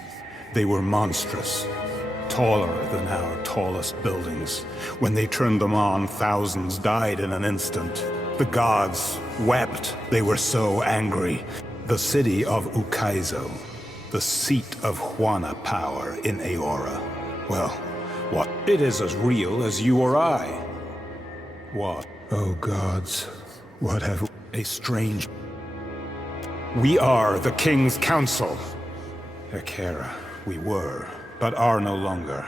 They were monstrous. Taller than our tallest buildings. When they turned them on, thousands died in an instant. The gods wept. They were so angry. The city of Ukaizo, the seat of Huana power in Aora. Well, what? It is as real as you or I. What? Oh gods, what have a strange... We are the King's Council. Akara, we were, but are no longer.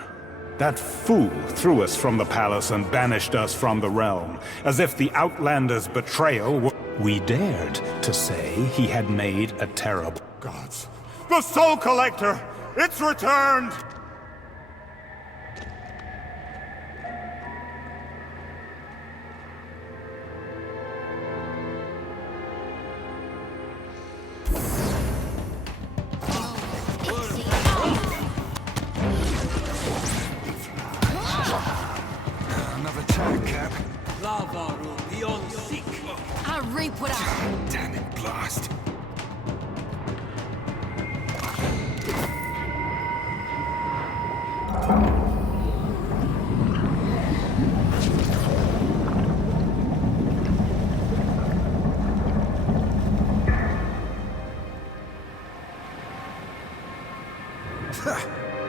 That fool threw us from the palace and banished us from the realm, as if the Outlander's betrayal were... We dared to say he had made a terrible... Gods. The Soul Collector! It's returned! Another attack, Cap. Lava room beyond seek. I reap what I... Damn it, blast.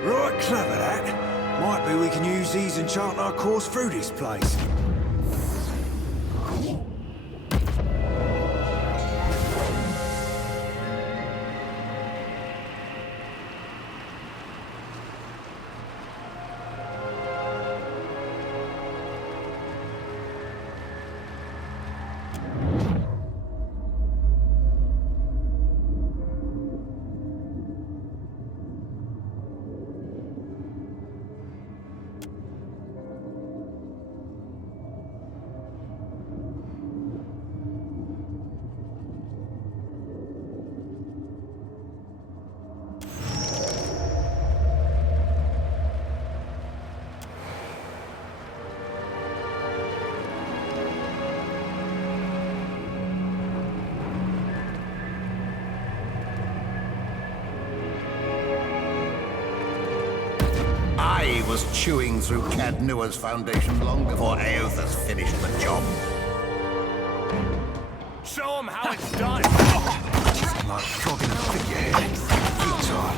Right, clever that. Might be we can use these and chart our course through this place. I was chewing through Cad Nua's foundation long before Aothas finished the job. Show him how it's done! Like frog in a figurehead. Futile.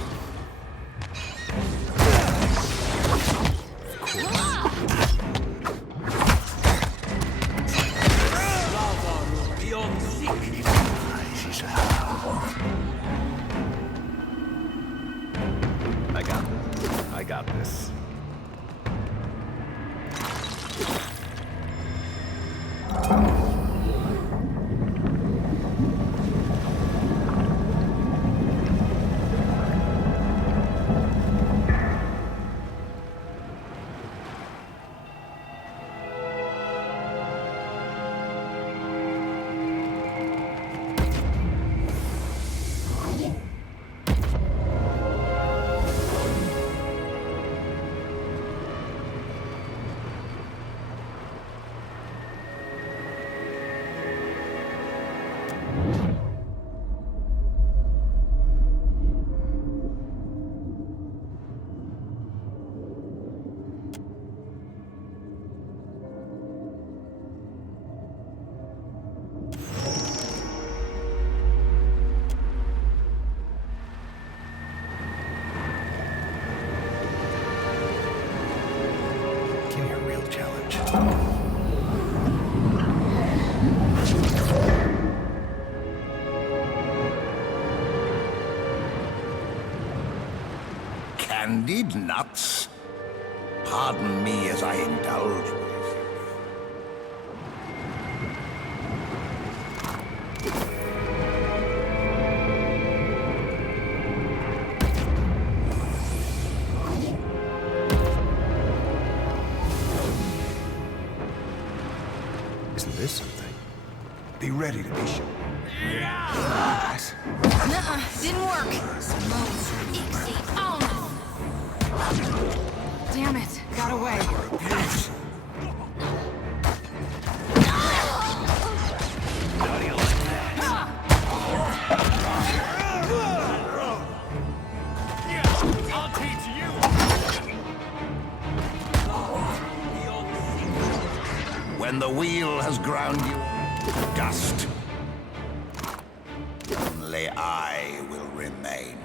I got this. Give me a real challenge. Candied nuts? Pardon me as I indulge myself. Isn't this something? Be ready to be shot. Nuh-uh, didn't work. Damn it, got away. I'll teach you! When the wheel has ground you to dust, only I will remain.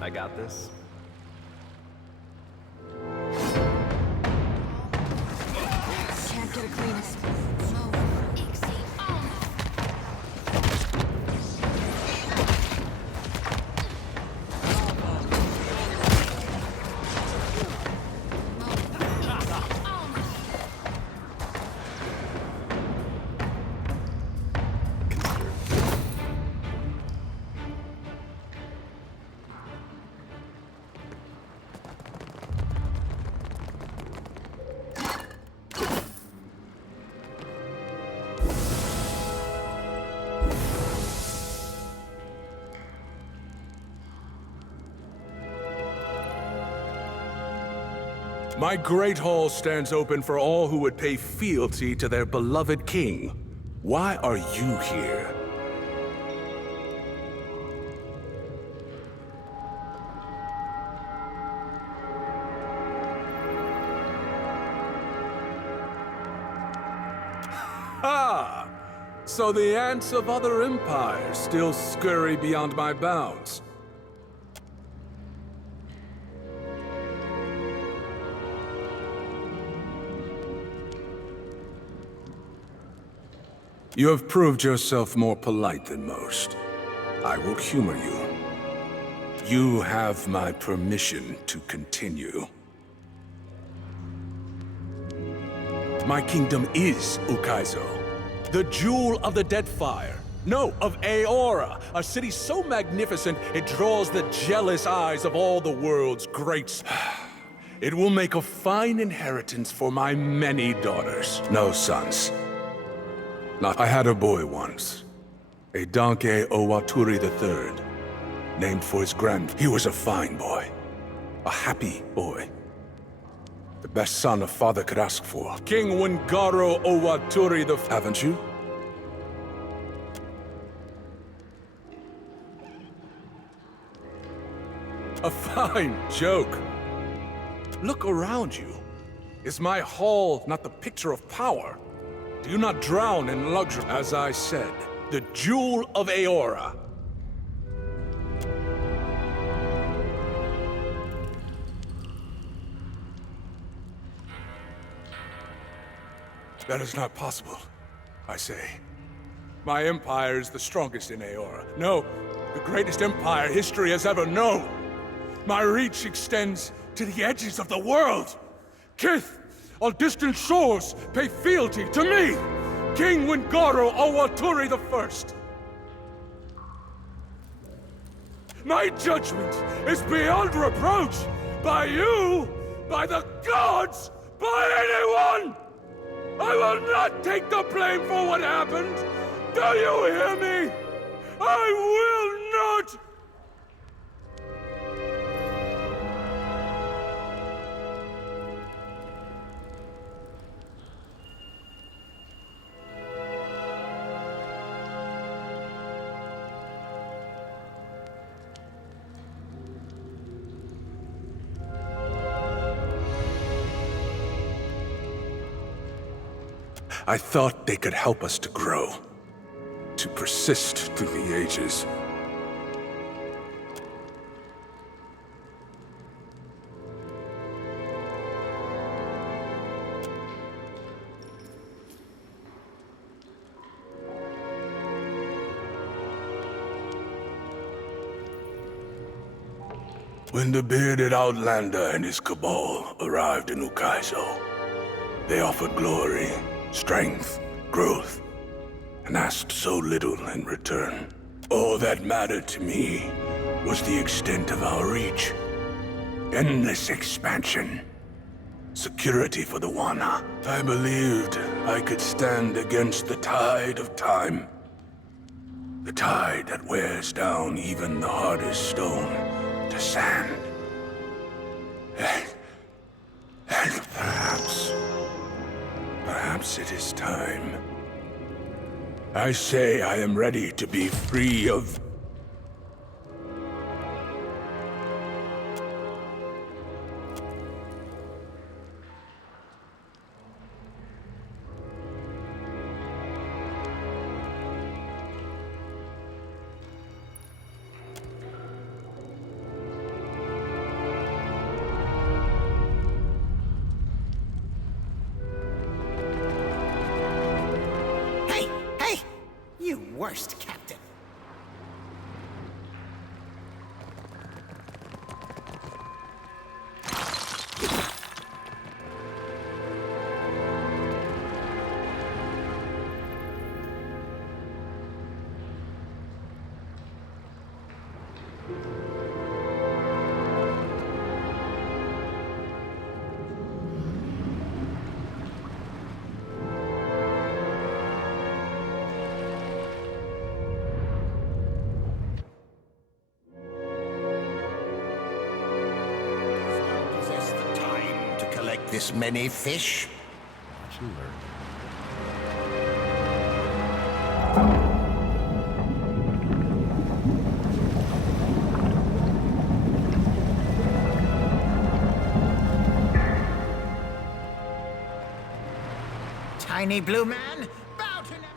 I got this. My great hall stands open for all who would pay fealty to their beloved king. Why are you here? Ah! So the ants of other empires still scurry beyond my bounds. You have proved yourself more polite than most. I will humor you. You have my permission to continue. My kingdom is Ukaizo, the jewel of the Deadfire. No, of Aora, a city so magnificent it draws the jealous eyes of all the world's greats. It will make a fine inheritance for my many daughters. No sons. I had a boy once, a Danke Owaturi III, named for his He was a fine boy, a happy boy. The best son a father could ask for. King Wingaro Owaturi the... Haven't you? A fine joke. Look around you. Is my hall not the picture of power? Do you not drown in luxury? As I said, the jewel of Aora. That is not possible, I say. My empire is the strongest in Aora. No, the greatest empire history has ever known. My reach extends to the edges of the world. Kith, on distant shores, pay fealty to me, King Wingaro Owaturi I. My judgment is beyond reproach by you, by the gods, by anyone! I will not take the blame for what happened! Do you hear me? I will not! I thought they could help us to grow, to persist through the ages. When the bearded Outlander and his cabal arrived in Ukaizo, they offered glory, strength, growth, and asked so little in return. All that mattered to me was the extent of our reach. Endless expansion. Security for the Wana. I believed I could stand against the tide of time. The tide that wears down even the hardest stone to sand. And perhaps it is time. I say I am ready to be free of... You worst captain. this many fish? What you learn? Tiny blue man, bow to them.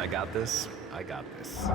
I got this. I got this.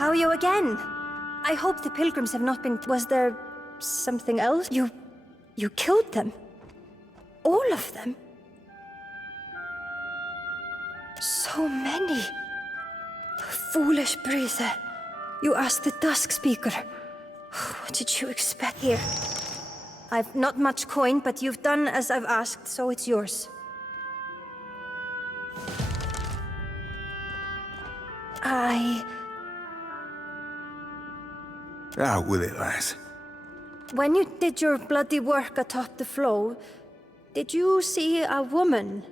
How are you again? I hope the pilgrims have not been... Was there something else? You killed them? All of them? So many. Foolish breather. You asked the Dusk Speaker. What did you expect here? I've not much coin, but you've done as I've asked, so it's yours. Out with it, lass. When you did your bloody work atop the flow, did you see a woman,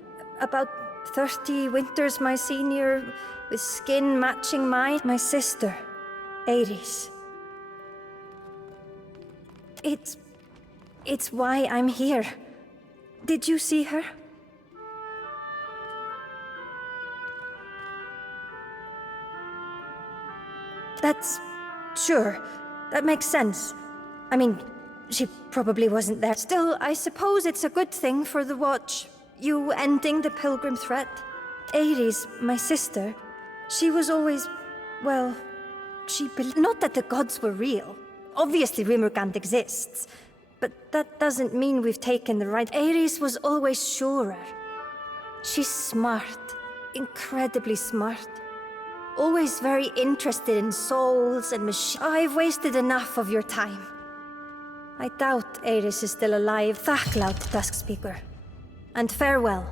about 30 winters my senior, with skin matching mine? My sister, Ares. It's why I'm here. Did you see her? That's... sure. That makes sense. I mean, she probably wasn't there. Still, I suppose it's a good thing for the Watch. You ending the pilgrim threat. Ares, my sister, she was always... well... not that the gods were real. Obviously Rimmergant exists. But that doesn't mean we've taken the right... Ares was always surer. She's smart. Incredibly smart. Always very interested in souls and machines. I've wasted enough of your time. I doubt Ares is still alive. Thaklout, Dusk Speaker. And farewell.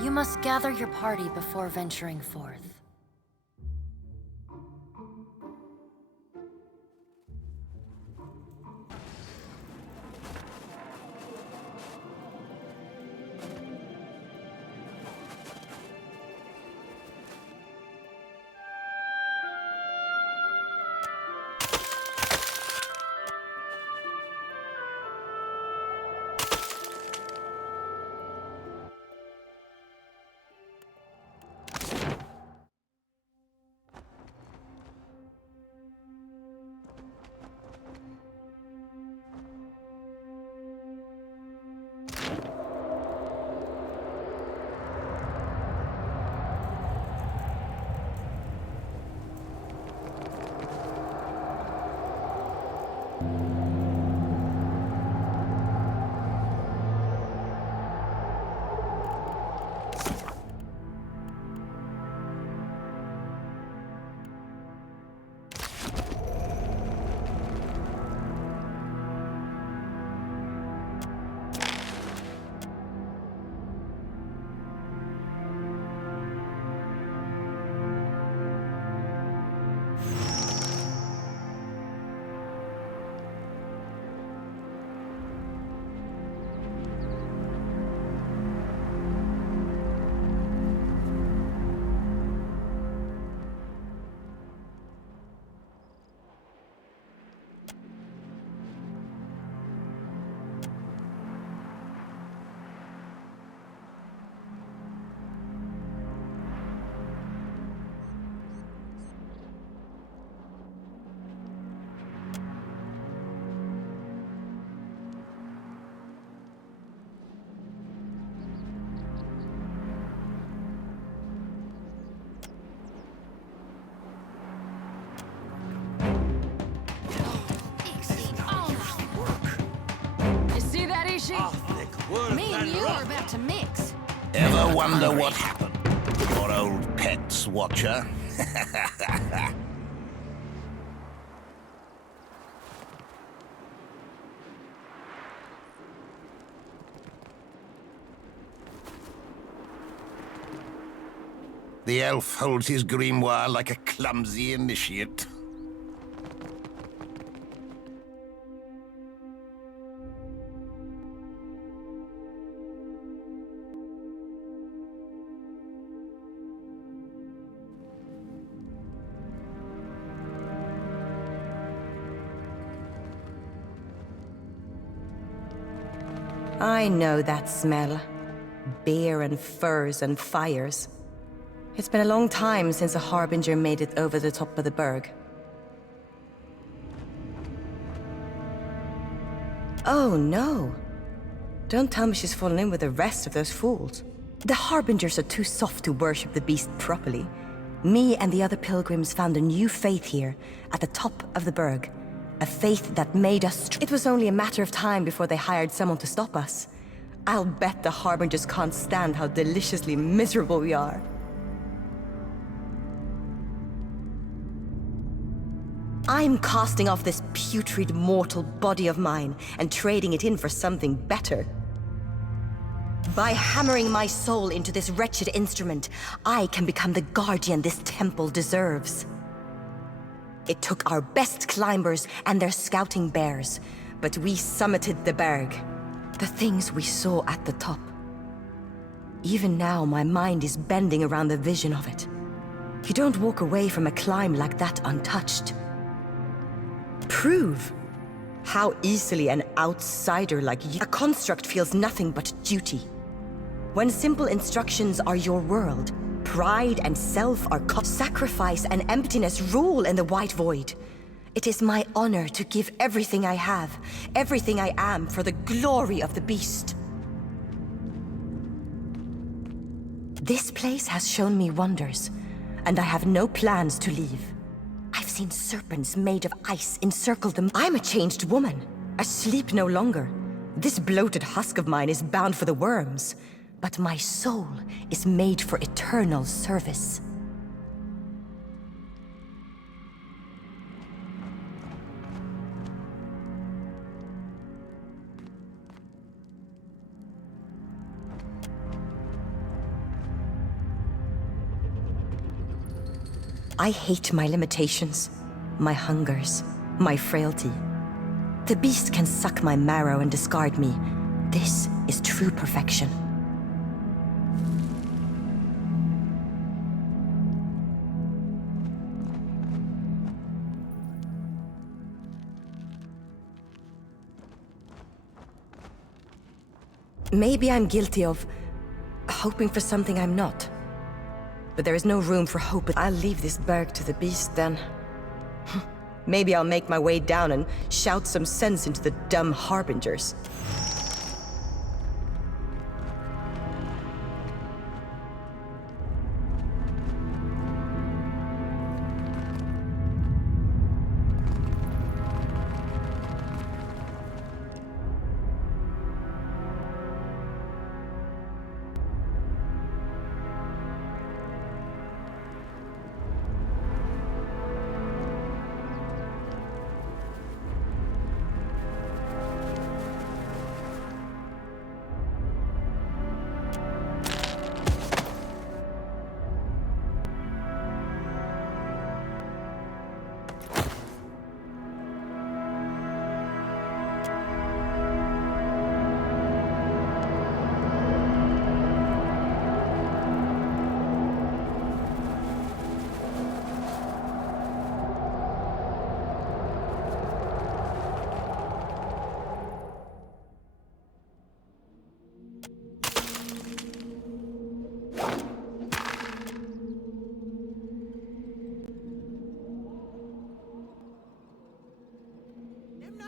You must gather your party before venturing forth. Me and you are about to mix. Ever wonder what happened? Your old pet's watcher? The elf holds his grimoire like a clumsy initiate. I know that smell. Beer and furs and fires. It's been a long time since a Harbinger made it over the top of the berg. Oh, no. Don't tell me she's fallen in with the rest of those fools. The Harbingers are too soft to worship the beast properly. Me and the other pilgrims found a new faith here, at the top of the berg. A faith that made us... It was only a matter of time before they hired someone to stop us. I'll bet the Harbingers can't stand how deliciously miserable we are. I'm casting off this putrid mortal body of mine and trading it in for something better. By hammering my soul into this wretched instrument, I can become the guardian this temple deserves. It took our best climbers and their scouting bears, but we summited the berg. The things we saw at the top. Even now, my mind is bending around the vision of it. You don't walk away from a climb like that untouched. Prove how easily an outsider like you... A construct feels nothing but duty. When simple instructions are your world, pride and self are sacrifice and emptiness rule in the white void. It is my honor to give everything I have, everything I am, for the glory of the beast. This place has shown me wonders, and I have no plans to leave. I've seen serpents made of ice encircle them. I'm a changed woman, asleep no longer. This bloated husk of mine is bound for the worms, but my soul is made for eternal service. I hate my limitations, my hungers, my frailty. The beast can suck my marrow and discard me. This is true perfection. Maybe I'm guilty of hoping for something I'm not. But there is no room for hope. I'll leave this berg to the beast, then. Maybe I'll make my way down and shout some sense into the dumb Harbingers.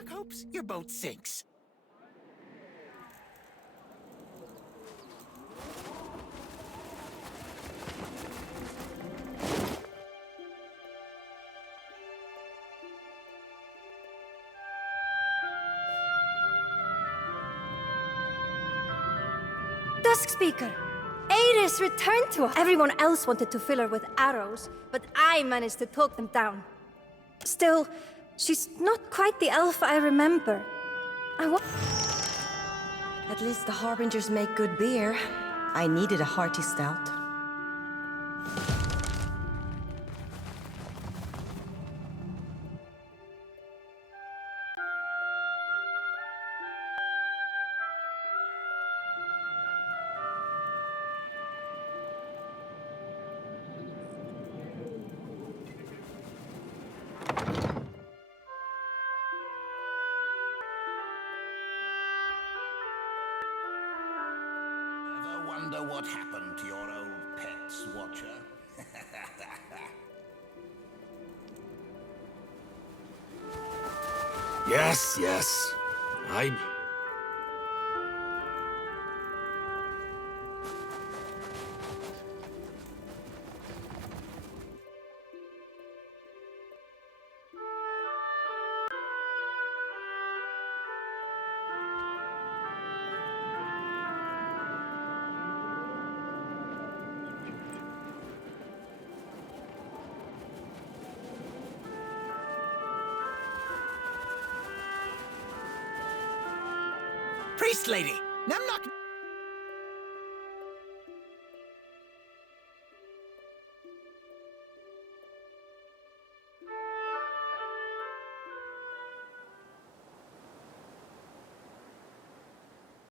Hopes your boat sinks. Duskspeaker! Ares returned to us! Everyone else wanted to fill her with arrows, but I managed to talk them down. Still, she's not quite the elf I remember. At least the Harbingers make good beer. I needed a hearty stout. Wonder what happened to your old pets, Watcher? Yes, yes. I... Priest lady, Nemnock...